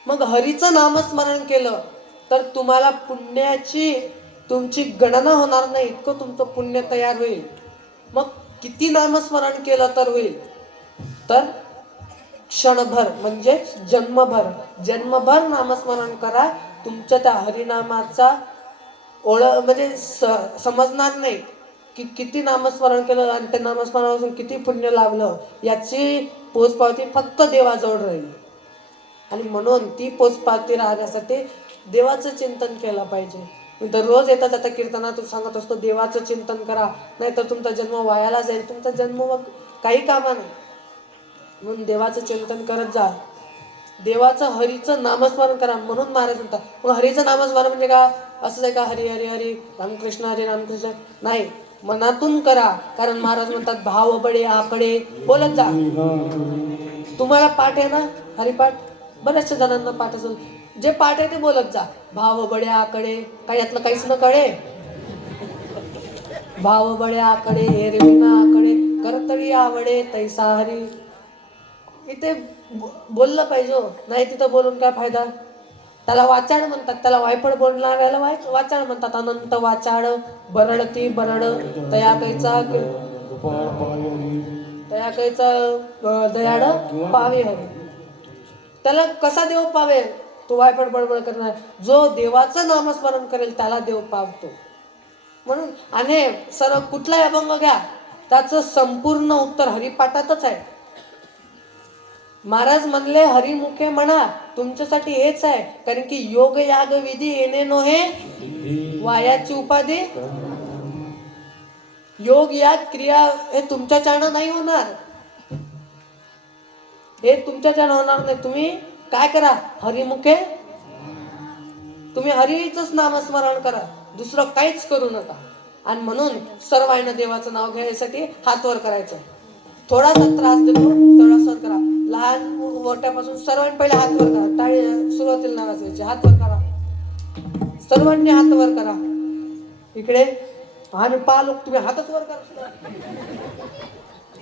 मग हरीचं नामस्मरण केलं तर तुम्हाला पुण्याची तुमची गणना होणार नाही, इतकं तुमचं पुण्य तयार होईल. मग किती नामस्मरण केलं तर होईल? तर क्षणभर म्हणजे जन्मभर नामस्मरण करा. तुमच्या त्या हरिनामाचा म्हणजे समजणार नाही की किती नामस्मरण केलं आणि त्या नामस्मरणापासून किती पुण्य लाभलं. याची पोचपावती फक्त देवाजवळ राहील. आणि म्हणून ती पोचपावती राहण्यासाठी देवाचं चिंतन केलं पाहिजे. दररोज येता जाता कीर्तनातून सांगत असतो देवाचं चिंतन करा, नाहीतर तुमचा जन्म वायाला जाईल. तुमचा जन्म मग काही कामा नाही. म्हणून देवाचं चिंतन करत जा. देवाचं हरीचं नामस्मरण करा. म्हणून महाराज म्हणतात. मग हरीचं नामस्मरण म्हणजे का? असंच आहे का हरी हरी हरी रामकृष्ण हरी रामकृष्ण? नाही, मनातून करा. कारण महाराज म्हणतात भाव बडे आकडे बोलत जा. तुम्हाला पाठ आहे ना हरिपाठ? बऱ्याचशा जणांना पाठ असेल. जे पाठ आहे ते बोलत जा. भाव बडे आकडे, काय यातलं काहीच न कळे. भाव बडे आकडे एरविना आकडे करतळी आवडे तैसा हरी. इथे बोललं पाहिजे. नाही तिथं बोलून काय फायदा? त्याला वाचाड म्हणतात. त्याला वायफळ बोलणाऱ्याला वाचाड म्हणतात. अनंत वाचाड बरडती बरड तया कैचा दयाड पावे हरी. त्याला कसा देव पावेल? तो वायफळ बडबड करणार. जो देवाचं नामस्मरण करेल त्याला देव पावतो. म्हणून आणि सर्व कुठलाही अभंग घ्या, त्याचं संपूर्ण उत्तर हरिपाठातच आहे. महाराज म्हणले हरिमुखे म्हणा, तुमच्यासाठी हेच आहे. कारण की योग याग विधी येणे नोहे वायाची उपाधी. योग याग क्रिया हे तुमच्याच्यानं नाही होणार. हे तुमच्याच्यानं होणार नाही. तुम्ही काय करा, हरिमुखे तुम्ही हरीचंच नामस्मरण करा, दुसरं काहीच करू नका. आणि म्हणून सर्वांना देवाचं नाव घ्यायसाठी हात वर करायचं. थोडासा त्रास देतो तेवढा सर करा. लहान मोठ्यापासून सर्वांनी पहिले हात वर करा. टाळी सुरुवातीला नाही वाजवायची. हात वर करा, सर्वांनी हात वर करा. इकडे आणि पा लोक तुम्ही हातच वर करा.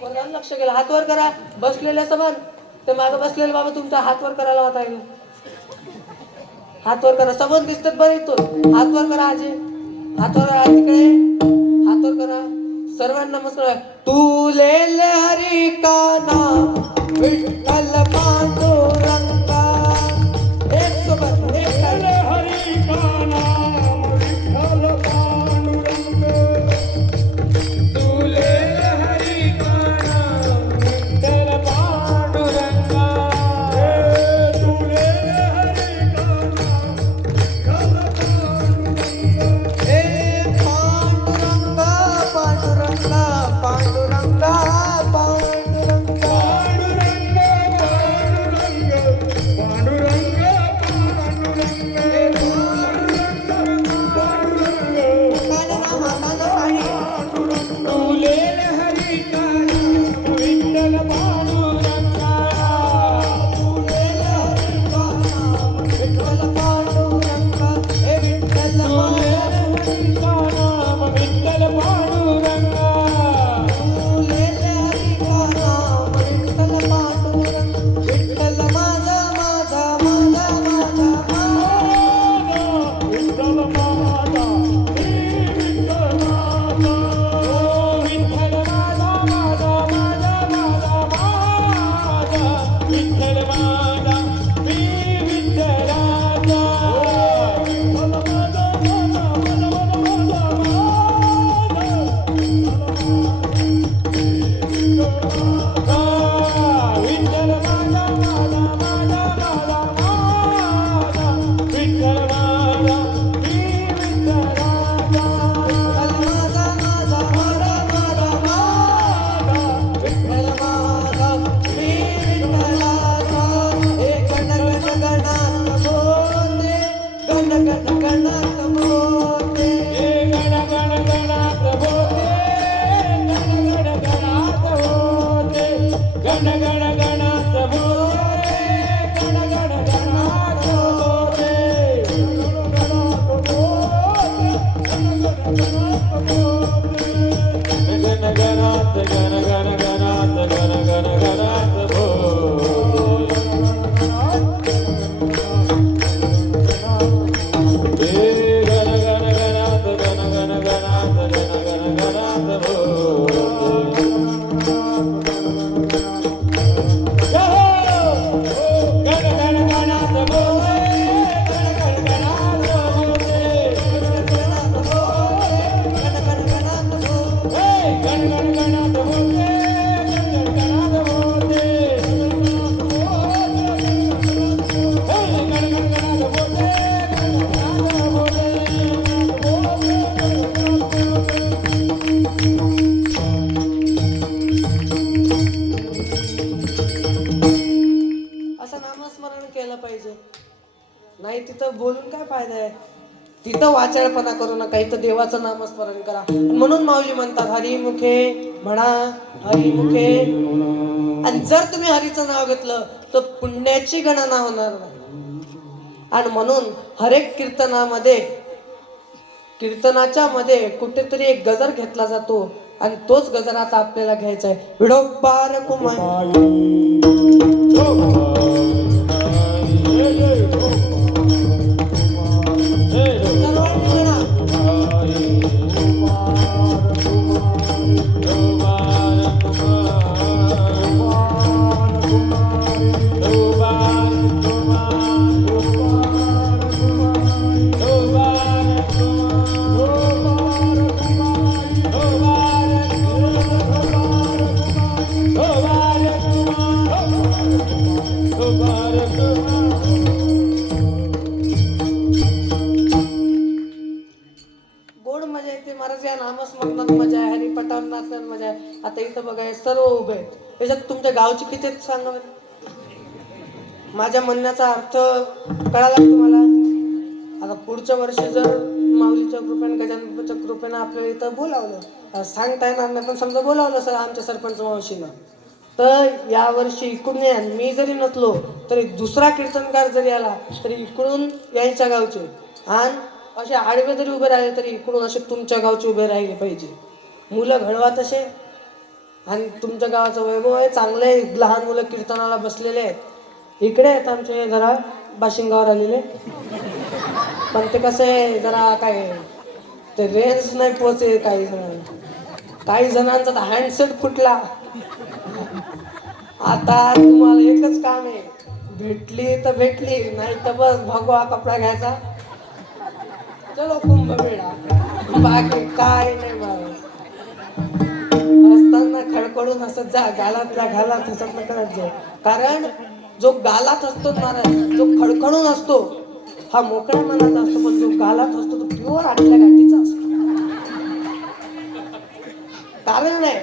वरदान लक्ष केलं, हात वर करा. बसलेल्या समान ते मागं बसलेले बाबा तुमचा हात वर करायला होता. हात वर करा. समोर दिसतात बरं इथून. हात वर करा आजी, हात वर करा. तिकडे हात वर करा. सर्वांना नमस्कार. तुले हरी का नाम विठ्ठल पांडुरंगा. एक सोबत एक तुले हरी का नाम विठ्ठल पांडुरंग. तुले हरी का नाम विठ्ठल पांडुरंगा. तुले हरी का नाम विठ्ठल पांडुरंग. हे पांडुरंगा पांडुरंगा पांडुरंगा पांडुरंगा. तुले हरी का नाम विठ्ठल पांडुरंगा. विठ्ठल पांडुरंगा. हे विठ्ठल तुले हरी का नाम विठ्ठल पांडुरंगा. विठ्ठल पांडुरंग. विठ्ठल माझा माझा माझा माझा विठ्ठल माझा, विठ्ठल माझा. विठ्ठल माझा माझा माझा माझा माझा. विठ्ठल माझा मी विठ्ठलाचा. विठ्ठल माझा, माझा, माझा, माझा, विठ्ठल माझा माझा माझा माझा माझा. विठ्ठल माझा मी विठ्ठलाचा. माझा माझा माझा माझा माझा. विठ्ठल माझा मी विठ्ठलाचा. हे गण गण गणात बोलते, गण गण गणात बोलते. हे गण गण गणात बोलते, गण गण गणात बोलते. गण गण गणात बोलते, गण गण गणात बोलते. गण गणात गण गण गणात गण गण गणात बोलते. हे गण गण गणात गण गण गणात गण गण गणात बोलते. गण गण गणात बोलते, गण गण गणात बोलते. गण गण गणात बोलते. हे गण गण गणात बोलते, गण गण गणात बोलते. हे गण गण गणात बोलते, गण गण गणात बोलते. असं नामस्मरण केलं पाहिजे. नाही तिथं बोलून काय फायदा आहे. तिथं वाचाळपणा करू नका, इथं देवाचं नामस्मरण करा. आणि म्हणून माऊली म्हणतात हरिमुखे म्हणा, हरिमुखे. आणि जर तुम्ही हरीचं नाव घेतलं तर पुण्याची गणना होणार नाही. आणि म्हणून हरेक कीर्तनामध्ये, कीर्तनाच्या मध्ये कुठेतरी एक गजर घेतला जातो आणि तोच गजर आता आपल्याला घ्यायचा आहे. विडोबार कुमार. सर्वांनी म्हणा. गोड मजा येते महाराज. या नामस्मरणात मजा आहे, हरिपटावर नाचण्यात मजा आहे. आता इथं बघा हे सर्व उभे आहेत. याच्यात तुमच्या गावची किती आहेत सांगा बरं. माझ्या म्हणण्याचा अर्थ कळाला तुम्हाला? आता पुढच्या वर्षी जर माऊलीच्या कृपेने गजाननच्या कृपेने आपल्याला इथं बोलावलं, सांगता येणार नाही पण समजा बोलावलं सर आमच्या सरपंच मावशीनं, तर यावर्षी इकडून या. मी जरी नसलो तरी दुसरा कीर्तनकार जरी आला तरी इकडून यायच्या गावचे, आणि असे आडवे जरी उभे राहिले तरी इकडून असे तुमच्या गावचे उभे राहिले पाहिजे. मुलं घडवा तसे, आणि तुमच्या गावाचं वैभव आहे चांगलं आहे. लहान मुलं कीर्तनाला बसलेले आहेत. इकडे आहेत आमचे जरा बाशिंगावर आलेले, पण ते कसं आहे जरा काय ते रेंज नाही पोहोचे. काही जणांचा तर हँडसेट फुटला. आता तुम्हाला एकच काम आहे, भेटली तर भेटली, नाही तर बस भगवा कपडा घ्यायचा, चलो कुंभमेळा, बाकी काय नाही. मला असताना खडखडून हसत जा, गालातला घालात हसत न करत जा. कारण जो गालात असतो महाराज, जो खडखडून असतो हा मोकळ्या मनाचा असतो, पण जो गालात असतो तो प्युअर आटल्या गाठीचा असतो. कारण नाही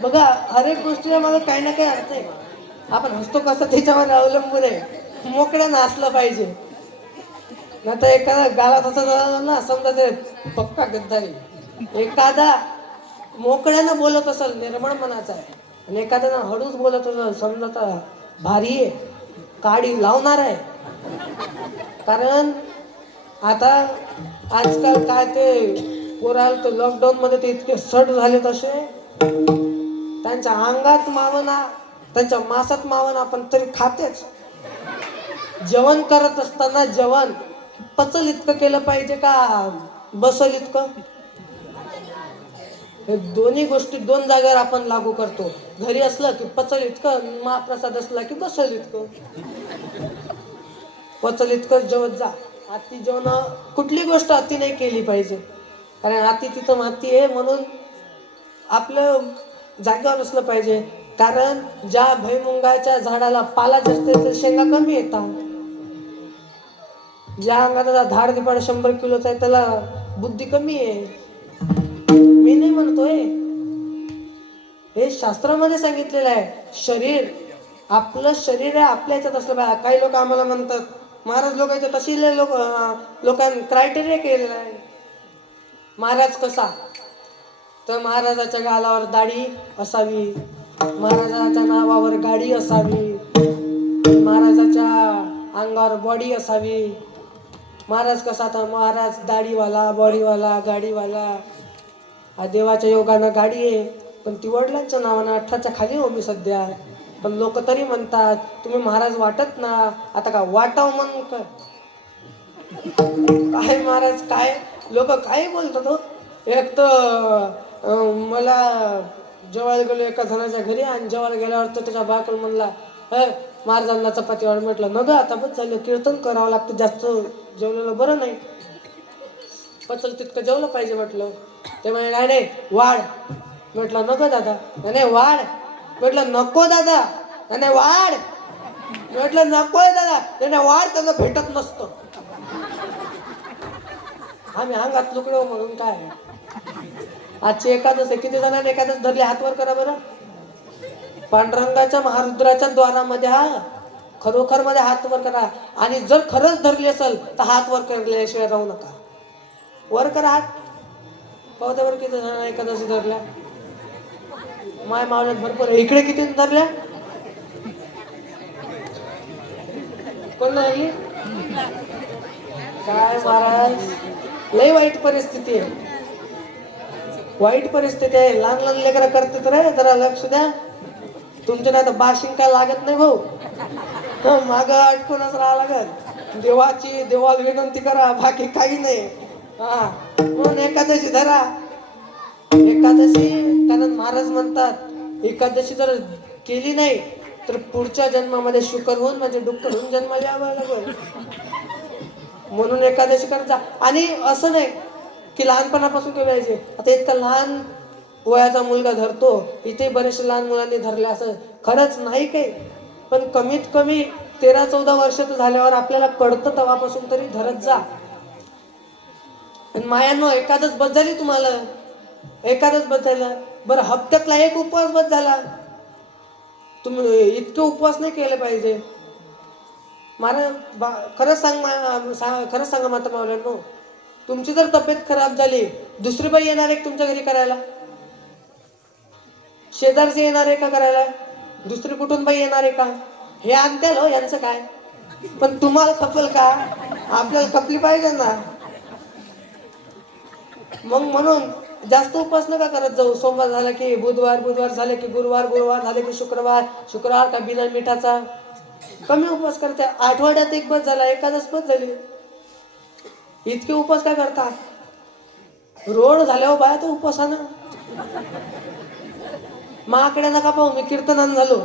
बघा, हर एक गोष्टीला मला काही ना काही अर्थ आहे. आपण हसतो कसं त्याच्यावर अवलंबून आहे. मोकळ्यानं हसलं पाहिजे, नाही तर एखादा गालात हसत झालं ना समजा ते पक्का गद्दारी. एखादा मोकळ्यानं बोलत असेल निर्मळ मनाचा आहे, आणि एखाद्यानं हळूच बोलत असेल समजा तर भारी आहे, काडी लावणार आहे. कारण आता आजकाल काय ते पोराल तर लॉकडाऊन मध्ये ते इतके सट झाले तसे, त्यांच्या अंगात मावना त्यांच्या मासात मावना, पण तरी खातेच. जेवण करत असताना जेवण पचल इतकं केलं पाहिजे का बसल इतकं? हे दोन्ही गोष्टी दोन जागेवर आपण लागू करतो. घरी असलं की पचल इतकं, महाप्रसाद असला की बसल इतकं. पचल इतकं जेवत जा. अति जेवण कुठली गोष्ट अति नाही केली पाहिजे, कारण अति तिथं माती आहे. म्हणून आपलं जागेवर असलं पाहिजे. कारण ज्या भुईमुगाच्या झाडाला पाला जास्त येतो शेंगा कमी येतात. ज्या अंगाचा धाड दिपाड 100 किलोचा आहे त्याला बुद्धी कमी आहे. मी नाही म्हणतोय, हे शास्त्रामध्ये सांगितलेलं आहे. शरीर आपलं शरीर आहे, आपल्या याच्यात असलं पाहिजे. काही लोक आम्हाला म्हणतात महाराज लोकांच्या तशी लोकांनी क्रायटेरिया केलेला आहे. महाराज कसा, तर महाराजाच्या गालावर दाढी असावी, महाराजाच्या नावावर गाडी असावी, महाराजाच्या अंगावर बॉडी असावी. महाराज कसा, तर महाराज दाढीवाला, बॉडीवाला, गाडीवाला. हा देवाच्या योगानं गाडी आहे, पण ती वडिलांच्या नावानं 18च्या खाली हो मी सध्या. पण लोक तरी म्हणतात तुम्ही महाराज वाटत ना. आता का वाटाव मग काय महाराज, काय लोक काय बोलतात हो. एक तर मला जेवायला गेलो एका जणाच्या घरी, आणि जेवायला गेल्यावर तर त्याच्या बायकोला म्हणला महाराजांना चपाती वाढ. म्हटलं न ग आता बस झालं, कीर्तन करावं लागतं, जास्त जेवलेलं बरं नाही, पचल तितकं जेवलं पाहिजे म्हटलं. ते म्हणे नाही नाही वाढ. म्हटलं नको दादा. नाही वाढ. म्हटलं नको दादा. नाही वाढ. म्हटलं नकोय दादा. नाही वाढ, त्यांना भेटत नसतं. आम्ही अंगात लुकलो म्हणून काय. आजची एकादश आहे, किती जणांनी एकादश धरले हात वर करा बरं. पांडुरंगाच्या महारुद्राच्या द्वारामध्ये हा खरोखर मध्ये हात वर करा, आणि जर खरंच धरली असेल तर हात वर करल्याशिवाय राहू नका. वर करा हात. पाहू द्या बरं किती जणांना एकादशी धरल्या. माय मावल्यात भरपूर. इकडे किती धरल्या? कोण नाही. काय महाराज, लय वाईट परिस्थिती आहे, वाईट परिस्थिती आहे. लहान लहान लेकरं करते तर जरा लक्ष द्या. तुमच्या नाही तर बाशिंग काय लागत नाही भाऊ, माग अटकूनच राहा लागत. देवाची देवाला विनंती करा, बाकी काही नाही. हा म्हणून एकादशी धरा. एकादशी, कारण महाराज म्हणतात एकादशी जर केली नाही तर पुढच्या जन्मामध्ये शुकर होऊन म्हणजे डुक्कर होऊन जन्माला यावं लागेल. म्हणून एकादशी करायचा. आणि असं नाही की लहानपणापासून ठेवायचे. आता इतका लहान वयाचा मुलगा धरतो, इथे बरेचशे लहान मुलांनी धरले असं खरंच नाही काही, पण कमीत कमी 13-14 वर्षाचं झाल्यावर आपल्याला कळतं तेव्हापासून तरी धरत जा. मायांनो एकादश बस झाली तुम्हाला, एकादश बस झाला बरं. हप्त्यातला एक उपवास बस झाला. तुम्ही इतके उपवास नाही केले पाहिजे. खरंच खरंच सांगा माता मावल्यांनो, तुमची जर तब्येत खराब झाली, दुसरी बाई येणार आहे का तुमच्या घरी करायला? शेजारचे येणार आहे का करायला? दुसरी कुठून बाई येणार आहे का? हे आणत्याल हो, यांचं काय? पण तुम्हाला खपल का? आपल्याला खपली पाहिजे ना. मग म्हणून जास्त उपवास नका करत जाऊ. सोमवार झाला की बुधवार, बुधवार झाले की गुरुवार, गुरुवार झाले की शुक्रवार, शुक्रवार का बिना मिठाचा. कमी उपवास करते. आठवड्यात एक बस झाला, एकादश बस झाली. इतके उपवास काय करता? रोड झाल्यावर बाया तर उपवासानं. माकडे नका पाहू, मी कीर्तनान झालो.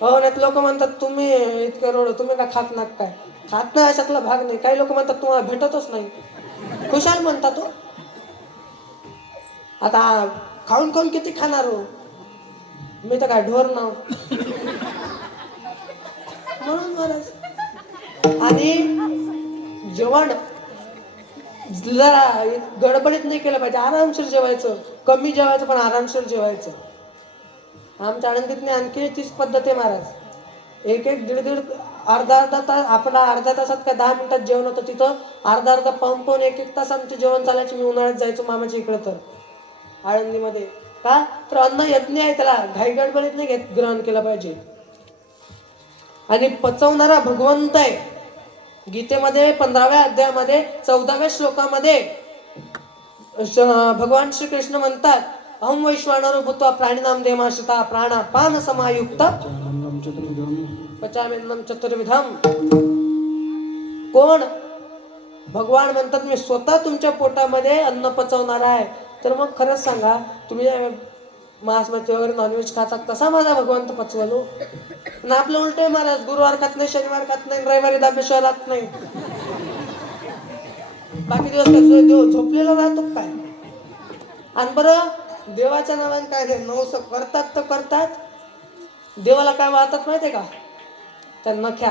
हो, नाही लोक म्हणतात तुम्ही इतके रोड, तुम्ही काय खात नाक काय? खात नाही अशातला भाग नाही. काही लोक म्हणतात तुम्हाला भेटतच नाही. खुशाल म्हणतात तो. आता खाऊन खाऊन किती खाणार हो? मी तर काय ढोर नाव. म्हणून महाराज. आणि जेवण जरा गडबडीत नाही केलं पाहिजे. आरामशीर जेवायचं. कमी जेवायचं पण आरामशीर जेवायचं. आमच्या आनंदीतने आणखी तीच पद्धत आहे महाराज. एक एक दीड दीड अर्धा अर्धा तास, आपला अर्ध्या तासात काय 10 मिनिटात जेवण होतं, तिथं अर्धा अर्धा पाऊन पाऊन एक एक तास आमचे जेवण चालायचे. मी उन्हाळ्यात जायचो मामाच्या इकडं तर आळंदीमध्ये. का तर अन्न यज्ञ आहे, त्याला घाई गडबडीत नाही घेत, ग्रहण केलं पाहिजे. आणि पचवणारा भगवंत आहे. गीतेमध्ये 15व्या अध्यायामध्ये 14व्या श्लोकामध्ये भगवान श्रीकृष्ण म्हणतात, अहम वैश्वानरो भूत्वा प्राणिनाम देमाश्रिता प्राणापान समायुक्त पचाम्यन्नं चतुर्विधम. कोण? भगवान म्हणतात मी स्वतः तुमच्या पोटामध्ये अन्न पचवणार आहे. तर मग खरंच सांगा, तुम्ही मांस मच्छी वगैरे नॉनव्हेज खाता, कसा माझा भगवंत पचवलो? आणि आपलं उलट आहे महाराज. गुरुवार खात नाही, शनिवार खात नाही, रविवारी दाबेश्वर राहत नाही. बाकी दिवस काय देव झोपलेला राहतो काय? आणि बरं देवाच्या नावाने काय ते नवस करतात तर करतात. देवाला काय वाहतात माहितीये का? त्या नख्या.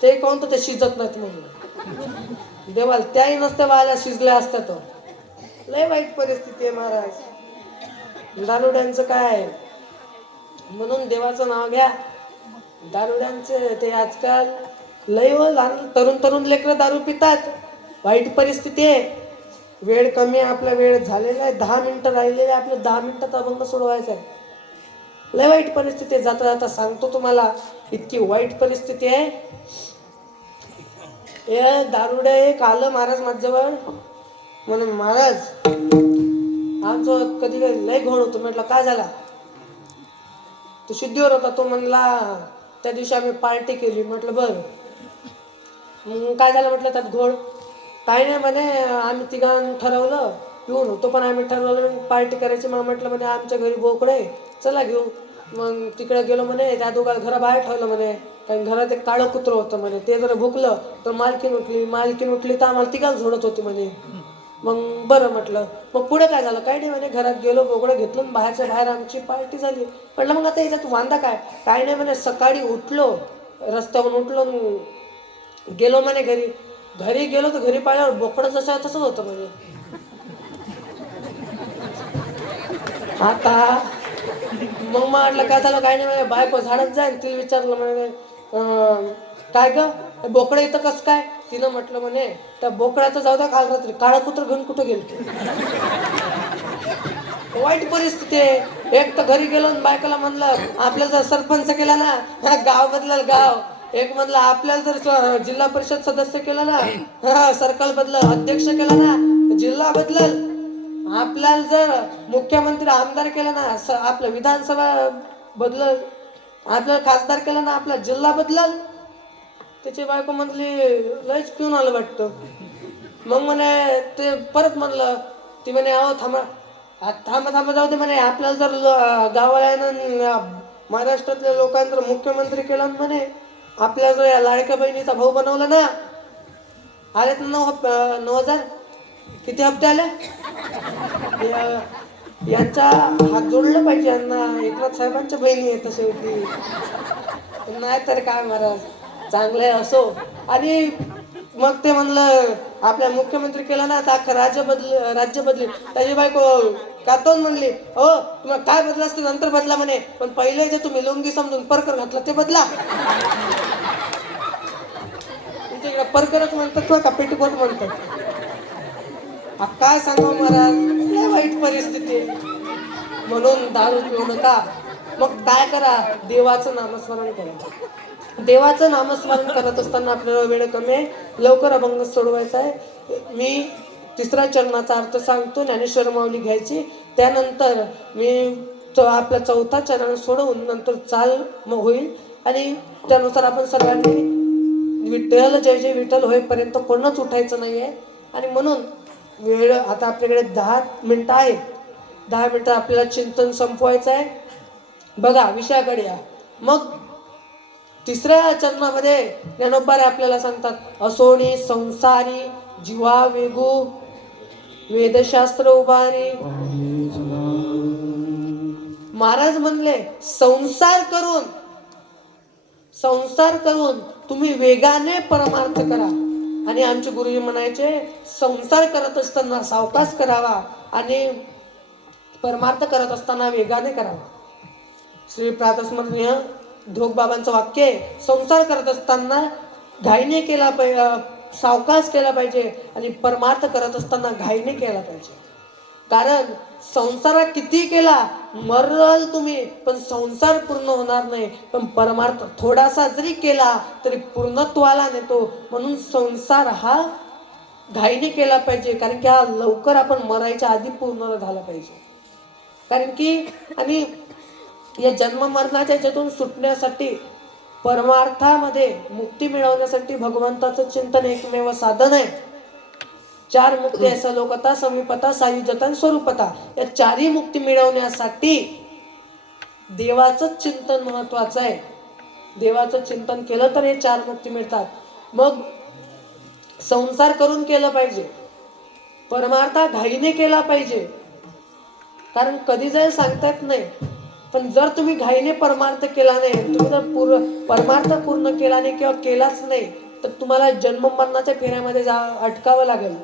ते कोण तर ते शिजत नाहीत म्हणून. देवाला त्याही नसत्या वाल्या, शिजल्या असतात. लय वाईट परिस्थिती आहे महाराज. दारुड्यांचं काय? म्हणून देवाचं नाव घ्या. दारुड्यांचे ते आजकाल लय लहान तरुण लेकरं दारू पितात. वाईट परिस्थिती आहे. वेळ कमी आहे, आपला वेळ झालेला आहे. 10 मिनिटं राहिलेले, आपलं 10 मिनिटात अभंग सोडवायचा आहे. लय वाईट परिस्थिती आहे. जाता जाता सांगतो तुम्हाला, इतकी वाईट परिस्थिती आहे. हे दारुडे एक आलं महाराज माझ्याजवळ. म्हणून महाराज आमचं कधी लय घोळ होतो. म्हटलं काय झाला? तो शुद्धीवर होता. तो म्हणला त्या दिवशी आम्ही पार्टी केली. म्हटलं बरं, मग काय झालं? म्हटलं त्यात घोळ काय नाही. म्हणे आम्ही तिघांनी ठरवलं, पिऊन होतो पण आम्ही ठरवलं पार्टी करायची. मग म्हटलं म्हणे आमच्या घरी बोकडे, चला घेऊ. मग तिकडे गेलो म्हणे. त्या दोघांना घराबाहेर ठेवलं म्हणे. कारण घरात एक काळं कुत्रं होतं म्हणे. ते जर भुकलं तर मालकीन उठली तर आम्हाला तिघांना झोडत होती म्हणे. मग बरं म्हटलं. मग पुढे काय झालं? काय नाही म्हणे. घरात गेलो, बोकडं घेतलं, बाहेरच्या बाहेर आमची पार्टी झाली. म्हटलं मग आता याच्यात वांदा काय? काय नाही म्हणे. सकाळी उठलो, रस्त्यावरून उठलो, गेलो म्हणे घरी गेलो तर घरी पाहिल्यावर बोकडं जसं तसंच होतं म्हणे. आता मग म्हटलं काय झालं? काय नाही म्हणे. बायको झाडत जाईल, तिला विचारलं म्हणे काय ग बोकडं इथं कसं काय? तिनं म्हटलं म्हणे त्या बोकड्याचं जाऊ द्या, काल रात्री काळं कुत्रं घेऊन कुठं गेलं. वाईट परिस्थिती आहे. एक तर घरी गेलो आणि बायकोला म्हणलं आपल्याला जर सरपंच केला ना, गाव बदलल गाव. एक म्हणलं आपल्याला जर जिल्हा परिषद सदस्य केला ना, सर्कल बदलल. अध्यक्ष केला ना, जिल्हा बदलल. आपल्याला जर मुख्यमंत्री आमदार केला ना, आपलं विधानसभा बदलल. आपल्याला खासदार केला ना, आपला जिल्हा बदलल. त्याची बायको म्हणली लयच पिऊन आलं वाटतं. मग म्हणे ते परत म्हणलं. ती म्हणे अहो थांबा जाऊ दे म्हणे. आपल्याला जर गावाला महाराष्ट्रातल्या लोकांना जर मुख्यमंत्री केला म्हणे, आपल्या जर या लाडक्या बहिणीचा भाऊ बनवला ना, आलेत ना 9,000. किती हप्ते आले? यांचा हात जोडला पाहिजे यांना. एकनाथ साहेबांच्या बहिणी आहे तसे होती. नाही तर काय महाराज, चांगले असो. आणि मग ते म्हणलं आपल्या मुख्यमंत्री केला ना आता अख्खं राज्य बदली. त्याची बायको कातून म्हणली हो तुम्हाला काय बदला असते नंतर बदला म्हणे, पण पहिले जे तुम्ही लुंगी समजून परकर घातला ते बदला. तुमच्या इकडे परकरच म्हणतात किंवा का पेटीकोट म्हणतात. काय सांगा महाराज लय वाईट परिस्थिती. म्हणून दारू पिऊ नका. मग काय करा, देवाचं नामस्मरण करा. देवाचं नामस्मरण करत असताना आपल्याला वेळ कमी आहे, लवकर अभंग सोडवायचा आहे. मी तिसऱ्या चरणाचा अर्थ सांगतो, ज्ञानेश्वर माऊली घ्यायची. त्यानंतर मी आपला चौथा चरण सोडवून नंतर चाल होईल आणि त्यानुसार आपण सर्वांनी विठ्ठल जय जय विठ्ठल होईपर्यंत कोणच उठायचं नाहीये. आणि म्हणून वेळ आता आपल्याकडे 10 मिनिटं आहेत. 10 मिनिटं आपल्याला चिंतन संपवायचं आहे. बघा विषयाकडे या. मग तिसऱ्या चरणामध्ये ज्ञानोबारे आपल्याला सांगतात असोणी संसारी जीवा वेगू वेदशास्त्र उभारी. महाराज म्हणले संसार करून तुम्ही वेगाने परमार्थ करा. आणि आमचे गुरुजी म्हणायचे संसार करत असताना सावकाश करावा आणि परमार्थ करत असताना वेगाने करावा. श्री प्रातस्मरणीय ध्रुव बाबांचं वाक्य आहे, संसार करत असताना घाईने केला पाहिजे, सावकाश केला पाहिजे आणि परमार्थ करत असताना घाईने केला पाहिजे. कारण संसारात किती केला मरल तुम्ही पण संसार पूर्ण होणार नाही, पण परमार्थ थोडासा जरी केला तरी पूर्णत्वाला नेतो. म्हणून संसार हा घाईने केला पाहिजे, कारण की हा लवकर आपण मरायच्या आधी पूर्ण झाला पाहिजे. कारण की आणि या जन्म मरणाच्या याच्यातून सुटण्यासाठी परमार्थामध्ये मुक्ती मिळवण्यासाठी भगवंताचं चिंतन एकमेव साधन आहे. 4 मुक्ती आहे, सलोकता समीपता सायुज्यता आणि स्वरूपता. या 4ही मुक्ती मिळवण्यासाठी देवाचं चिंतन महत्वाचं आहे. देवाचं चिंतन केलं तर हे 4 मुक्ती मिळतात. मग संसार करून केलं पाहिजे, परमार्थ घाईने केला पाहिजे, कारण कधी जाईल सांगता येत नाही. पण जर तुम्ही घाईने परमार्थ केला नाही, तुम्ही जर परमार्थ पूर्ण केला नाही किंवा केलाच नाही तर तुम्हाला जन्म मरणाच्या फेऱ्यामध्ये अटकावं लागेल.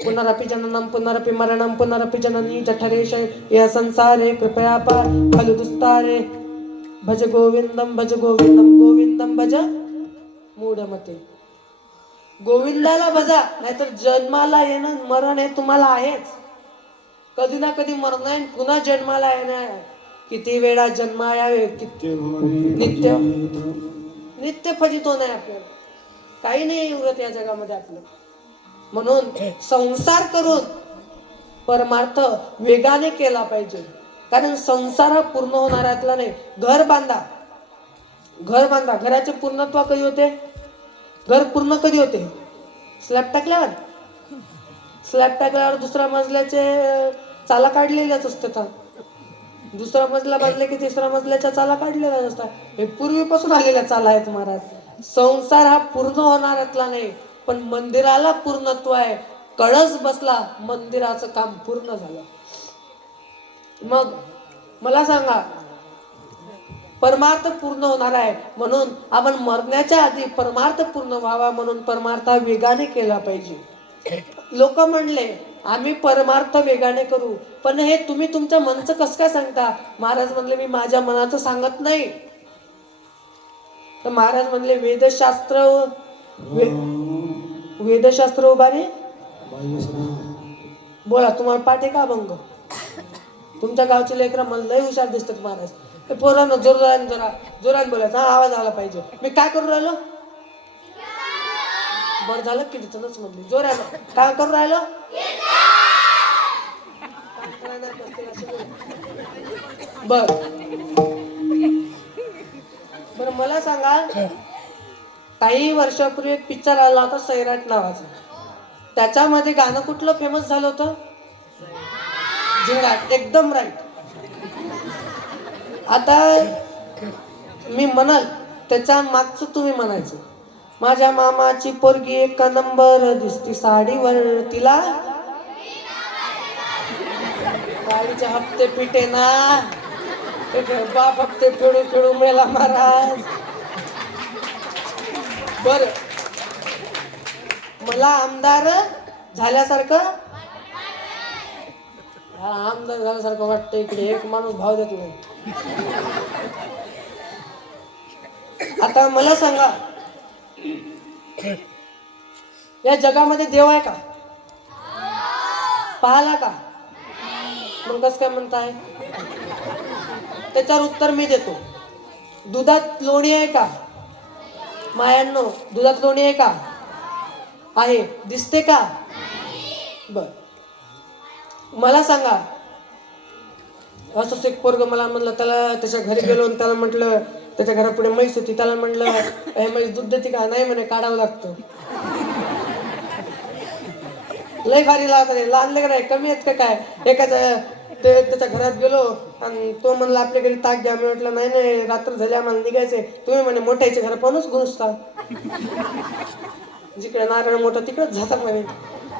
पुनरपि जननम पुनरपि मरणम पुनरपि जननी जठरेश या संसारे कृपया पार खलु दुस्तारे भज गोविंदम गोविंदम भज मूढमते. गोविंदाला भजा, नाहीतर जन्माला येणं मरण हे तुम्हाला आहेच. कधी ना कधी मरण आहे, पुन्हा जन्माला येणार. किती वेळा जन्मा यावे नित्य फजित होणार आपल्याला, काही नाही उरत या जगामध्ये आपलं. म्हणून संसार करून परमार्थ वेगाने केला पाहिजे, कारण संसार पूर्ण होणाऱ्यातला नाही. घर बांधा, घराचे पूर्णत्व कधी होते, घर पूर्ण कधी होते, स्लॅब टाकल्यावर दुसऱ्या मजल्याचे चाला काढलेल्याच असतात. दुसरा मजला बांधले की तिसऱ्या मजल्याच्या चाला काढलेल्या असतात. हे पूर्वीपासून आलेल्या चाला आहेत महाराज. संसार हा पूर्ण होणाऱ्यातला नाही, पण मंदिराला पूर्णत्व आहे. कळस बसला, मंदिराचं काम पूर्ण झालं. मग मला सांगा, परमार्थ पूर्ण होणार आहे म्हणून आपण मरण्याच्या आधी परमार्थ पूर्ण व्हावा म्हणून परमार्थ वेगाने केला पाहिजे. लोक म्हणले आम्ही परमार्थ वेगाने करू, पण हे तुम्ही तुमच्या मनचं कसं काय सांगता? महाराज म्हणले मी माझ्या मनाचं सांगत नाही. तर महाराज म्हणले वेदशास्त्र उभारी बोला. तुम्हाला पाठे का अभंग? तुमच्या गावचे लेकरं मला लय हुशार दिसतात महाराज. ते पोरांना जोरान बोलायचा, आवाज आला पाहिजे. मी काय करू राहिलो? बरं झालं की तिथूनच म्हणली जोरानं. काय करू राहिलो? बरं मला सांगा, काही वर्षापूर्वी एक पिक्चर आला होता सैराट नावाचा. त्याच्यामध्ये गाणं कुठलं फेमस झालं होतं? झिंगाट. एकदम राईट. आता मी म्हणाल त्याच्या मागचं तुम्ही म्हणायचं, माझ्या मामाची पोरगी 1 नंबर दिसती साडीवर, तिला गाडीचे हप्ते पिटे ना, बाप हप्ते फेडू मेला महाराज. बर मला आमदार झाल्यासारखं आमदार झाल्यासारखं वाटतं. इकडे एक माणूस भाव देत नाही. आता मला सांगा, या जगामध्ये देव आहे का? पाहला का? मग कसं काय म्हणताय? त्याच्यावर उत्तर मी देतो. दुधात लोणी आहे का? मायांनो, दुधात लोणी आहे का? आहे. दिसते का? बर, मला सांगा, असंच एक पोरग मला म्हणलं, त्याला त्याच्या घरी गेलो आणि त्याला म्हटलं, त्याच्या घरापुढे म्हैस होती, त्याला म्हटलं हे म्हैस दूध देते का? नाही म्हणे, काढावं लागतं. लय भारी लागत रे. लहान लेकर आहे, कमी आहेत का काय? त्याच्या घरात गेलो आणि तो म्हणला आपल्या घरी ताक घ्या. मी म्हटलं नाही नाही, रात्र झाली, आम्हाला निघायचंय. तुम्ही म्हणे मोठ्याच्या घरा पाहूनच घुसता, जिकडे नारळ मोठं तिकडेच जाता म्हणे.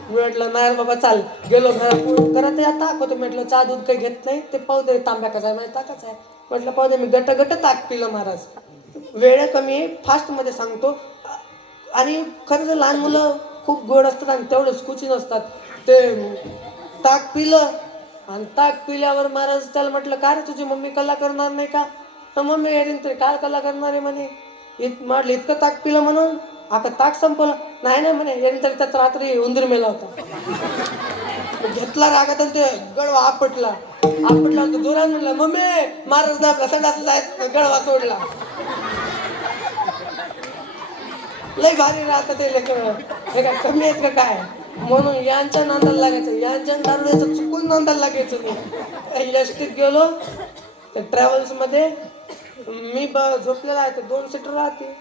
मी म्हटलं नाही बाबा, चाल. गेलो घरात या ताक होतं. म्हटलं चहा दूध काही घेत नाही, ते पाहू दे तांब्या कसा आहे, माझ्या ताकच आहे. म्हटलं पाहू दे. मी गट ताक पिलं महाराज. वेळ कमी आहे, फास्ट मध्ये सांगतो. आणि खरंच लहान मुलं खूप गोड असतात आणि तेवढेच कुची नसतात. ते ताक पिलं आणि ताक पिल्यावर महाराज त्याला म्हटलं, का रे तुझी मम्मी कला करणार नाही का? तर मम्मी येईन तरी काय कला करणार आहे म्हणे. म्हटलं इतकं ताक पिलं म्हणून आता ताक संपलं? नाही नाही म्हणे, येईन तरी त्यात रात्री उंदीर मेला होता. घेतला रागात आणि ते गळवा आपटला होता. जोरात म्हणला, मम्मी महाराज ना आपला संडास जायचं, गळवा तोडला. लय भारी राहतं ते लेकर. हे काय कमी आहेत का काय? म्हणून यांच्या नांदाला लागायचं, यांच्या दारुड्याचं चुकून नांदाला लागायचं नाही. एसटीत गेलो, त्या ट्रॅव्हल्स मध्ये मी झोपलेला आहे. ते 2 सीटर राहते.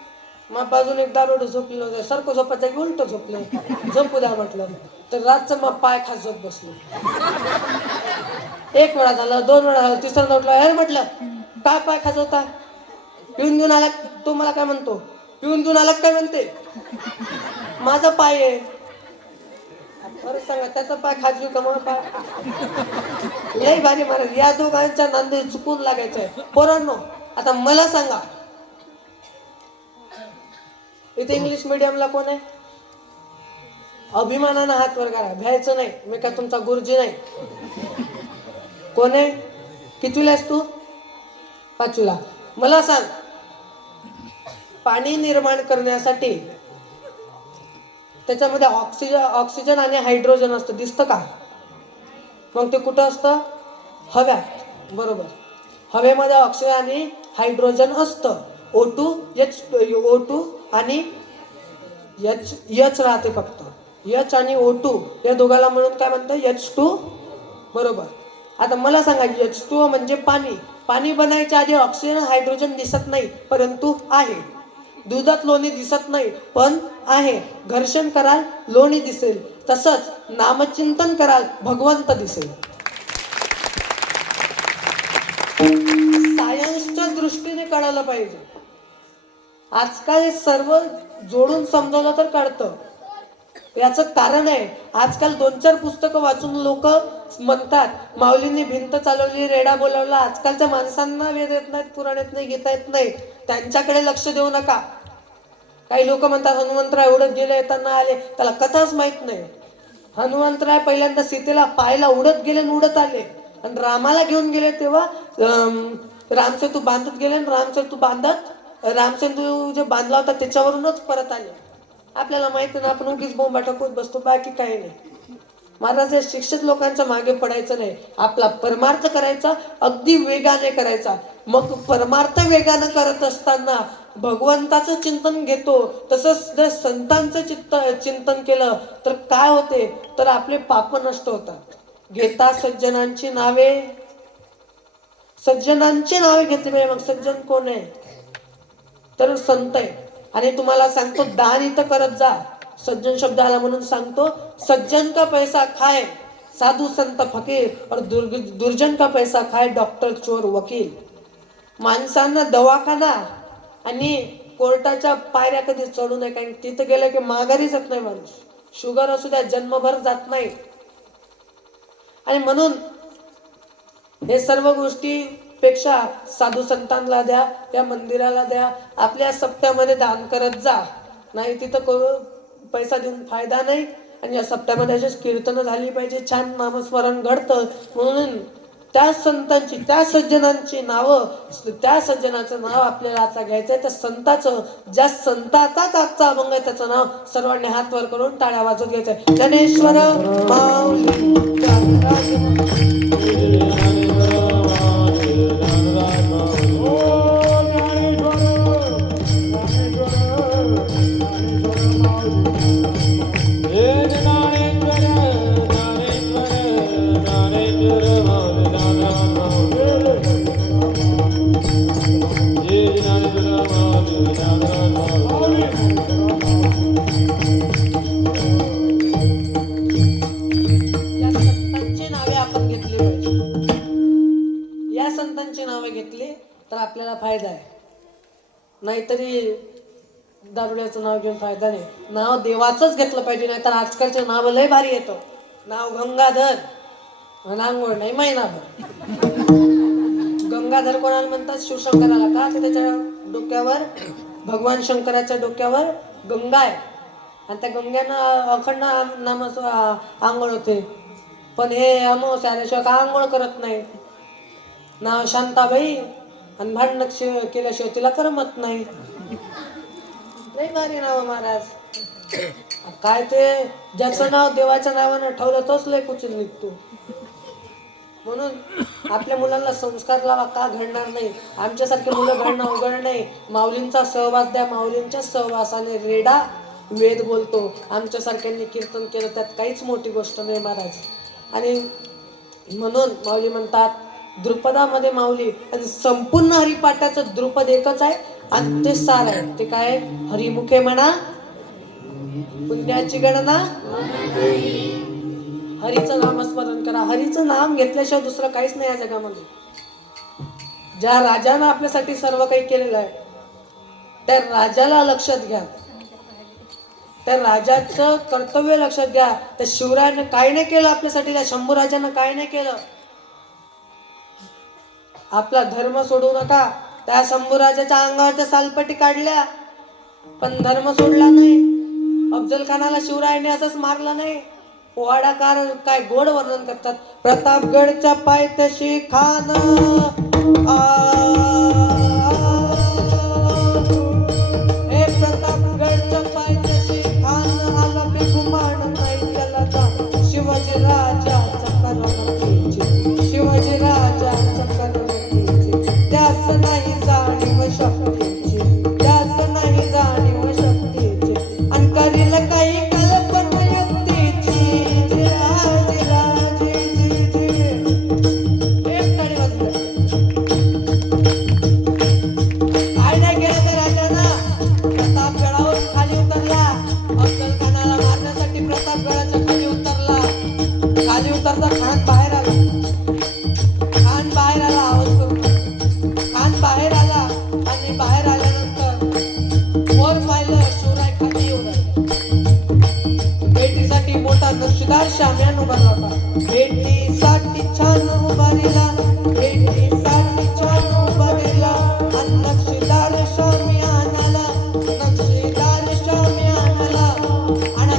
मग बाजून एक दारोड झोपलेलं होतं. सारखं झोपायचं की उलट झोपलं. झोपू द्या म्हटलं. तर रातचं मग पाय खास झोप बसलो. 1 वेळा झालं, 2 वेळा झालं, 3ऱ्यांदा उठलं. अरे म्हटलं काय पाय खास होता? पिऊन देऊन आला. तो मला काय म्हणतो, पिऊन देऊन आला काय म्हणते? माझा पाय आहे. बरं सांगा, त्याचा पाय खाजवी का मग पाय? लय भारी महाराज. या दोघांच्या नांदे चुकून लागायचंय. पोरांनो, आता मला सांगा, इथे इंग्लिश मीडियमला कोण आहे? अभिमानानं हात वर करा, भ्यायचं नाही. मी काय तुमचा गुरुजी नाही. कोण आहे? कितवीला आहेस तू? 5वीला. मला सांग, पाणी निर्माण करण्यासाठी त्याच्यामध्ये ऑक्सिजन आणि हायड्रोजन असतं. दिसतं का? मग ते कुठं असतं? हव्यात. बरोबर. हवेमध्ये ऑक्सिजन आणि हायड्रोजन असतं. O2 आणि H राहते फक्त. H आणि O2 या दोघाला म्हणून काय म्हणतं? H2. बरोबर. आता मला सांगा, H2O म्हणजे पाणी. पाणी बनायच्या आधी ऑक्सिजन हायड्रोजन दिसत नाही, परंतु आहे. दुधात लोणी दिसत नाही, पण आहे. घर्षण कराल, लोणी दिसेल. तसंच नामचिंतन कराल, भगवंत दिसेल. सायन्सच्या दृष्टीने कळायला पाहिजे. आजकाल हे सर्व जोडून समजावलं तर कळतं. याचं कारण आहे, आजकाल 2-4 पुस्तकं वाचून लोक म्हणतात माऊलींनी भिंत चालवली, रेडा बोलावला. आजकालच्या माणसांना वेद येत नाहीत, पुराण येत नाही, गीता येत नाही. त्यांच्याकडे लक्ष देऊ नका. काही लोक म्हणतात हनुमंतराय उडत गेले, येताना आले. त्याला कथाच माहित नाही. हनुमंतराय पहिल्यांदा सीतेला पाहायला उडत गेले आणि उडत आले. आणि रामाला घेऊन गेले तेव्हा रामसेतू बांधत गेले आणि रामसेतू जे बांधला होता त्याच्यावरूनच परत आले. आपल्याला माहिती ना, आपण उगीच बोंबा टाकत बसतो, बाकी काही नाही. महाराज, या शिक्षित लोकांच्या मागे पडायचं नाही. आपला परमार्थ करायचा, अगदी वेगाने करायचा. मग परमार्थ वेगाने करत असताना भगवंताचं चिंतन घेतो. तसंच जर संतांचं चिंतन केलं तर काय होते, तर आपले पाप नष्ट होतात. घेता सज्जनांची नावे, सज्जनांची नावे घेतली. मग सज्जन कोण आहे? तर संत आहे. आणि तुम्हाला सांगतो, दान इथं करत जा. सज्जन शब्द आला म्हणून सांगतो, सज्जन का पैसा खाए साधू संत फकीर और दुर्जन का पैसा खाए डॉक्टर चोर वकील. माणसांना दवाखाना आणि कोर्टाच्या पायऱ्या कधी चढू नये, कारण तिथं गेलं की माघारी जात नाही माणूस. शुगर असू द्या, जन्मभर जात नाही. आणि म्हणून हे सर्व गोष्टी पेक्षा साधू संतांना द्या, या मंदिराला द्या, आपल्या सप्त्यामध्ये दान करत जा. नाही तिथं करू पैसा देऊन फायदा नाही. आणि या सप्त्यामध्ये अशीच कीर्तनं झाली पाहिजे, छान नामस्मरण घडतं. म्हणून त्या संतांची, त्या सज्जनांची नावं, त्या सज्जनाचं नाव आपल्याला आता घ्यायचं आहे. त्या संताचं, ज्या संताचाच आजचा अभंग आहे त्याचं नाव सर्वांनी हात वर करून टाळ्या वाजवत घ्यायचं आहे. ज्ञानेश्वर माऊली ज्ञानराज या संतांची नावे आपण घेतली पाहिजे. या संतांची नावे घेतली तर आपल्याला फायदा आहे. नाहीतरी दारुड्याचं नाव घेऊन फायदा नाही. नाव देवाचंच घेतलं पाहिजे. नाहीतर आजकालचे नाव लय भारी येतं. नाव गंगाधर, आंघोळ नाही महिनाभर. गंगाधर कोणाला म्हणतात? शिवशंकराला. का तर त्याच्या डोक्यावर, भगवान शंकराच्या डोक्यावर गंगा आहे आणि त्या गंग्यानं अखंड नामाचं आंघोळ होते. पण हे अमावस्या आल्याशिवाय का आंघोळ करत नाही. नाव शांताबाई आणि भांडण केल्याशिवाय तिला करमत नाही. नाही भारी नाव महाराज. काय ते ज्याचं नाव देवाच्या नावानं ठेवलं तोच लय कुचल निघतो. म्हणून आपल्या मुलांना संस्कार लावा. का घडणार नाही? आमच्यासारखे मुलं घडणं अवघड नाही. माऊलींचा सहवास द्या. माऊलींच्या सहवासाने रेडा वेद बोलतो. आमच्यासारख्यांनी कीर्तन केलं त्यात काहीच मोठी गोष्ट नाही महाराज. आणि म्हणून माऊली म्हणतात द्रुपदामध्ये माऊली, आणि संपूर्ण हरिपाठाचं द्रुपद एकच आहे आणि ते सार आहे. ते काय? हरिमुखे म्हणा पुण्याची गणना, हरीचं नामस्मरण करा. हरीचं नाम घेतल्याशिवाय दुसरं काहीच नाही या जगामध्ये. ज्या राजानं आपल्यासाठी सर्व काही केलेलं आहे त्या राजाला लक्षात घ्या. त्या राजाचं कर्तव्य लक्षात घ्या. त्या शिवरायानं काय नाही केलं आपल्यासाठी, त्या शंभूराजानं काय नाही केलं. आपला धर्म सोडू नका. त्या शंभूराजाच्या अंगावरच्या सालपटी काढल्या पण धर्म सोडला नाही. अफजल खानाला शिवरायाने असंच मारलं नाही. पोवाडाकार काय गोड वर्णन करतात. प्रतापगडच्या पायथ्याशी खान हे प्रतापगडच्या पायथ्याशी खान आला बेगुमान नाही त्याला जा. शिवाजी राजाचा करमणुकीची, शिवाजी राजाचा करमणुकीची, त्यास नाही जाणीव शक्तीची, त्यास नाही जाणीव शक्तीची, आणि करील काही कल्पना युक्तीची. काय नाही केलं त्या राजानं? प्रतापगडावर खाली उतरला. अफजल खानाला मारण्यासाठी प्रतापगडाच्या खाली उतरला. खाली उतरता खान बाहेर आला. खान बाहेर आला आवाज करून. खान बाहेर आला आणि बाहेर आल्यानंतर वर पाहिलं शिवराय खाली येऊ लागले. भेटीसाठी मोठा नक्षीदार शाम्यान उभारला होता. भेटीसाठी छान उभारला, भेटीसाठी छान उभारला, आणि नक्षीदार शाम्यानाला, नक्षीदार शाम्यानाला, आणि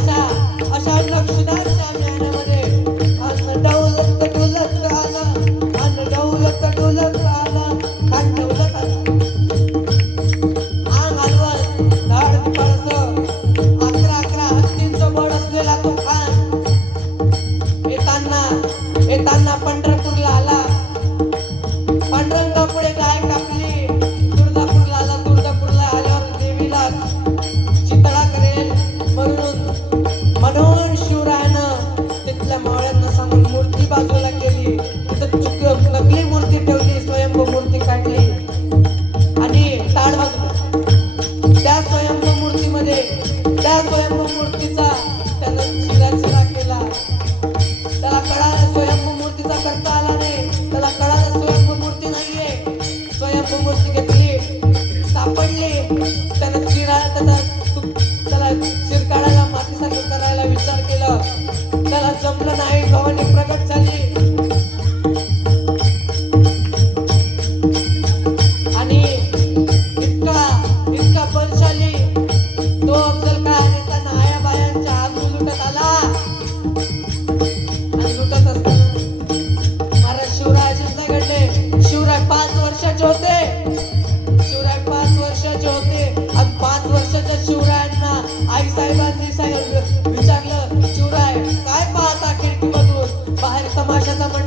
अशा नक्षीदार शाम्यानामध्ये अन डौलत डुलत आला, अन डौलत डुलत आला, खान डौलत आला. आंग हलवत धाड पळसं 11 हत्तींचं बळ असलेला तो खान येताना पंढरपूरला आला. पांडुरंगापुढे गाय कापली. तुळजापूरला आला. तुळजापूरला आल्यावर देवीला चितळा करेल म्हणून शिवरायानं तिथल्या मावळ्यांना सांगून मूर्ती बाजूला केली. तिथं नकली मूर्ती ठेवली, स्वयंभू मूर्ती काढली आणि टाळ वाजवली. त्या स्वयंभू मूर्तीमध्ये, त्या स्वयंभू मूर्तीचा त्यानं चिरा केला. त्याला कळालं स्वयंभू मूर्तीचा करता आला नाही. त्याला कळालं स्वयंभू मूर्ती नाहीये. स्वयंभू मूर्ती घेतली, सापडली. त्यानं त्याला चिर काढायला, मातीसारखं करायला विचार केला. त्याला जमलं नाही. भवानी प्रगट झाली आणि इतका बलशाली तो अफजल खान. त्यांना आया बाया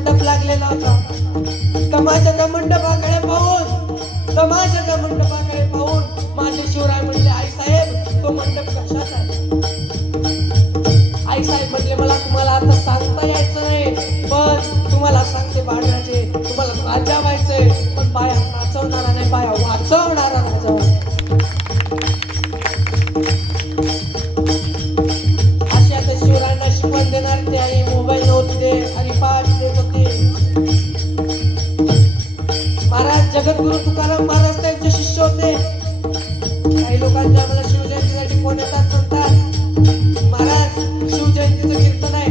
मंडप लागलेला होता. तमाशाच्या मंडपाकडे पाहून माझे शिवराय म्हणले, आई साहेब तो मंडप कशाचा आहे? आई साहेब म्हणले, मला तुम्हाला आता सांगता यायचं नाही, पण तुम्हाला सांगते बाळराजे, तुम्हाला राजा व्हायचंय, पण बाया नाचवणारा नाही, बाया वाचवणारा राजा. अशी आता शिवरायांना शिकवण देणार ते आई मोबाईल नव्हते, हरिपाठ देत होते. महाराज जगद्गुरु तुकाराम महाराज त्यांचे शिष्य होते. काही लोकांच्या मला शिवजयंतीसाठी फोन येतात, म्हणतात महाराज शिवजयंतीचं कीर्तन आहे,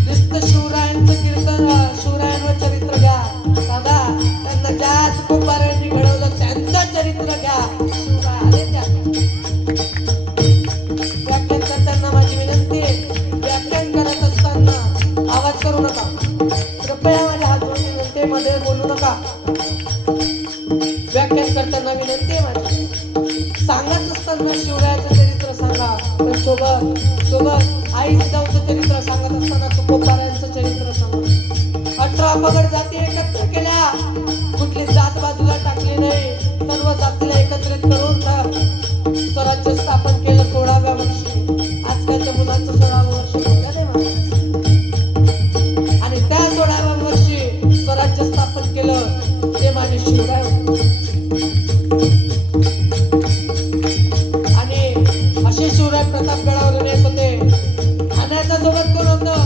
नुसतं शिवरायांचं कीर्तन, शिवरायांवर चरित्र घ्या. दादा त्यांना ज्या तुकोबारायांनी घडवलं त्यांचं चरित्र घ्या. शिवराय आले त्या व्याख्यान करताना माझी विनंती आहे, व्याख्यान करत असताना आवाज करू नका, कृपया माझ्या हात जोडून विनंती आहे, मध्ये बोलू नका. व्याख्यान करताना विनंती आहे माझी, सांगत असताना शिवरायाचं चरित्र सांगा, पण सोबत आई जिजाऊचं चरित्र सांगत असताना तुकोबारायांचं चरित्र सांगा. 18 पगड जाती एकत्र केल्या, कुठली जात बाजूला टाकली नाही, सर्व जातीला एकत्रित करून स्वराज्य स्थापन केलं 16व्या वर्षी. आजकालच्या मुलांचं 16वं वर्ष बोललं नाही मला. आणि त्या 16व्या वर्षी स्वराज्य स्थापन केलं ते माझे शिवराय होते. आणि असे शिवराय प्रतापगडावरून येत होते. खाण्याच्या सोबत कोण होतं?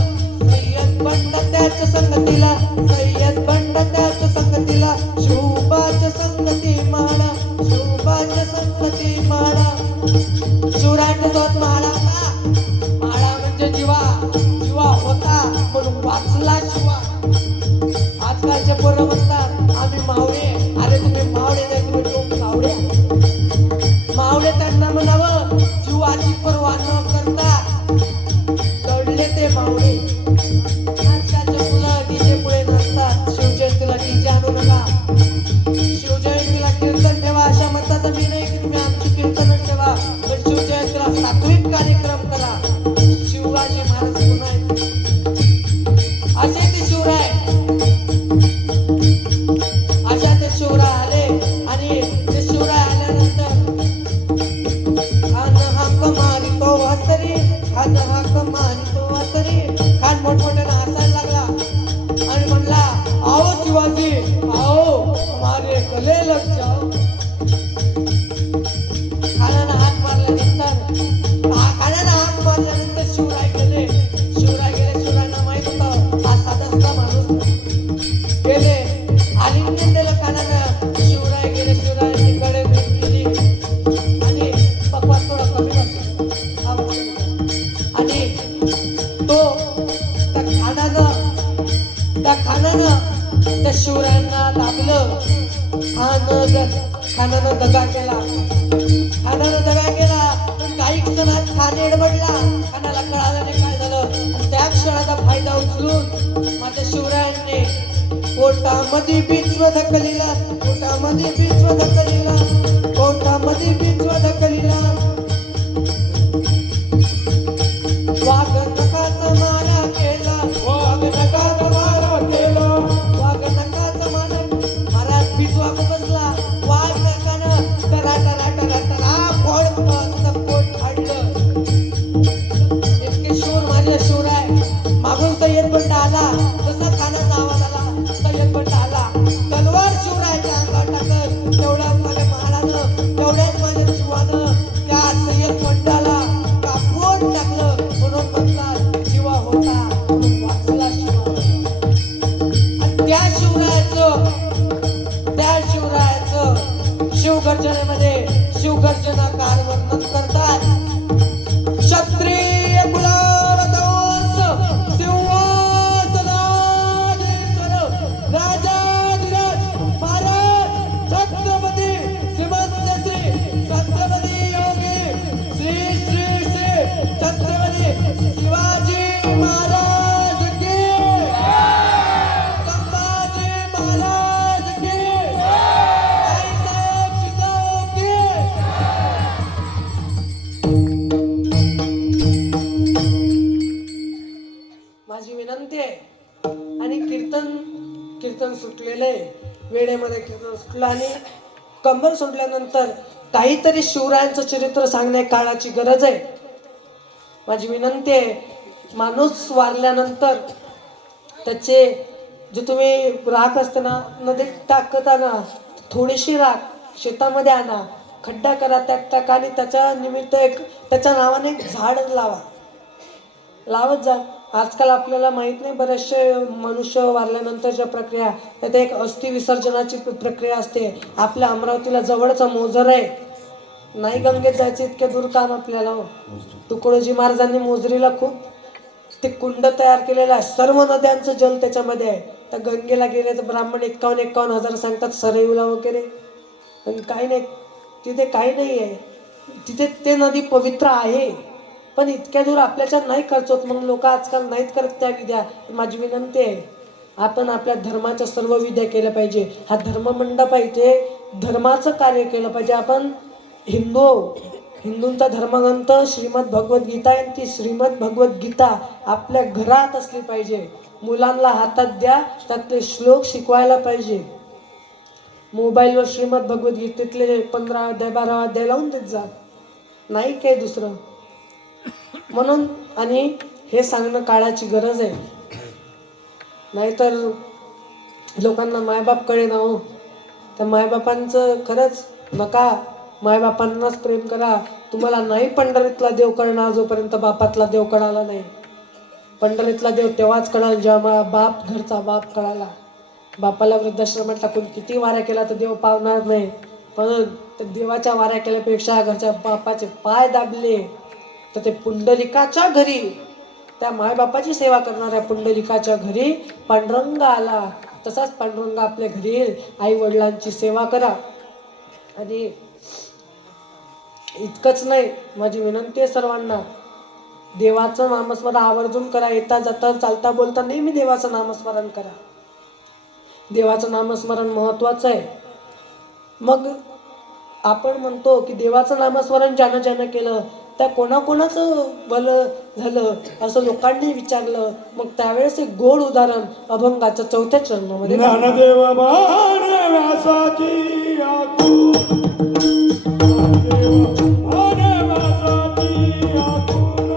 सय्यद बंड त्याच संगतीला, सय्यद बंड त्याच संगतीला, शिवबाच्या संगती माळा, शिवबाच्या संगती माळा. शिवरायांच्या सोबत माळा होता. माळा म्हणजे जीवा होता म्हणून वाचला शिवा. आजकालचे पोरं म्हणतात आम्ही मावळे. अरे तुम्ही मावळे नाही, तुम्ही लोक मावळे. मावळे त्यांना म्हणावं, जीवाची पर्वा न करता दडले ते मावळे. आजकालचे मुलं डीजे पुढे नसतात. शिवजयंतीला डीजे आणू नका, शिवजयंतीला कीर्तन ठेवा. अशा मताचा मी नाही की तुम्ही आमची कीर्तनच ठेवा, पण शिवजयंतीला सात्विक कार्यक्रम करा. शिवाजी महाराज पुन्हा आहेत. असे ते शिवराय, अशा ते शिवराय आले. आणि ते शिवराय आल्यानंतर खान हाक मारितो वासरी, खान हाक मारितो वासरी. खान मोठमोठ्यानं हसायला लागला आणि म्हणला, आओ शिवाजी आओ, हमारे गले लग जाओ. खानानं हाक मारल्यानंतर शिवराय गेले. शिवरायांना माहित होतं हा साधासुद्धा माणूस गेले. आलिंगन दिलं खानानं. शिवराय गेले. शिवरायांनी कडे भेट केली आणि पकवास थोडा कमी करतो. आणि तो त्या खानानं त्या शिवरायांना दाबलं. खानानं दगा केला. पण काही क्षणात खान एडबडला. खानाला कळालं नाही काय झालं. आणि त्या क्षणाचा फायदा उचलून माझ्या शिवरायांनी पोटामध्ये बिचव ढकलिला, पोटामध्ये बिचव ढकलिला, पोटामध्ये बिचव ढकलिला. वाघ नकाचा मारा केला, वाघ नकाचा मारा केला, वाघ नकाचा मारा. महाराज बिचवा बसला. वाघ नकानं टरा टरा टरा टरा पोट फाडलं. इतके शूर माझे शिवराय. मागून सय्यद बंड आला. जसा खानाचा आवाज आला, सय्यद बंड आला. तलवार शिवरायाच्या अंगावर टाकत. तेवढ्याच माझ्या महाराजनं, तेवढ्याच माझ्या शिवानं त्या सय्यद बंडाला कापून टाकलं. म्हणून म्हणतात शिवा होता म्हणून वाचला शिवा. आणि त्या शिवरायाचं शिवगर्जनेमध्ये शिवगर्जनाकार वर्णन करतात. क्षत्रिय कुलावतंस सिंहासनाधीश्वर राजाधिराज महाराज छत्रपती श्रीमंत श्री छत्रपती योगी श्री श्री श्री छत्रपती शिवाजी महाराज की, संभाजी महाराज की, आईसाहेब जिजाऊ की. कीर्तन सुटलेलं आहे. वेळेमध्ये कीर्तन सुटलं आणि कंबर सोडल्यानंतर काहीतरी शिवरायांचं चरित्र सांगणे काळाची गरज आहे. माझी विनंती आहे, माणूस वारल्यानंतर त्याचे जे तुम्ही राख असते ना नदीत टाकताना थोडीशी राख शेतामध्ये आणा, खड्डा करा, त्यात टाका आणि त्याच्या निमित्त त्याच्या नावाने एक झाड लावत जा. आजकाल आपल्याला माहित नाही, बरेचसे मनुष्य वारल्यानंतरच्या प्रक्रिया, त्यात एक अस्थि विसर्जनाची प्रक्रिया असते. आपल्या अमरावतीला जवळचा मोझर आहे, नाही गंगेत जायचं इतके दूर काम आपल्याला. तुकडोजी महाराजांनी मोजरीला खूप ते कुंड तयार केलेलं आहे, सर्व नद्यांचं जल त्याच्यामध्ये आहे. तर गंगेला गेले तर ब्राह्मण 51 हजार सांगतात, सरयूला वगैरे, पण काही नाही, तिथे काही नाही आहे. तिथे ते नदी पवित्र आहे, पण इतक्या दूर आपल्याच्या नाही खर्च होत. मग लोक आजकाल नाहीत करत त्या विद्या. माझी विनंती आहे, आपण आपल्या धर्माच्या सर्व विद्या केल्या पाहिजे. हा धर्ममंडप आहे, इथे धर्माचं कार्य केलं पाहिजे. आपण हिंदूंचा धर्मग्रंथ श्रीमद भगवद्गीता आहे, ती श्रीमद भगवद्गीता आपल्या घरात असली पाहिजे. मुलांना हातात द्या, त्यातले श्लोक शिकवायला पाहिजे. मोबाईलवर श्रीमद भगवद्गीतेतले 15 अध्याय 12 अध्याय लावून देत जा, नाही काही दुसरं. म्हणून आणि हे सांगणं काळाची गरज आहे. नाहीतर लोकांना मायबाप कळे ना हो. त्या मायबापांचं खरंच नका, मायबापांनाच प्रेम करा. तुम्हाला नाही पंढरीतला देव कळणार जोपर्यंत बापातला देव कळाला नाही. पंढरीतला देव तेव्हाच कळाल जेव्हा बाप, घरचा बाप कळाला. बापाला वृद्धाश्रमात टाकून किती वाऱ्या केला तर देव पावणार नाही. पण देवाच्या वाऱ्या केल्यापेक्षा घरच्या बापाचे पाय दाबले तर ते पुंडलिकाच्या घरी, त्या मायबापाची सेवा करणाऱ्या पुंडलिकाच्या घरी पांडुरंग आला. तसाच पांडुरंग आपल्या घरी येईल. आई वडिलांची सेवा करा. आणि इतकंच नाही, माझी विनंती आहे सर्वांना, देवाचं नामस्मरण आवर्जून करा. येता जाता चालता बोलता नेहमी देवाचं नामस्मरण करा. देवाचं नामस्मरण महत्वाचं आहे. मग आपण म्हणतो की देवाचं नामस्मरण ज्यानं ज्यानं केलं त्या कोणाकोणाचं भलं झालं असं लोकांनी विचारलं. मग त्यावेळेस एक गोड उदाहरण अभंगाच्या 4थ्या चरणामध्ये ज्ञानदेव मानवासाठी आतून, ज्ञानदेव मानवासाठी आतून,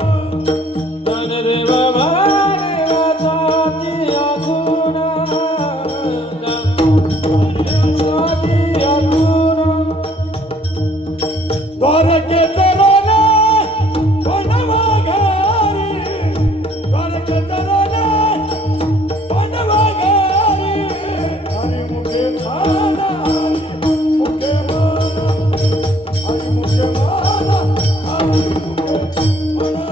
ज्ञानदेव मानवासाठी आतून, ज्ञानदेवासाठी आतून, द्वारकेचा राजा पांडवा घरी, द्वारकेचा राजा पांडवा घरी, हरिमुखे माना, हरिमुखे माना, हरिमुखे माना, हरिमुखे माना.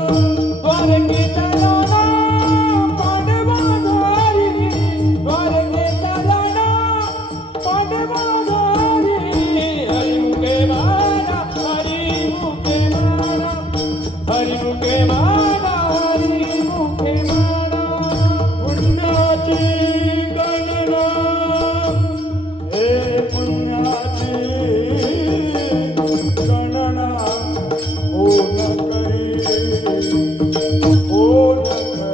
द्वारकेचा राजा पांडवा घरी, द्वारकेचा राजा पांडवा घरी, हरिमुखे माना, हरिमुखे माना, हरिमुखे माना, हरिमुखे माना. पुण्याची गणना, हे पुण्याची गणना होण करी, होण करी,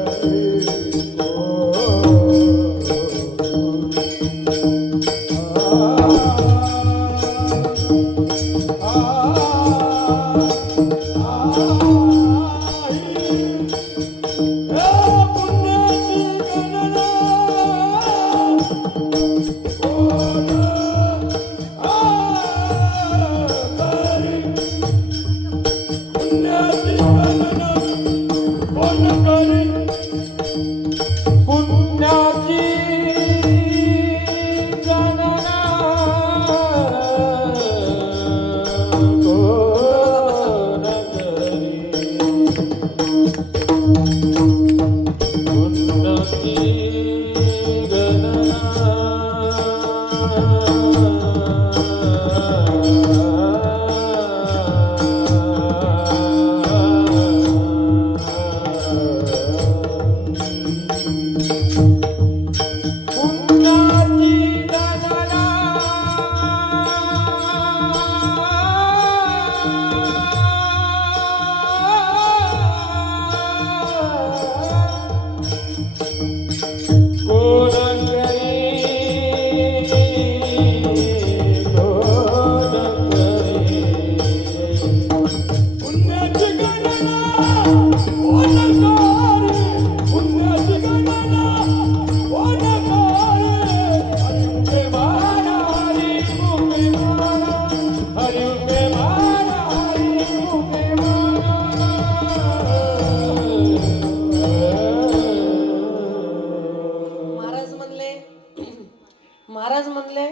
पुण्याची गणना महाराज म्हणले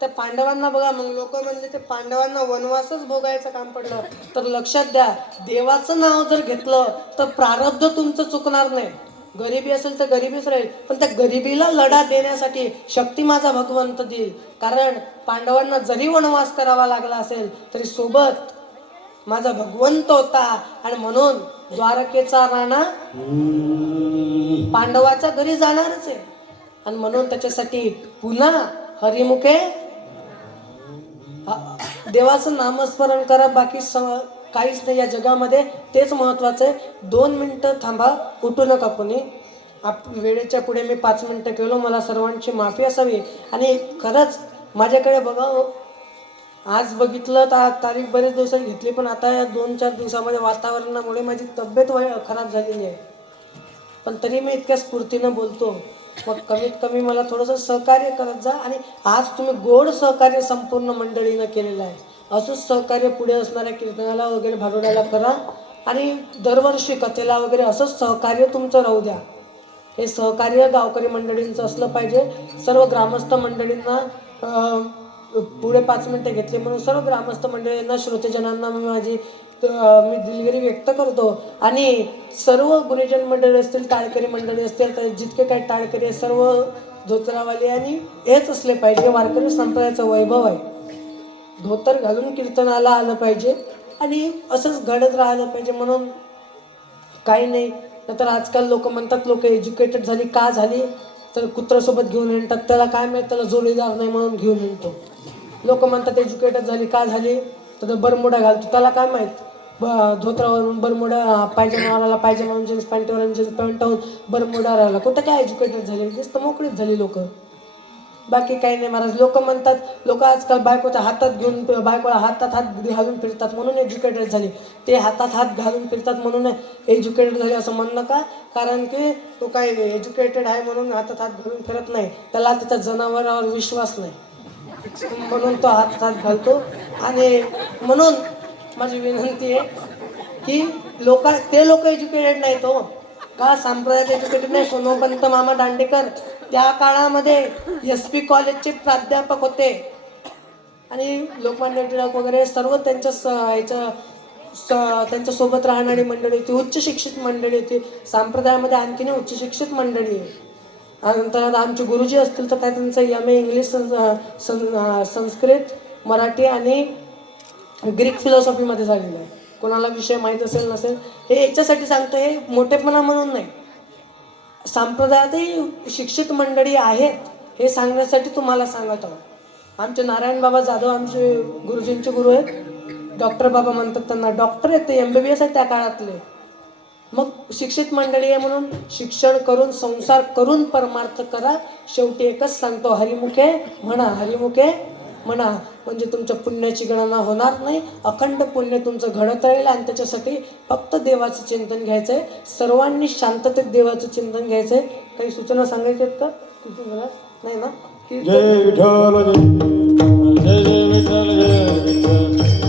त्या पांडवांना बघा, मग लोक म्हणले ते पांडवांना वनवासच भोगायचं काम पडलं. तर लक्षात द्या, देवाचं नाव जर घेतलं तर प्रारब्ध तुमचं चुकणार नाही. गरिबी असेल तर गरिबीच राहील, पण त्या गरिबीला लढा देण्यासाठी शक्ती माझा भगवंत देईल. कारण पांडवांना जरी वनवास करावा लागला असेल तरी सोबत माझा भगवंत होता. आणि म्हणून द्वारकेचा राणा पांडवाच्या घरी जाणारच आहे. आणि म्हणून त्याच्यासाठी पुन्हा हरिमुखे देवाचं नामस्मरण करा. बाकी काहीच नाही या जगामध्ये, तेच महत्वाचं आहे. 2 मिनिटं थांबा, उठू नका कोणी. वेळेच्या पुढे मी 5 मिनिटं केलो, मला सर्वांची माफी असावी. आणि खरंच माझ्याकडे बघा, आज बघितलं तर तारीख बरेच दिवसांनी घेतली, पण आता या 2-4 दिवसामध्ये वातावरणामुळे माझी तब्येत खराब झालेली आहे. पण तरी मी इतक्या स्फूर्तीनं बोलतो. मग कमीत कमी मला थोडंसं सहकार्य करत जा. आणि आज तुम्ही गोड सहकार्य संपूर्ण मंडळीनं केलेलं आहे. असंच सहकार्य पुढे असणाऱ्या कीर्तनाला वगैरे भागवण्याला करा. आणि दरवर्षी कथेला वगैरे असंच सहकार्य तुमचं राहू द्या. हे सहकार्य गावकरी मंडळींचं असलं पाहिजे. सर्व ग्रामस्थ मंडळींना पुढे 5 मिनिटं घेतली म्हणून सर्व ग्रामस्थ मंडळींना, श्रोतेजनांना मी दिलगिरी व्यक्त करतो. आणि सर्व गुरुजन मंडळी असतील, टाळकरी मंडळी असतील, तर जितके काही टाळकरी आहे सर्व धोतरावाले आणि हेच असले पाहिजे. वारकरी संप्रदायाचं वैभव आहे. धोतर घालून कीर्तनाला आलं पाहिजे आणि असंच घडत राहिलं पाहिजे. म्हणून काही नाही. नंतर आजकाल लोक म्हणतात लोक एज्युकेटेड झाली का झाली, तर कुत्र्यासोबत घेऊन येतात. त्याला काय माहीत, त्याला जोडीदार नाही म्हणून घेऊन येतो. लोक म्हणतात एज्युकेटेड झाली का झाली, तर बरमुडा घालतो. त्याला काय माहीत, धोत्रावरून बरमुडा पायजमावाला पायजमा, जीन्स पॅन्टवरून जीन्स पॅन्टवरून बरमुडा राहिला. कुठं काय एज्युकेटेड झाली, नुसतं मोकळीच झाली लोक. बाकी काही नाही महाराज. लोक म्हणतात, लोक आजकाल बायकोच्या हातात घेऊन, बायकोला हातात हात घालून फिरतात म्हणून एज्युकेटेड झाली. ते हातात हात घालून फिरतात म्हणून एज्युकेटेड झाले असं म्हणणं का? कारण की तो काय एज्युकेटेड आहे म्हणून हातात हात घालून फिरत नाही. त्याला त्याच्या जनावरावर विश्वास नाही म्हणून तो हातात हात घालतो. आणि म्हणून माझी विनंती आहे की ते लोक एज्युकेटेड नाही. तो का संप्रदायात एज्युकेटेड नाही. सोनोपंत मामा दांडेकर त्या काळामध्ये SP कॉलेजचे प्राध्यापक होते. आणि लोकमान्य टिळक वगैरे सर्व त्यांच्या सोबत राहणारी मंडळी होती. उच्च शिक्षित मंडळी होती. संप्रदायामध्ये आणखीन उच्च शिक्षित मंडळी आहे. नंतर आमचे गुरुजी असतील तर काय त्यांचं MA इंग्लिश, संस्कृत, मराठी आणि ग्रीक फिलॉसॉफीमध्ये झालेलं आहे. कोणाला विषय माहीत असेल नसेल, हे याच्यासाठी सांगतो, हे मोठेपणा म्हणून नाही. संप्रदायातही शिक्षित मंडळी आहेत हे सांगण्यासाठी तुम्हाला सांगत आहोत. आमचे नारायण बाबा जाधव आमचे गुरुजींचे गुरु आहेत. डॉक्टर बाबा म्हणतात त्यांना. डॉक्टर आहेत ते, MBBS आहेत त्या काळातले. मग शिक्षित मंडळी आहे म्हणून शिक्षण करून, संसार करून परमार्थ करा. शेवटी एकच सांगतो, हरिमुखे म्हणा, हरिमुखे म्हणा. म्हणजे तुमच्या पुण्याची गणना होणार नाही. अखंड पुण्य तुमचं घडत राहील. आणि त्याच्यासाठी फक्त देवाचं चिंतन घ्यायचं आहे. सर्वांनी शांततेत देवाचं चिंतन घ्यायचं आहे. काही सूचना सांगायच्या आहेत का तुझी मला? नाही ना? जय विठ्ठल जय जय जय विठ्ठल जय विठ्ठल.